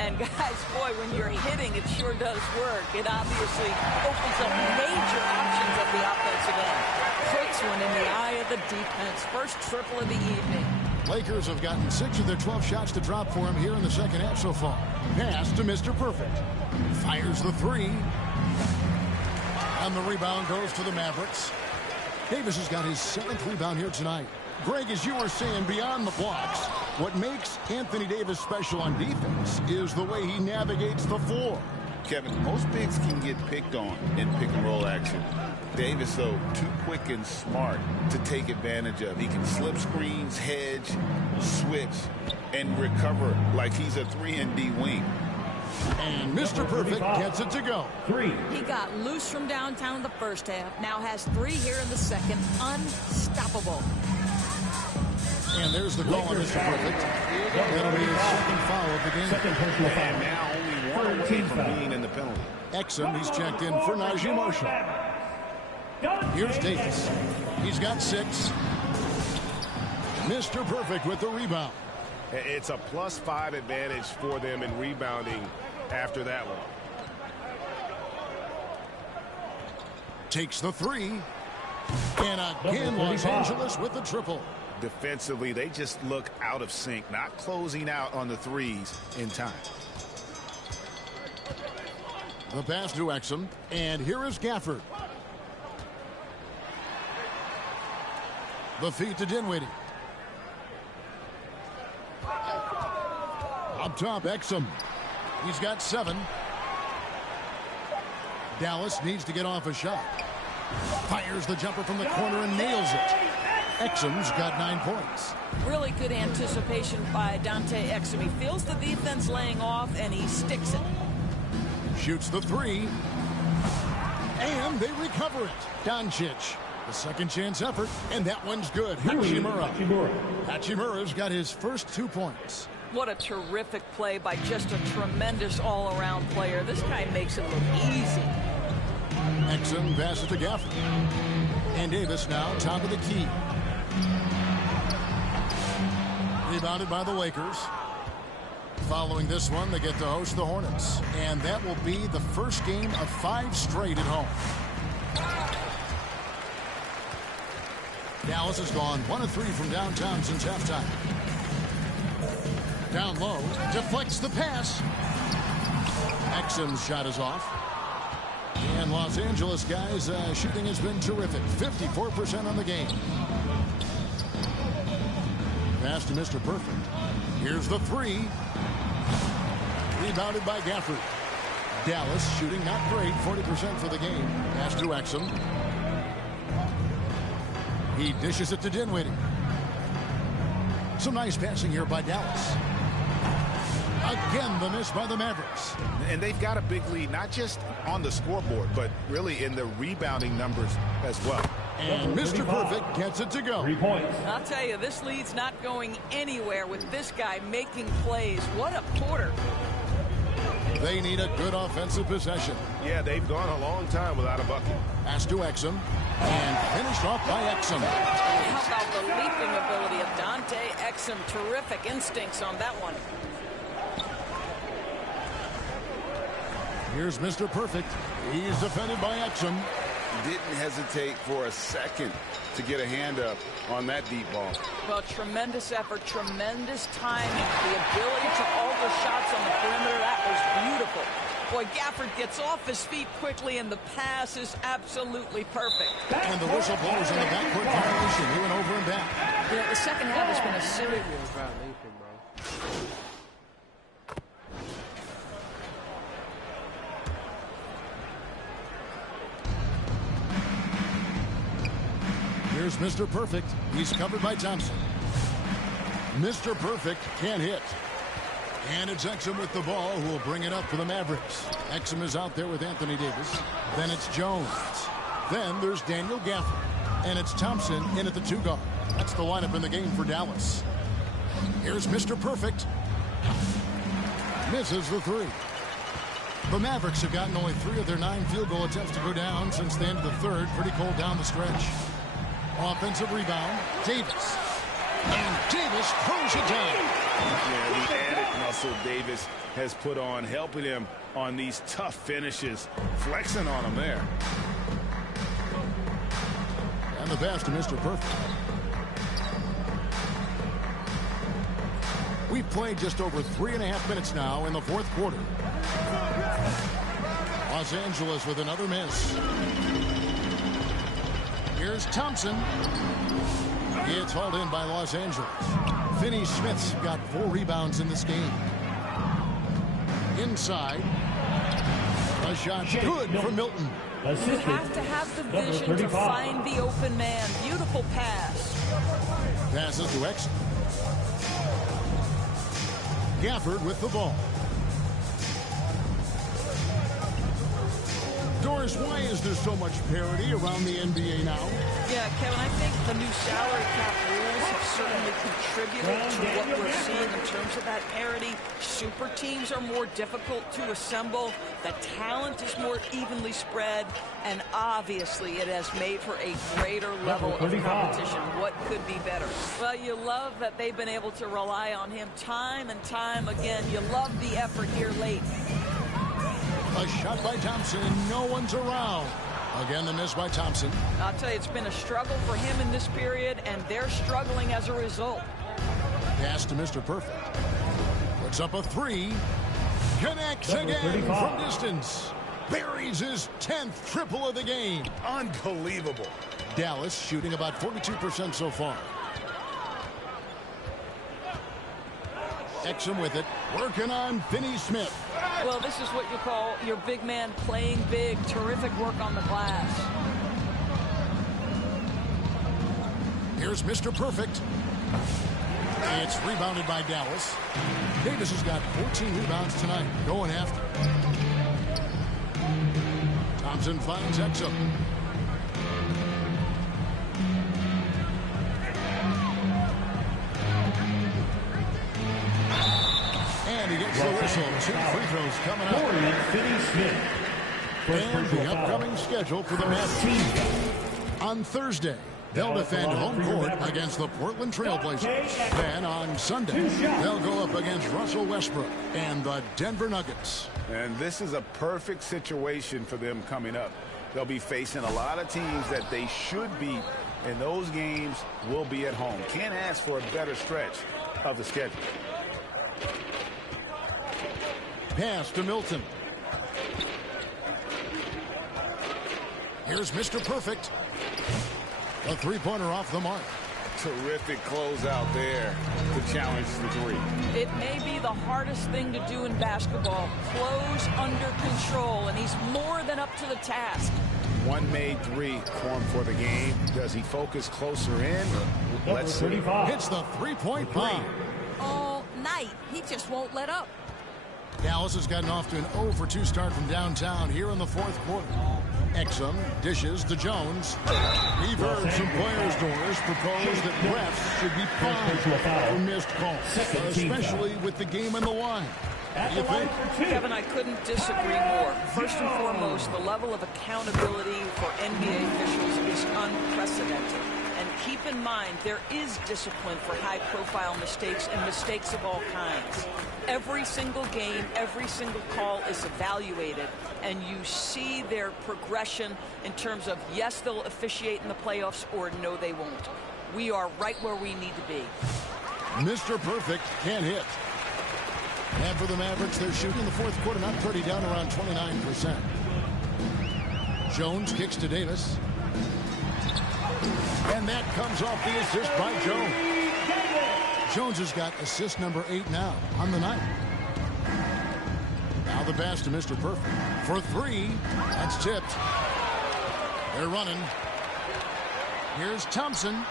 And guys, boy, when you're hitting, it sure does work. It obviously opens up major options at the offensive end. Puts one in the eye of the defense. First triple of the evening. Lakers have gotten 6 of their 12 shots to drop for him here in the second half so far. Pass to Mr. Perfect. Fires the 3. And the rebound goes to the Mavericks. Davis has got his 7th rebound here tonight. Greg, as you were saying, beyond the blocks, what makes Anthony Davis special on defense is the way he navigates the floor. Kevin, most bigs can get picked on in pick-and-roll action. Davis, though, too quick and smart to take advantage of. He can slip screens, hedge, switch, and recover like he's a 3-and-D wing. And Mr. Perfect gets it to go. He got loose from downtown in the first half. Now has 3 here in the second. Unstoppable. And there's the call on Mr. Perfect. That'll be his second foul of the game. And now only 1 away from being in the penalty. Exum, he's checked in for Najee Marshall. Here's Davis. He's got 6. Mr. Perfect with the rebound. It's a +5 advantage for them in rebounding after that one. Takes the 3. And again, Los Angeles with the triple. Defensively, they just look out of sync, not closing out on the 3s in time. The pass to Exum, and here is Gafford. The feed to Dinwiddie. Up top, Exum. He's got 7. Dallas needs to get off a shot. Fires the jumper from the corner and nails it. Exum's got 9 points. Really good anticipation by Dante Exum. He feels the defense laying off, and he sticks it. Shoots the 3. And they recover it. Doncic. The second chance effort, and that one's good. Hachimura. Hachimura's got his first 2 points. What a terrific play by just a tremendous all-around player. This guy makes it look easy. Exum passes to Gafford. And Davis now top of the key. Rebounded by the Lakers. Following this one, they get to host the Hornets. And that will be the first game of 5 straight at home. Dallas has gone 1 of 3 from downtown since halftime. Down low, deflects the pass. Exum's shot is off. And Los Angeles guys, shooting has been terrific. 54% on the game. Pass to Mr. Perfect. Here's the 3. Rebounded by Gafford. Dallas shooting not great, 40% for the game. Pass to Exum. He dishes it to Dinwiddie. Some nice passing here by Dallas. Again, the miss by the Mavericks. And they've got a big lead, not just on the scoreboard, but really in the rebounding numbers as well. And Mr. Perfect gets it to go. 3 points. I'll tell you, this lead's not going anywhere with this guy making plays. What a quarter. They need a good offensive possession. Yeah, they've gone a long time without a bucket. Pass to Exum. And finished off by Exum. How about the leaping ability of Dante Exum? Terrific instincts on that one. Here's Mr. Perfect. He's defended by Exum. Didn't hesitate for a second to get a hand up on that deep ball. Well, tremendous effort, tremendous timing. The ability to alter shots on the perimeter, that was beautiful. Boy, Gafford gets off his feet quickly, and the pass is absolutely perfect. And the whistle blows on the backcourt violation. He went over and back. You know, the second half has been a serious violation, bro. Here's Mr. Perfect. He's covered by Thompson. Mr. Perfect can't hit. And it's Exum with the ball who will bring it up for the Mavericks. Exum is out there with Anthony Davis. Then it's Jones. Then there's Daniel Gafford. And it's Thompson in at the 2 guard. That's the lineup in the game for Dallas. Here's Mr. Perfect. Misses the 3. The Mavericks have gotten only 3 of their 9 field goal attempts to go down since the end of the third. Pretty cold down the stretch. Offensive rebound. Davis. And Davis throws it down. Yeah, the added muscle Davis has put on, helping him on these tough finishes. Flexing on him there. And the pass to Mr. Perfect. We've played just over 3.5 minutes now in the 4th quarter. Los Angeles with another miss. Here's Thompson. It's hauled in by Los Angeles. Finney Smith's got 4 rebounds in this game. Inside. A shot good for Milton. You have to have the vision to find the open man. Beautiful pass. Passes to Exum. Gafford with the ball. Doris, why is there so much parity around the NBA now? Yeah, Kevin, I think the new salary cap rules have certainly contributed to what we're seeing in terms of that parity. Super teams are more difficult to assemble. The talent is more evenly spread. And obviously, it has made for a greater level of competition. What could be better? Well, you love that they've been able to rely on him time and time again. You love the effort here late. A shot by Thompson, and no one's around. Again, the miss by Thompson. I'll tell you, it's been a struggle for him in this period, and they're struggling as a result. Pass to Mr. Perfect. Puts up a three. Connects again from distance. Buries his 10th triple of the game. Unbelievable. Dallas shooting about 42% so far. Exum with it. Working on Finney-Smith. Well, this is what you call your big man playing big. Terrific work on the glass. Here's Mr. Perfect. It's rebounded by Dallas. Davis has got 14 rebounds tonight. Going after. Thompson finds Exum. And he gets the whistle. 2 free throws coming up. And the upcoming schedule for the Mavs. On Thursday, they'll defend home court against the Portland Trailblazers. Then on Sunday, they'll go up against Russell Westbrook and the Denver Nuggets. And this is a perfect situation for them coming up. They'll be facing a lot of teams that they should beat, and those games will be at home. Can't ask for a better stretch of the schedule. Pass to Milton. Here's Mr. Perfect. A three-pointer off the mark. Terrific closeout there to challenge the three. It may be the hardest thing to do in basketball. Close under control, and he's more than up to the task. One made three formed for the game. Does he focus closer in? Let's see. Hits the three-point bomb. All night. He just won't let up. Dallas has gotten off to an 0-for-2 start from downtown here in the fourth quarter. Exum dishes to Jones. We've heard some players' doors propose that refs should be fined for missed calls, especially with the game on the line. What do you think? Kevin, I couldn't disagree more. First and foremost, the level of accountability for NBA officials is unprecedented. And keep in mind, there is discipline for high-profile mistakes and mistakes of all kinds. Every single game, every single call is evaluated, and you see their progression in terms of, yes, they'll officiate in the playoffs, or no, they won't. We are right where we need to be. Mr. Perfect can't hit. And for the Mavericks, they're shooting in the fourth quarter, not pretty, down around 29%. Jones kicks to Davis. And that comes off the assist by Jones. Jones has got assist number 8 now on the night. Now the pass to Mr. Perfect. For three, that's tipped. They're running. Here's Thompson.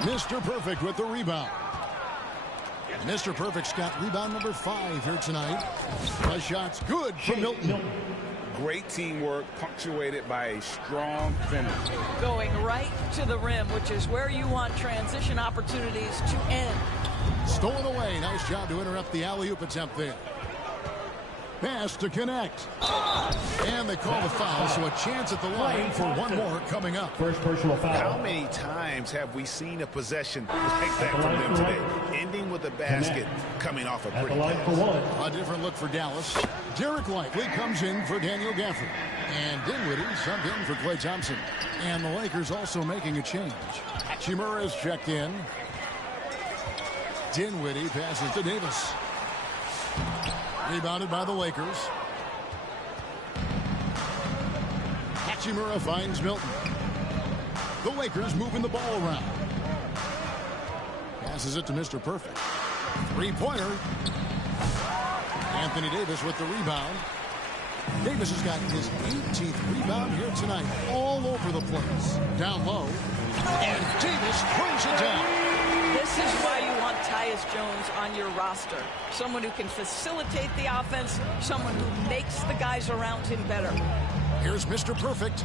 Mr. Perfect with the rebound. Mr. Perfect's got rebound number 5 here tonight. The shot's good for Milton. Great teamwork, punctuated by a strong finish. Going right to the rim, which is where you want transition opportunities to end. Stolen away. Nice job to interrupt the alley-oop attempt there. Pass to connect. And they call the foul, so a chance at the line for one more coming up. First personal foul. How many times have we seen a possession like that from them today? Ending with a basket coming off a pretty pass. A different look for Dallas. Derek Lively comes in for Daniel Gafford. And Dinwiddie subbed in for Klay Thompson. And the Lakers also making a change. Chimura is checked in. Dinwiddie passes to Davis. Rebounded by the Lakers. Hachimura finds Milton. The Lakers moving the ball around. Passes it to Mr. Perfect. Three-pointer. Anthony Davis with the rebound. Davis has got his 18th rebound here tonight. All over the place. Down low. And Davis throws it down. This is why you want Tyus Jones on your roster. Someone who can facilitate the offense, someone who makes the guys around him better. Here's Mr. Perfect.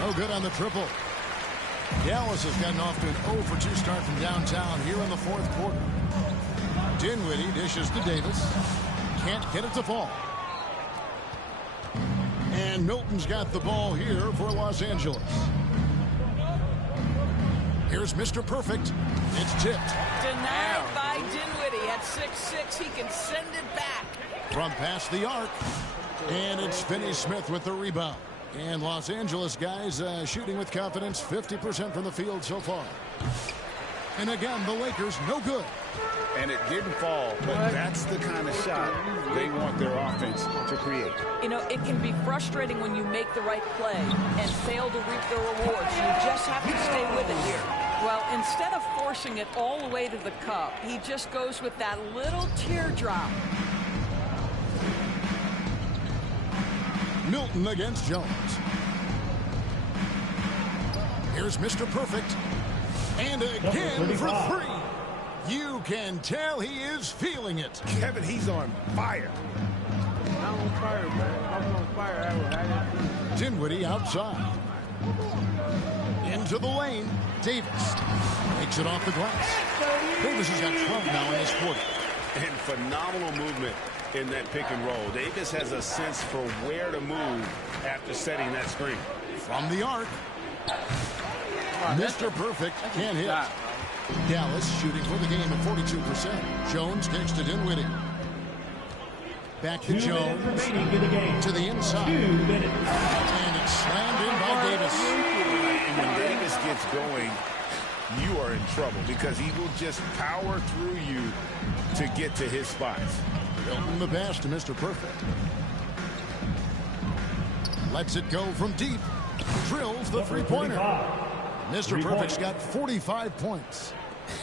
No good on the triple. Dallas has gotten off to an 0 for 2 start from downtown here in the fourth quarter. Dinwiddie dishes to Davis. Can't get it to fall. And Milton's got the ball here for Los Angeles. Here's Mr. Perfect. It's tipped. Denied by Dinwiddie at 6'6". He can send it back. From past the arc. And it's Finney-Smith with the rebound. And Los Angeles guys shooting with confidence, 50% from the field so far. And again, the Lakers no good. And it didn't fall, but that's the kind of shot they want their offense to create. You know, it can be frustrating when you make the right play and fail to reap the rewards. You just have to stay with it here. Well, instead of forcing it all the way to the cup, he just goes with that little teardrop. Milton against Jones. Here's Mr. Perfect. And again for 3. You can tell he is feeling it. Kevin, he's on fire. I'm on fire, man. I'm on fire. Dinwiddie outside. Into the lane. Davis takes it off the glass. Davis has got 12 now in this quarter. And phenomenal movement in that pick and roll. Davis has a sense for where to move after setting that screen. From the arc. Mr. Perfect can't hit. Dallas shooting for the game at 42%. Jones kicks to Dinwiddie. Back to Jones. To the inside. And it's slammed in by Davis. And when Davis gets going, you are in trouble because he will just power through you to get to his spots. Milton the pass to Mr. Perfect. Lets it go from deep. Drills the three-pointer. Mr. Perfect's got 45 points.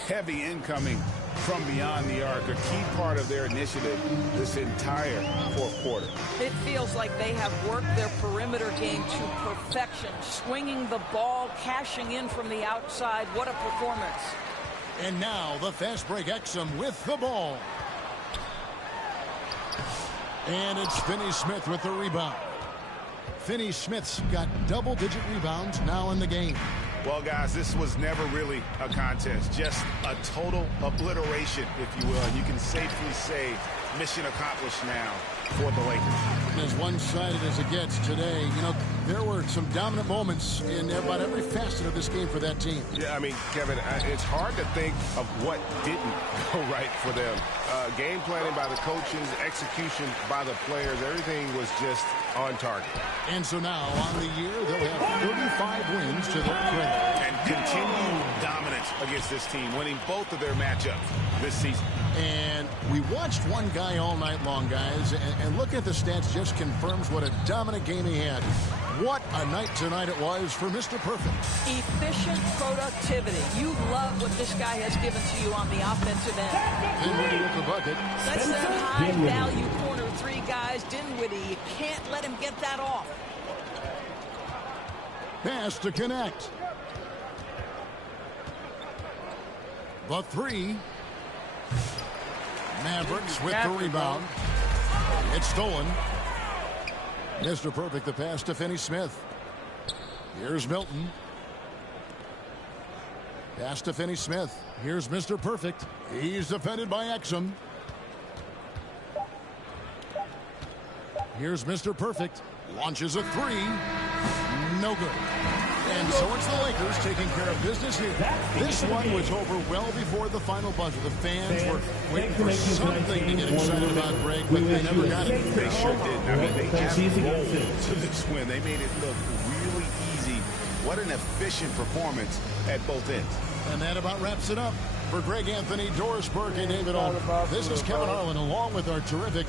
Heavy incoming from beyond the arc, a key part of their initiative this entire fourth quarter. It feels like they have worked their perimeter game to perfection, swinging the ball, cashing in from the outside. What a performance. And now the fast break Exum with the ball. And it's Finney-Smith with the rebound. Finney-Smith's got double-digit rebounds now in the game. Well, guys, this was never really a contest, just a total obliteration, if you will. And you can safely say mission accomplished now for the Lakers. As one-sided as it gets today, you know, there were some dominant moments in about every facet of this game for that team. Yeah, I mean, Kevin, it's hard to think of what didn't go right for them. Game planning by the coaches, execution by the players, everything was just on target. And so now, on the year, they'll have 35 wins to their credit. And continued dominance against this team, winning both of their matchups this season. And we watched one guy all night long, guys, and looking at the stats just confirms what a dominant game he had. What a night tonight it was for Mr. Perfect. Efficient productivity. You love what this guy has given to you on the offensive end. Dinwiddie with the bucket. That's that high-value corner 3, guys. Dinwiddie, you can't let him get that off. Pass to connect. The 3. Mavericks with the rebound. It's stolen. Mr. Perfect, the pass to Finney-Smith. Here's Milton. Pass to Finney-Smith. Here's Mr. Perfect. He's defended by Exum. Here's Mr. Perfect. Launches a 3. No good. And so it's the Lakers taking care of business here. This one was over well before the final buzzer. The fans were waiting for something to get excited about, Greg, but they never got it. They sure didn't. I mean, they just rolled to this win. They made it look really easy. What an efficient performance at both ends. And that about wraps it up. For Greg Anthony, Doris Burke, and David Alden, this is Kevin Harlan along with our terrific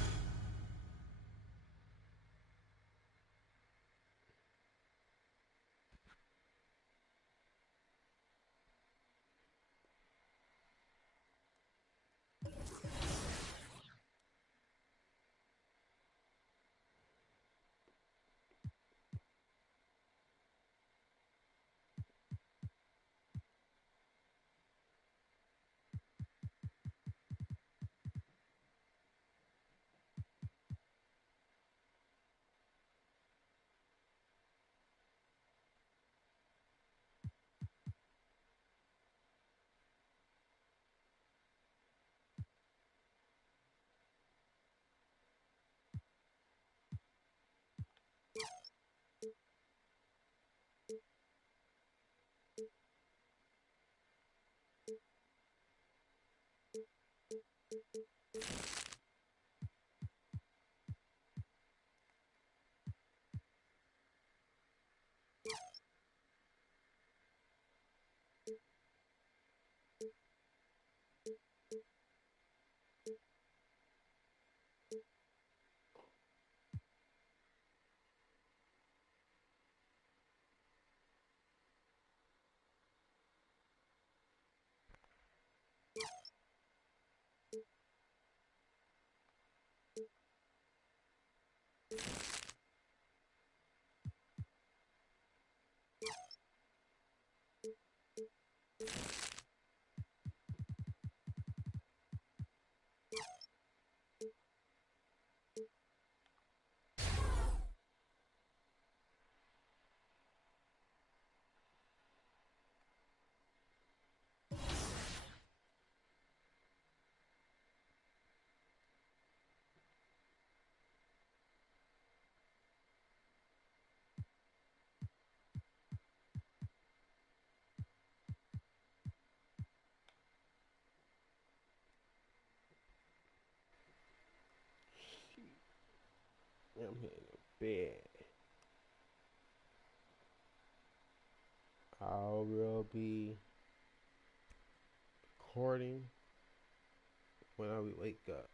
I'm hitting the bed. I will be recording when I wake up.